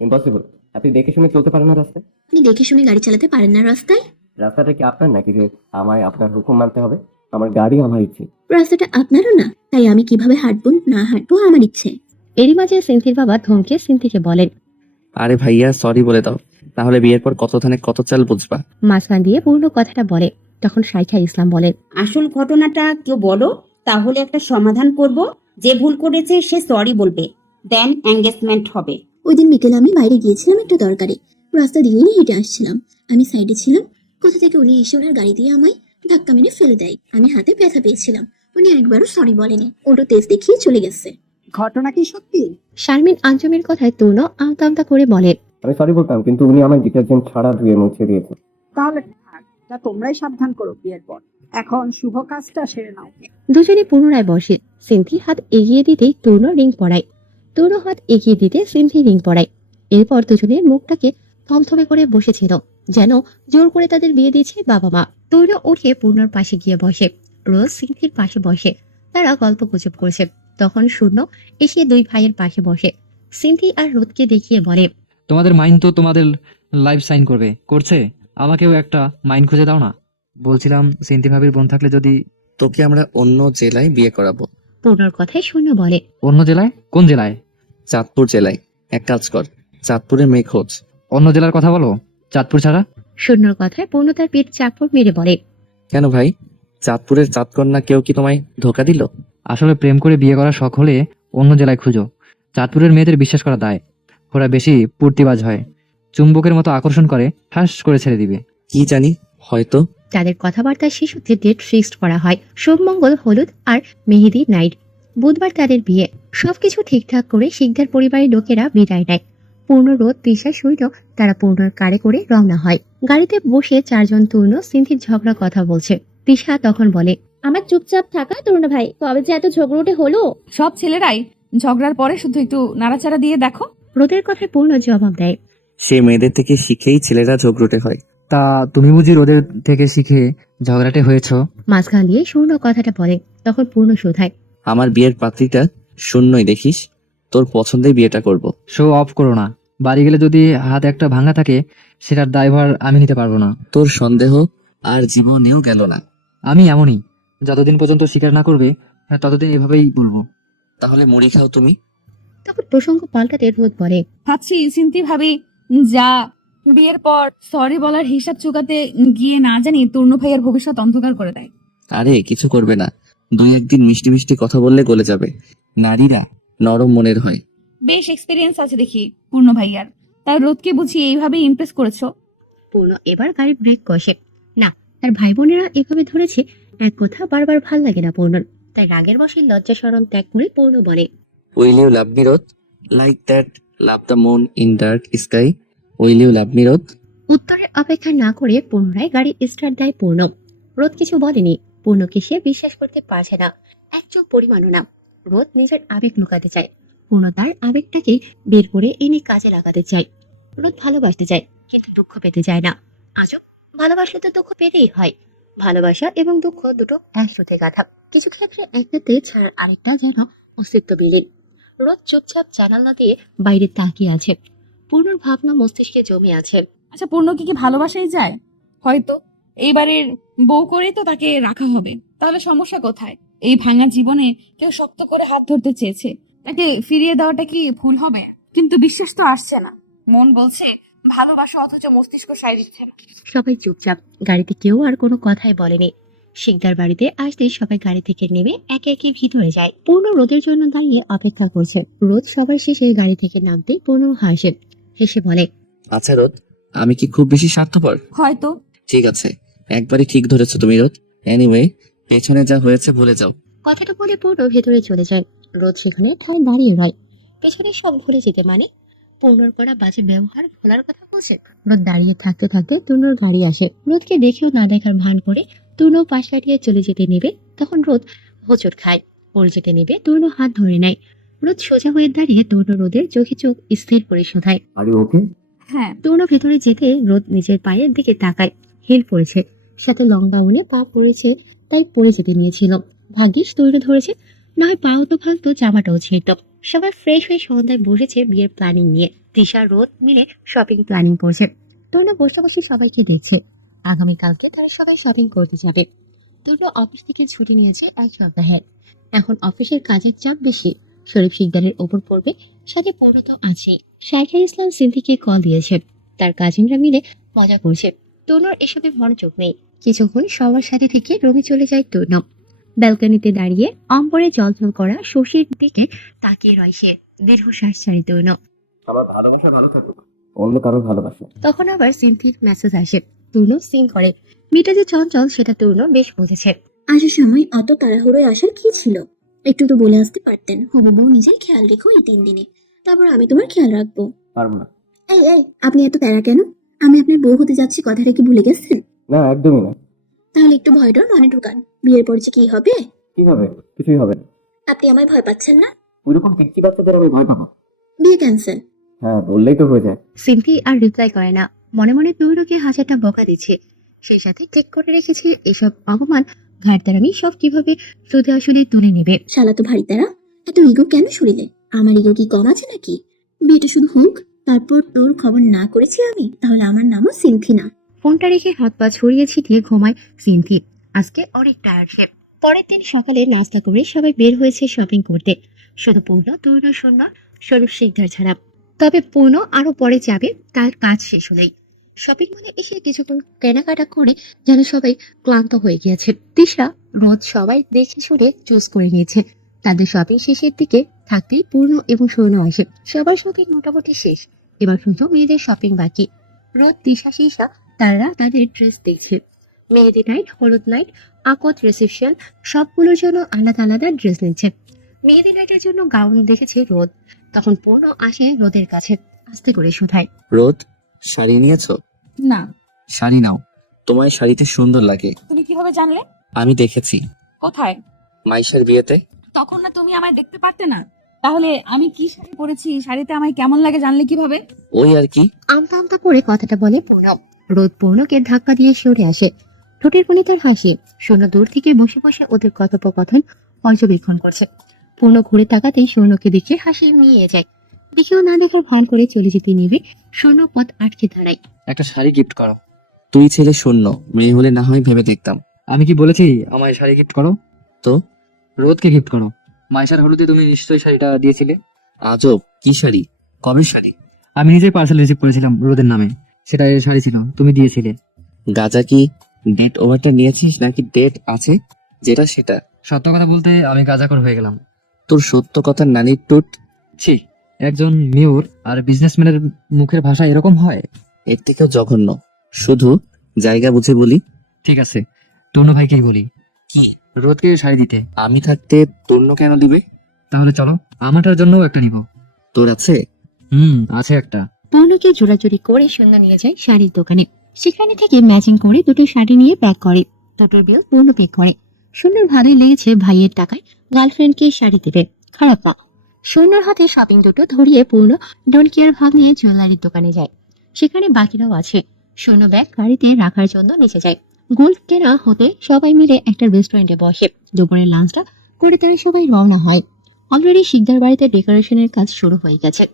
ইম্পসিবল। আপনি দেখে শুনে চলতে পারেন না রাস্তায়? আপনি দেখে শুনে গাড়ি চালাতে পারেন না রাস্তায়? রাস্তাটা কি আপনার নাকি যে আমায় আপনার হুকুম মানতে হবে? আমার গাড়ি আমার ইচ্ছে। রাস্তাটা আপনারও না, তাই আমি কিভাবে হাঁটবো না হাঁটবো আমার ইচ্ছে। এরই মাঝে সিন্থির বাবা ধমকে সিন্থিকে বলেন, আরে ভাইয়া, সরি বলে দাও, তাহলে বিয়ের পর কত ধানে কত চাল বুঝবা। মাঝখান দিয়ে পূর্ণ কথাটা বলে। তখন শাইখা ইসলাম বলেন, আসল ঘটনাটা কেউ বলো, তাহলে একটা সমাধান করব। যে ভুল করেছে সে সরি বলবে, দেন এঙ্গেজমেন্ট হবে। ওই দিন বিকেলে আমি বাইরে গিয়েছিলাম একটু দরকারে, রাস্তা দিয়েই হেঁটে আসছিলাম। আমি সাইডে ছিলাম, কোথা থেকে উনি এসে ওনার গাড়ি দিয়ে আমায় ধাক্কা মেরে ফেলে দেয়। আমি হাতে ব্যথা পেয়েছিলাম, উনি একবারও সরি বলেনি, উল্টো তেজ দেখিয়ে চলে গেছে। ঘটনা কি সত্যি? শারমিন আঞ্জুমের কথায় তরুণ আমতা আমতা করে বলে, আমি সরি বলতাম, কিন্তু উনি আমায় ডিটারজেন্ট ছাড়া ধুয়ে মুছে দিয়েছে। তাহলে থাক, তা তোমরাই সাবধান করো বিয়ের পর। এখন শুভ কাজটা সেরে নাও। দুজনে পুনরায় বসে। সিন্থি হাত এগিয়ে দিতেই তরুণ রিং পড়ায়। তরুণ হাত এগিয়ে দিতে সিন্থি রিং পড়ায়। এরপর দুজনের মুখটাকে থমথমে করে বসেছিল, যেন জোর করে তাদের বিয়ে দিয়েছে বাবা মা। তরুণ উঠে পূর্ণর পাশে গিয়ে বসে। রোজ সিন্থির পাশে বসে। তারা গল্প গুজব করছে। তখন শূন্য এসে 2 ভাইয়ের পাশে বসে। সিন্থি আর রোদকে দেখিয়ে বলে, তোমাদের মাইন্ড তো তোমাদের লাইফ সাইন করছে, আমাকেও একটা মাইন্ড খুঁজে দাও না। বলছিলাম সিন্তি ভাবির বোন থাকলে যদি। তোকে আমরা অন্য জেলায় বিয়ে করাবো। পূর্ণর কথায় শূন্য বলে। অন্য জেলায়? কোন জেলায়? চাঁদপুর জেলায়। এক কাজ কর, চাঁদপুরে মেয়ে খোঁজ। অন্য জেলার কথা বলো, চাঁদপুর ছাড়া। শূন্যর কথায় পূর্ণ তার পিঠ চাপড় মেরে বলে। কেন ভাই, চাঁদপুরের চাঁদকন্যা কেউ কি তোমায় ধোকা দিল? আসলে প্রেম করে বিয়ে করার শখ হলে অন্য জেলায় খুঁজো। চাঁদপুরের মেয়েদের বিশ্বাস করা দায়, ওরা বেশি পূর্তিবাজ হয়, চুম্বকের মতো আকর্ষণ করে, ঠাস করে ছেড়ে দিবে। কি জানি, হয়তো। তাদের কথাবার্তা শেষ হতে ডেট ফিক্সড করা হয়। সোম মঙ্গল হলুদ আর মেহেদি নাইট, বুধবার তাদের বিয়ে। সবকিছু ঠিকঠাক করে শিকদার পরিবারের লোকেরা বিদায় নেয়। পূর্ণ রোদ তৃষা সৈন্য তারা পূর্ণর কারে করে রওনা হয়। গাড়িতে বসে চারজন তরুণ সিন্থির ঝগড়া কথা বলছে। তৃষা তখন বলে, আমার চুপচাপ থাকা তরুণ ভাই, কবে যে এত ঝগড়টে হলো। সব ছেলেরাই ঝগড়ার পরে শুধু একটু নাড়াচাড়া দিয়ে দেখো। রোদের কথায় পূর্ণ জবাব দেয়, সে মেয়েদের থেকে শিখেই ছেলেরা ঝগড়ুটে হয়। তা তুমি বুঝি রোদের থেকে শিখে ঝগড়াটে হয়েছো? মাঝখান দিয়ে শূন্য কথাটা বলে। তখন পূর্ণ শোধায়, আমার বিয়ের পাত্রীটা শূন্যই দেখিস, তোর পছন্দেই বিয়েটা করব। শো অফ করো না, বাড়ি গেলে যদি হাত একটা ভাঙা থাকে সেটার দায়ভার আমি নিতে পারবো না। তোর সন্দেহ আর জীবনেও গেল না। আমি এমনই, যতদিন পর্যন্ত স্বীকার না করবে ততদিন এভাবেই বলবো। তাহলে মুড়ি খাও তুমি। তখন প্রসঙ্গ পাল্টাতে রোদ বলে, ভাবছি চিন্তি ভাবি যা বিয়ের পর সরি বলার হিসাব চুকাতে গিয়ে না জানি তরুণ ভাইয়ের ভবিষ্যৎ অন্ধকার করে দেয়। আরে কিছু করবে না, দুই একদিন মিষ্টি মিষ্টি কথা বললে গলে যাবে। নারীরা নরম মনের হয়। বেশ এক্সপিরিয়েন্স আছে দেখি পূর্ণ ভাইয়ার, তাই রোদকে বুঝি এইভাবে ইমপ্রেস করেছো। পূর্ণ এবার গাড়ি ব্রেক কষে। না, তার ভাই বোনেরা এভাবে ধরেছে, এক কথা বারবার ভাল লাগে না পূর্ণর। তাই রাগের বসে লজ্জা শরম ত্যাগ করে পূর্ণ বলে, উইল ইউ লাভ মি রোদ, like that love the moon in dark sky? Will you love me রোদ? উত্তরের অপেক্ষা না করে পুনরায় গাড়ি স্টার্ট দেয় পূর্ণ। রোদ কিছু বলেনি। পূর্ণকে সে বিশ্বাস করতে পারছে না, এক চুল পরিমাণও না। রোদ নিজের আবেগ লুকাতে চায়, পূর্ণ তার আবেগটাকে বের করে এনে কাজে লাগাতে চায়। রোদ ভালোবাসতে চায়, কিন্তু দুঃখ পেতে চায় না। আজব, ভালোবাসলে তো দুঃখ পেতেই হয়। ভালোবাসা এবং দুঃখ দুটো একসাথে গাঁথা, কিছু ক্ষেত্রে একটাতে ছাড়ার আরেকটা যেন অস্তিত্ববিহীন। রোদ চুপচাপ জানালা দিয়ে বাইরে তাকিয়ে আছে। পূর্ণর ভাবনা মস্তিষ্কে জমে আছে। আচ্ছা পূর্ণকে কি ভালোবাসাই যায়? হয়তো এইবারের বউ করেই তো তাকে রাখা হবে, তাহলে সমস্যা কোথায়? এই ভাঙা জীবনে কেউ শক্ত করে হাত ধরতে চেয়েছে, তাকে ফিরিয়ে দেওয়াটা কি ভুল হবে? কিন্তু বিশ্বাস তো আসছে না, মন বলছে ভালোবাসা, অথচ মস্তিষ্ক সায় দিচ্ছে না। সবাই চুপচাপ। গাড়িতে কেউ আর কোনো কথাই বলেনি। শিকদার বাড়িতে আসতে সবাই গাড়ি থেকে নেমে একে একে ভিতরে যায়। পূর্ণ রোদের জন্য দাঁড়িয়ে অপেক্ষা করছে। রোদ সবার শেষে গাড়ি থেকে নামতেই পূর্ণ হাসে, হেসে বলে, আচ্ছা রোদ, আমি কি খুব বেশি স্বার্থপর? হয়তো। ঠিক আছে, একবারই ঠিক ধরেছো তুমি রোদ। এনিওয়ে, পেছনে যা হয়েছে ভুলে যাও। কথাটা বলে পূর্ণ ভেতরে চলে যায়। রোদ সেখানে ঠায় দাঁড়িয়ে রয়। পেছনে সব ভুলে যেতে মানে পূর্ণর করা বাজে ব্যবহার ভোলার কথা বলছে। রোদ দাঁড়িয়ে থাকতে থাকতে তনুর গাড়ি আসে। রোদকে দেখেও না দেখার ভান করে তনু পাশ কাটিয়ে চলে যেতে নেবে, তখন রোদ হোঁচট খায়। পড়ে যেতে নেবে, তনু হাত ধরে নেয়। রোদ সোজা হয়ে দাঁড়িয়ে তনু রোদের চোখে চোখ স্থির করে শোধায়, আর ওকে? হ্যাঁ। তনু ভেতরে যেতে রোদ নিজের পায়ের দিকে তাকায়। হিল পড়েছে, সাথে লং গাউনে পা পড়েছে, তাই পড়ে যেতে নিয়েছিল। ভাগ্যিস তৈরি ধরেছে, না হয় পাও তো ভাঙতো, জামাটাও ছিঁড়ত। সবাই ফ্রেশ হয়ে সন্ধ্যায় বসেছে বিয়ের প্ল্যানিং নিয়ে। তৃষা রোদ মিলে শপিং প্ল্যানিং করছে। তনু বসে বসে সবাইকে দেখছে। আগামীকালকে তারা সবাই শপিং করতে যাবে। তনু অফিস থেকে ছুটি নিয়েছে এক সপ্তাহের। এখন অফিসের কাজের চাপ বেশি, শরীফ শিকদারের ওপর পড়বে, সাথে পূর্ণ তো আছেই। শাইখা ইসলাম সিন্ধিকে কল দিয়েছে, তার কাজিনরা মিলে মজা করছে। তনুর এসবে মনোযোগ নেই। কিছুক্ষণ সবার সাথে থেকে রুমে চলে যায় তনু। ব্যালকনিতে দাঁড়িয়ে অম্বরে জলজল করা শশীর দিকে তাকিয়ে রয় সে। দীর্ঘশ্বাস ছাড়ে তনু। আমার ভালোবাসা ভালো থাকুক, অন্য কারো ভালোবাসা। তখন আবার সিন্থির মেসেজ আসে। তনু সিং করে। মেয়েটা যে চঞ্চল সেটা তনু বেশ বুঝেছে। আসার সময় অত তাড়াহুড়োয় আসার কি ছিল? একটু তো বলে আসতে পারতেন, হবু বউ নিজের খেয়াল রেখো এই 3 দিনে, তারপর আমি তোমার খেয়াল রাখবো। পারবো না। এই এই, আপনি এত প্যারা কেন? আমি আপনার বউ হতে যাচ্ছি কথাটা কি ভুলে গেছেন? না, একদমই না। তাহলে একটু ভয়টার মনে ঢুকান। বিয়ের পর যে কি হবে? কি হবে? কিছুই হবে না। আপনি আমায় ভয় পাচ্ছেন না? ওইরকম পিচ্ছি বাচ্চাদের আমি ভয় পাবো? বিয়ে ক্যান্সেল। হ্যাঁ, বললেই তো হয়ে যায়। সিন্থি আর রিপ্লাই করে না, মনে মনে তনুকে হাজারটা বকা দিচ্ছে। সেই সাথে ঠিক করে রেখেছে এসব অপমান ঘাটতারামি সব কিভাবে সুদে আসলে তুলে নেবে। শালা তো ভারী তারা, এত ইগো কেন শরীরে? আমার ইগো কি কম আছে নাকি? বিয়েটা শুধু হোক, তারপর তোর খবর না করেছি আমি, তাহলে আমার নামও সিনথি না। ফোনটা রেখে হাত পা ছড়িয়ে ছিটিয়ে ঘুমায় সিনথি। আজকে অনেক টায়ার্ড সে। পরের দিন সকালে নাস্তা করে সবাই বের হয়েছে শপিং করতে, শুধু পূর্ণ, তরুণ, শূন্য, স্বরূপ, শিকদার ছাড়া। তবে পূর্ণ আরো পরে যাবে তার কাজ শেষ হলেই। শপিং মলে এসে কিছুক্ষণ কেনাকাটা করে যেন সবাই ক্লান্ত হয়ে গিয়েছে। তৃষা, রোদ সবাই দেখে শুনে চুজ করে নিয়েছে। তাদের শপিং শেষের দিকে থাকতেই পূর্ণ এবং সৈন্য আসে। সবার শপিং মোটামুটি শেষ, এবার শুধু মেয়েদের শপিং বাকি। রোদ, তৃষা, শীষা তারা তাদের ড্রেস দেখছে। মেহেদি নাইট, হলুদ নাইট, আকত, রিসেপশন সবগুলোর জন্য আলাদা আলাদা ড্রেস নিচ্ছে। মেহেদি নাইটের জন্য গাউন দেখেছে রোদ। তখন পূর্ণ আসে রোদের কাছে, আস্তে করে শুধায়, রোদ, শাড়ি নিয়েছো? না। শাড়ি নাও, তোমায় শাড়িতে সুন্দর লাগে। তুমি কিভাবে জানলে? আমি দেখেছি কোথায়? মাইশার বিয়েতে। তখন না তুমি আমায় দেখতে পারতে না? তাহলে আমি কি শাড়ি পরেছি, শাড়িতে আমায় কেমন লাগে জানলে কিভাবে? ওই আর কি। আমতা আমতা করে কথাটা বলে পূর্ণ। রোদ পূর্ণকে ধাক্কা দিয়ে সরে আসে। ঠোঁটের কোণে তার হাসি। শূন্য দূর থেকে বসে বসে ওদের কথোপকথন পর্যবেক্ষণ করছে। পূর্ণ ঘুরে তাকাতেই শূন্যকে দেখে হাসি মিলিয়ে যায়। দেখেও না দেখার ভান করে চলে যেতে নেবে, শূন্য পথ আটকে দাঁড়ায়। একটা শাড়ি গিফট করো। তুই ছেলে শূন্য, মেয়ে হলে না হয় ভেবে দেখতাম। আমি কি বলেছি আমায় শাড়ি গিফট করো? তো রোদকে গিফট করো। মাইশার হলুদে তুমি নিশ্চয়ই শাড়িটা দিয়েছিলে। আজব, কি শাড়ি? কবে শাড়ি? আমি নিজেই পার্সেল রিসিভ করেছিলাম রোদের নামে। সেটা এর শাড়ি ছিল, তুমি দিয়েছিলে। গাজা কি ডেট ওভারটা নিয়েছিস নাকি ডেট আছে যেটা সেটা? সত্য কথা বলতে আমি গাঁজাখোর হয়ে গেলাম। তোর সত্য কথার নানির টুট। ছি, একজন মেয়র আর বিজনেসম্যানের মুখের ভাষা এরকম হয়? এর থেকেও জঘন্য। শুধু জায়গা বুঝে বলি। ঠিক আছে, টুনু ভাইকেই বলি কি রোদকে শাড়ি দিতে। আমি থাকতে তন্য কেন দিবে? তাহলে চলো, আমারটার জন্যও একটা নিব। তোর আছে? আছে একটা। পূর্ণকে জোড়াজুড়ি করে সন্ধ্যা নিয়ে যায় শাড়ির দোকানে। সেখানে থেকে ম্যাচিং করে দুটো শাড়ি নিয়ে প্যাক করে। দুটোর বিল পূর্ণ পে করে। সুন্দর ভালোই লেগেছে ভাইয়ের টাকায় গার্লফ্রেন্ডকে শাড়ি দেবে, খারাপ না। সৈন্যর হাতে শপিং দুটো ধরিয়ে পূর্ণ ডোন্ট কেয়ার ভাব নিয়ে জুয়েলারির দোকানে যায়। সেখানে বাকিরাও আছে। সৈন্য ব্যাগ গাড়িতে রাখার জন্য নিচে যায়। গোল্ড কেনা হতে সবাই মিলে একটা রেস্টুরেন্টে বসে। দুপুরের লাঞ্চটা করে তারা সবাই রওনা হয়। অলরেডি শিকদার বাড়িতে ডেকোরেশনের কাজ শুরু হয়ে গেছে।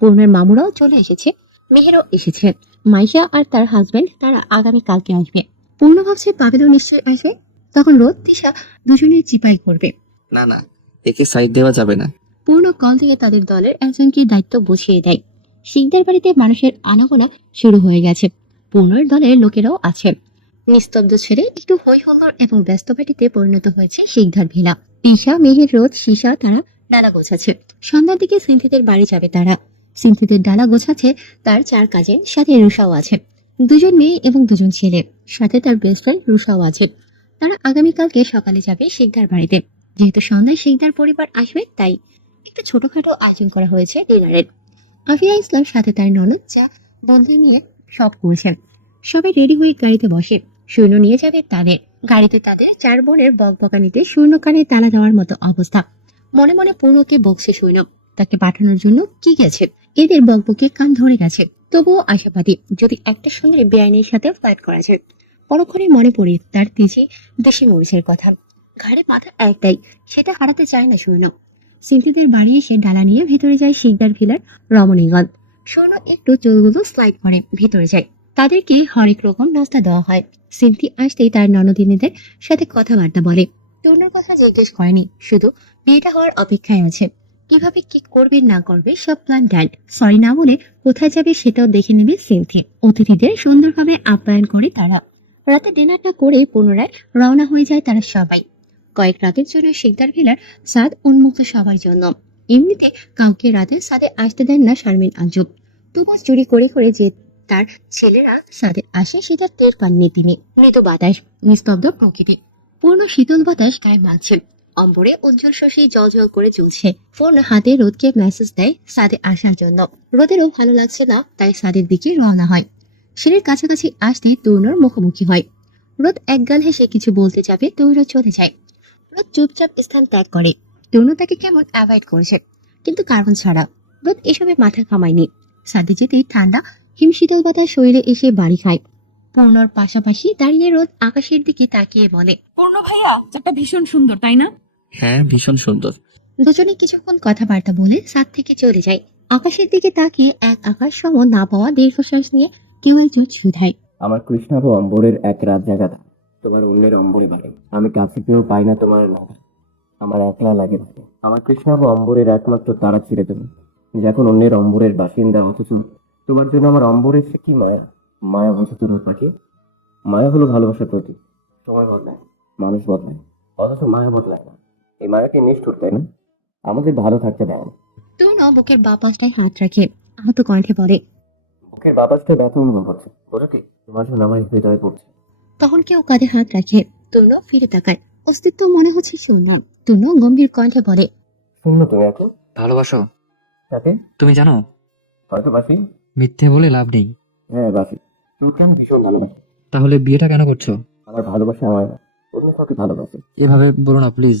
পূর্ণের মামুরাও চলে এসেছে, মেহেরও এসেছে। মাইশা আর তার হাজবেন্ড তারা আগামী কালকে আসবে। পূর্ণ ভাবছে পাবেলও নিশ্চয় আসবে। তখন রোদ, তৃষা দুজনে চিপাই করবে। না না, একে সাইড দেওয়া যাবে না। পূর্ণ কল থেকে তাদের দলের একজনকে দায়িত্ব বুঝিয়ে দেয়। শিকদার বাড়িতে মানুষের আনাগোনা শুরু হয়ে গেছে। পূর্ণের দলের লোকেরাও আছে। নিস্তব্ধ ছেড়ে একটু হই হুল্লোড় এবং ব্যস্ত বাড়িতে পরিণত হয়েছে শিকদার ভিলা। তৃষা, মেহের, রোদ, শীষা তারা ডালা গোছাচ্ছে। সন্ধ্যার দিকে সিনথিদের বাড়ি যাবে তারা। সিনথিদের ডালা গোছাচ্ছে তার 4 কাজিন, সাথে রুষাও আছে। 2জন মেয়ে এবং 2জন ছেলে, সাথে তার বেস্ট ফ্রেন্ড রুষাও আছে। তারা আগামীকালকে সকালে যাবে শিকদার বাড়িতে। যেহেতু সন্ধ্যায় শিকদার পরিবার আসবে, তাই একটা ছোটখাটো আয়োজন করা হয়েছে ডিনারের। আফিয়া ইসলাম সাথে তার ননদ যা বন্ধু নিয়ে সব করছেন। সবাই রেডি হয়ে গাড়িতে বসে। সৈন্য নিয়ে যাবে তাদের গাড়িতে। তাদের 4 বোনের বকবকানিতে শূন্য কানে তালা দেওয়ার মতো অবস্থা। মনে মনে পূর্ণকে বকছে সৈন্য, তাকে পাঠানোর জন্য কি গেছে। এদের বকবকে কান ধরে গেছে। তবুও আশাবাদী যদি একটা সুন্দরী বেআইনের সাথে ফ্লাইট করা যায়। পরক্ষণে মনে পড়ে তার তেজি দেশি মরিচের কথা। ঘাড়ে মাথা একটাই, সেটা হারাতে চায় না সৈন্য। সিনথিদের বাড়ি এসে ডালা নিয়ে ভেতরে যায় শিকদার ভিলার রমণীগঞ্জ। সৈন্য একটু চুলগুলো স্লাইড করে ভেতরে যায়। তাদেরকে হরেক রকম নাস্তা দেওয়া হয়। সিনথি আসতেই তার ননদিনীদের সাথে কথাবার্তা বলে। তরুণের কথা জিজ্ঞেস করেনি, শুধু বিয়েটা হওয়ার অপেক্ষায় আছে। কিভাবে কি করবে না করবে সব প্ল্যান ড্যাড। সরি না বলে কোথায় যাবে সেটাও দেখে নেবে সিনথি। অতিথিদের সুন্দরভাবে আপ্যায়ন করে তারা। রাতে ডিনারটা করে পুনরায় রওনা হয়ে যায় তারা সবাই। কয়েক রাতের জন্য শিকদার ভিলার সাদ উন্মুক্ত সবার জন্য। এমনিতে কাউকে রাতে সাদে আসতে দেন না শারমিন আজব। তবু চুরি করে করে যে তার ছেলেরা সাদে আসে সেটা টের পাননি তিনি। মৃদু বাতাস, নিস্তব্ধ প্রকৃতি, পূর্ণ শীতল বাতাস গায়ে মারছে। অম্বরে উজ্জ্বল শশী জল করে জ্বলছে। ফোন হাতে রোদকে মেসেজ দেয় সাদে আসার জন্য। রোদেরও ভালো লাগছে না, তাই সাদের দিকে রওনা হয়। সিঁড়ির কাছাকাছি আসতেই তরুণের মুখোমুখি হয়। রোদ একগাল হেসে কিছু বলতে যাবে, তরুণ চলে যায়। রোদ চুপচাপ স্থান ত্যাগ করে। তরুণ তাকে কেমন অ্যাভয়েড করেছে, কিন্তু কারণ ছাড়া। রোদ এসবে মাথা ঘামায়নি। সাদে যেতেই ঠান্ডা হিমশীতল বাতাস শরীরে এসে বাড়ি খায়। পূর্ণর পাশাপাশি দাঁড়িয়ে রোদ আকাশের দিকে তাকিয়ে বলে, পূর্ণ ভাইয়া, চারটা ভীষণ সুন্দর তাই না? হ্যাঁ, ভীষণ সুন্দর। দুজনে কিছুক্ষণ কথাবার্তা বলে সাদ থেকে চলে যায়। আকাশের দিকে তাকিয়ে এক আকাশ সম না পাওয়া দীর্ঘশ্বাস নিয়ে কেউ একজন শুধায়। আমার কৃষ্ণাভ অম্বরের এক রাত জায়গাটা তোমার অন্যের অম্বরে বাড়ে, আমি কাছে পেয়েও পাই না তোমার নাম, আমার একলা লাগে ভালো। আমার কৃষ্ণাভ অম্বরের একমাত্র তারা ছিঁড়ে তুমি, যখন অন্যের অম্বরের বাসিন্দা, অথচ তোমার জন্য আমার অম্বরের সে কি মায়া। মায়া বোঝো তুমি পাখি, মায়া হলো ভালোবাসার প্রতি। সময় বদলায়, মানুষ বদলায়, অথচ মায়া বদলায় না। এই মায়াকে নিষ্ঠুর, তাই না? আমাদের ভালো থাকতে দেয় না। তরুণ বুকের বাঁ পাশটায় হাত রাখে আহত কণ্ঠে বলে। বুকের বাতাসটা ব্যথা অনুভব হচ্ছে, ওটা কি তোমার জন্য আমার হৃদয়ে পড়ছে। তখন কেউ কাঁধে হাত রাখে। তরুণ ফিরে তাকায়, অস্তিত্ব মনে হচ্ছে শূন্য। তরুণ গম্ভীর কণ্ঠে বলে, শুনলো তুমি এখন ভালোবাসো তাকে? তুমি জানো? হয়তো বাসি। মিথ্যে বলে লাভ নেই। হ্যাঁ বাসি, তোকে আমি ভীষণ ভালোবাসি। তাহলে বিয়েটা কেন করছো? আমার ভালোবাসা আমার না, অন্য কাউকে ভালোবাসে। এভাবে বলো না প্লিজ।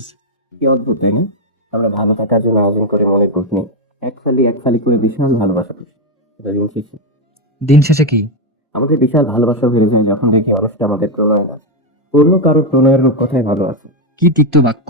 কি অদ্ভুত তাই না? আমরা ভালো থাকার জন্য আয়োজন করে মনের কোষ নেই, এক ফালি করে বিশাল ভালোবাসা পেয়েছি। এটা দিন শেষে দিন শেষে কি? আমাদের বিশাল ভালোবাসা হয়ে যায় যখন দেখি মানুষটা আমাদের প্রণয় না, অন্য কারোর প্রণয়ের রূপ কথায় ভালো আছে। কি তিক্ত বাক্য!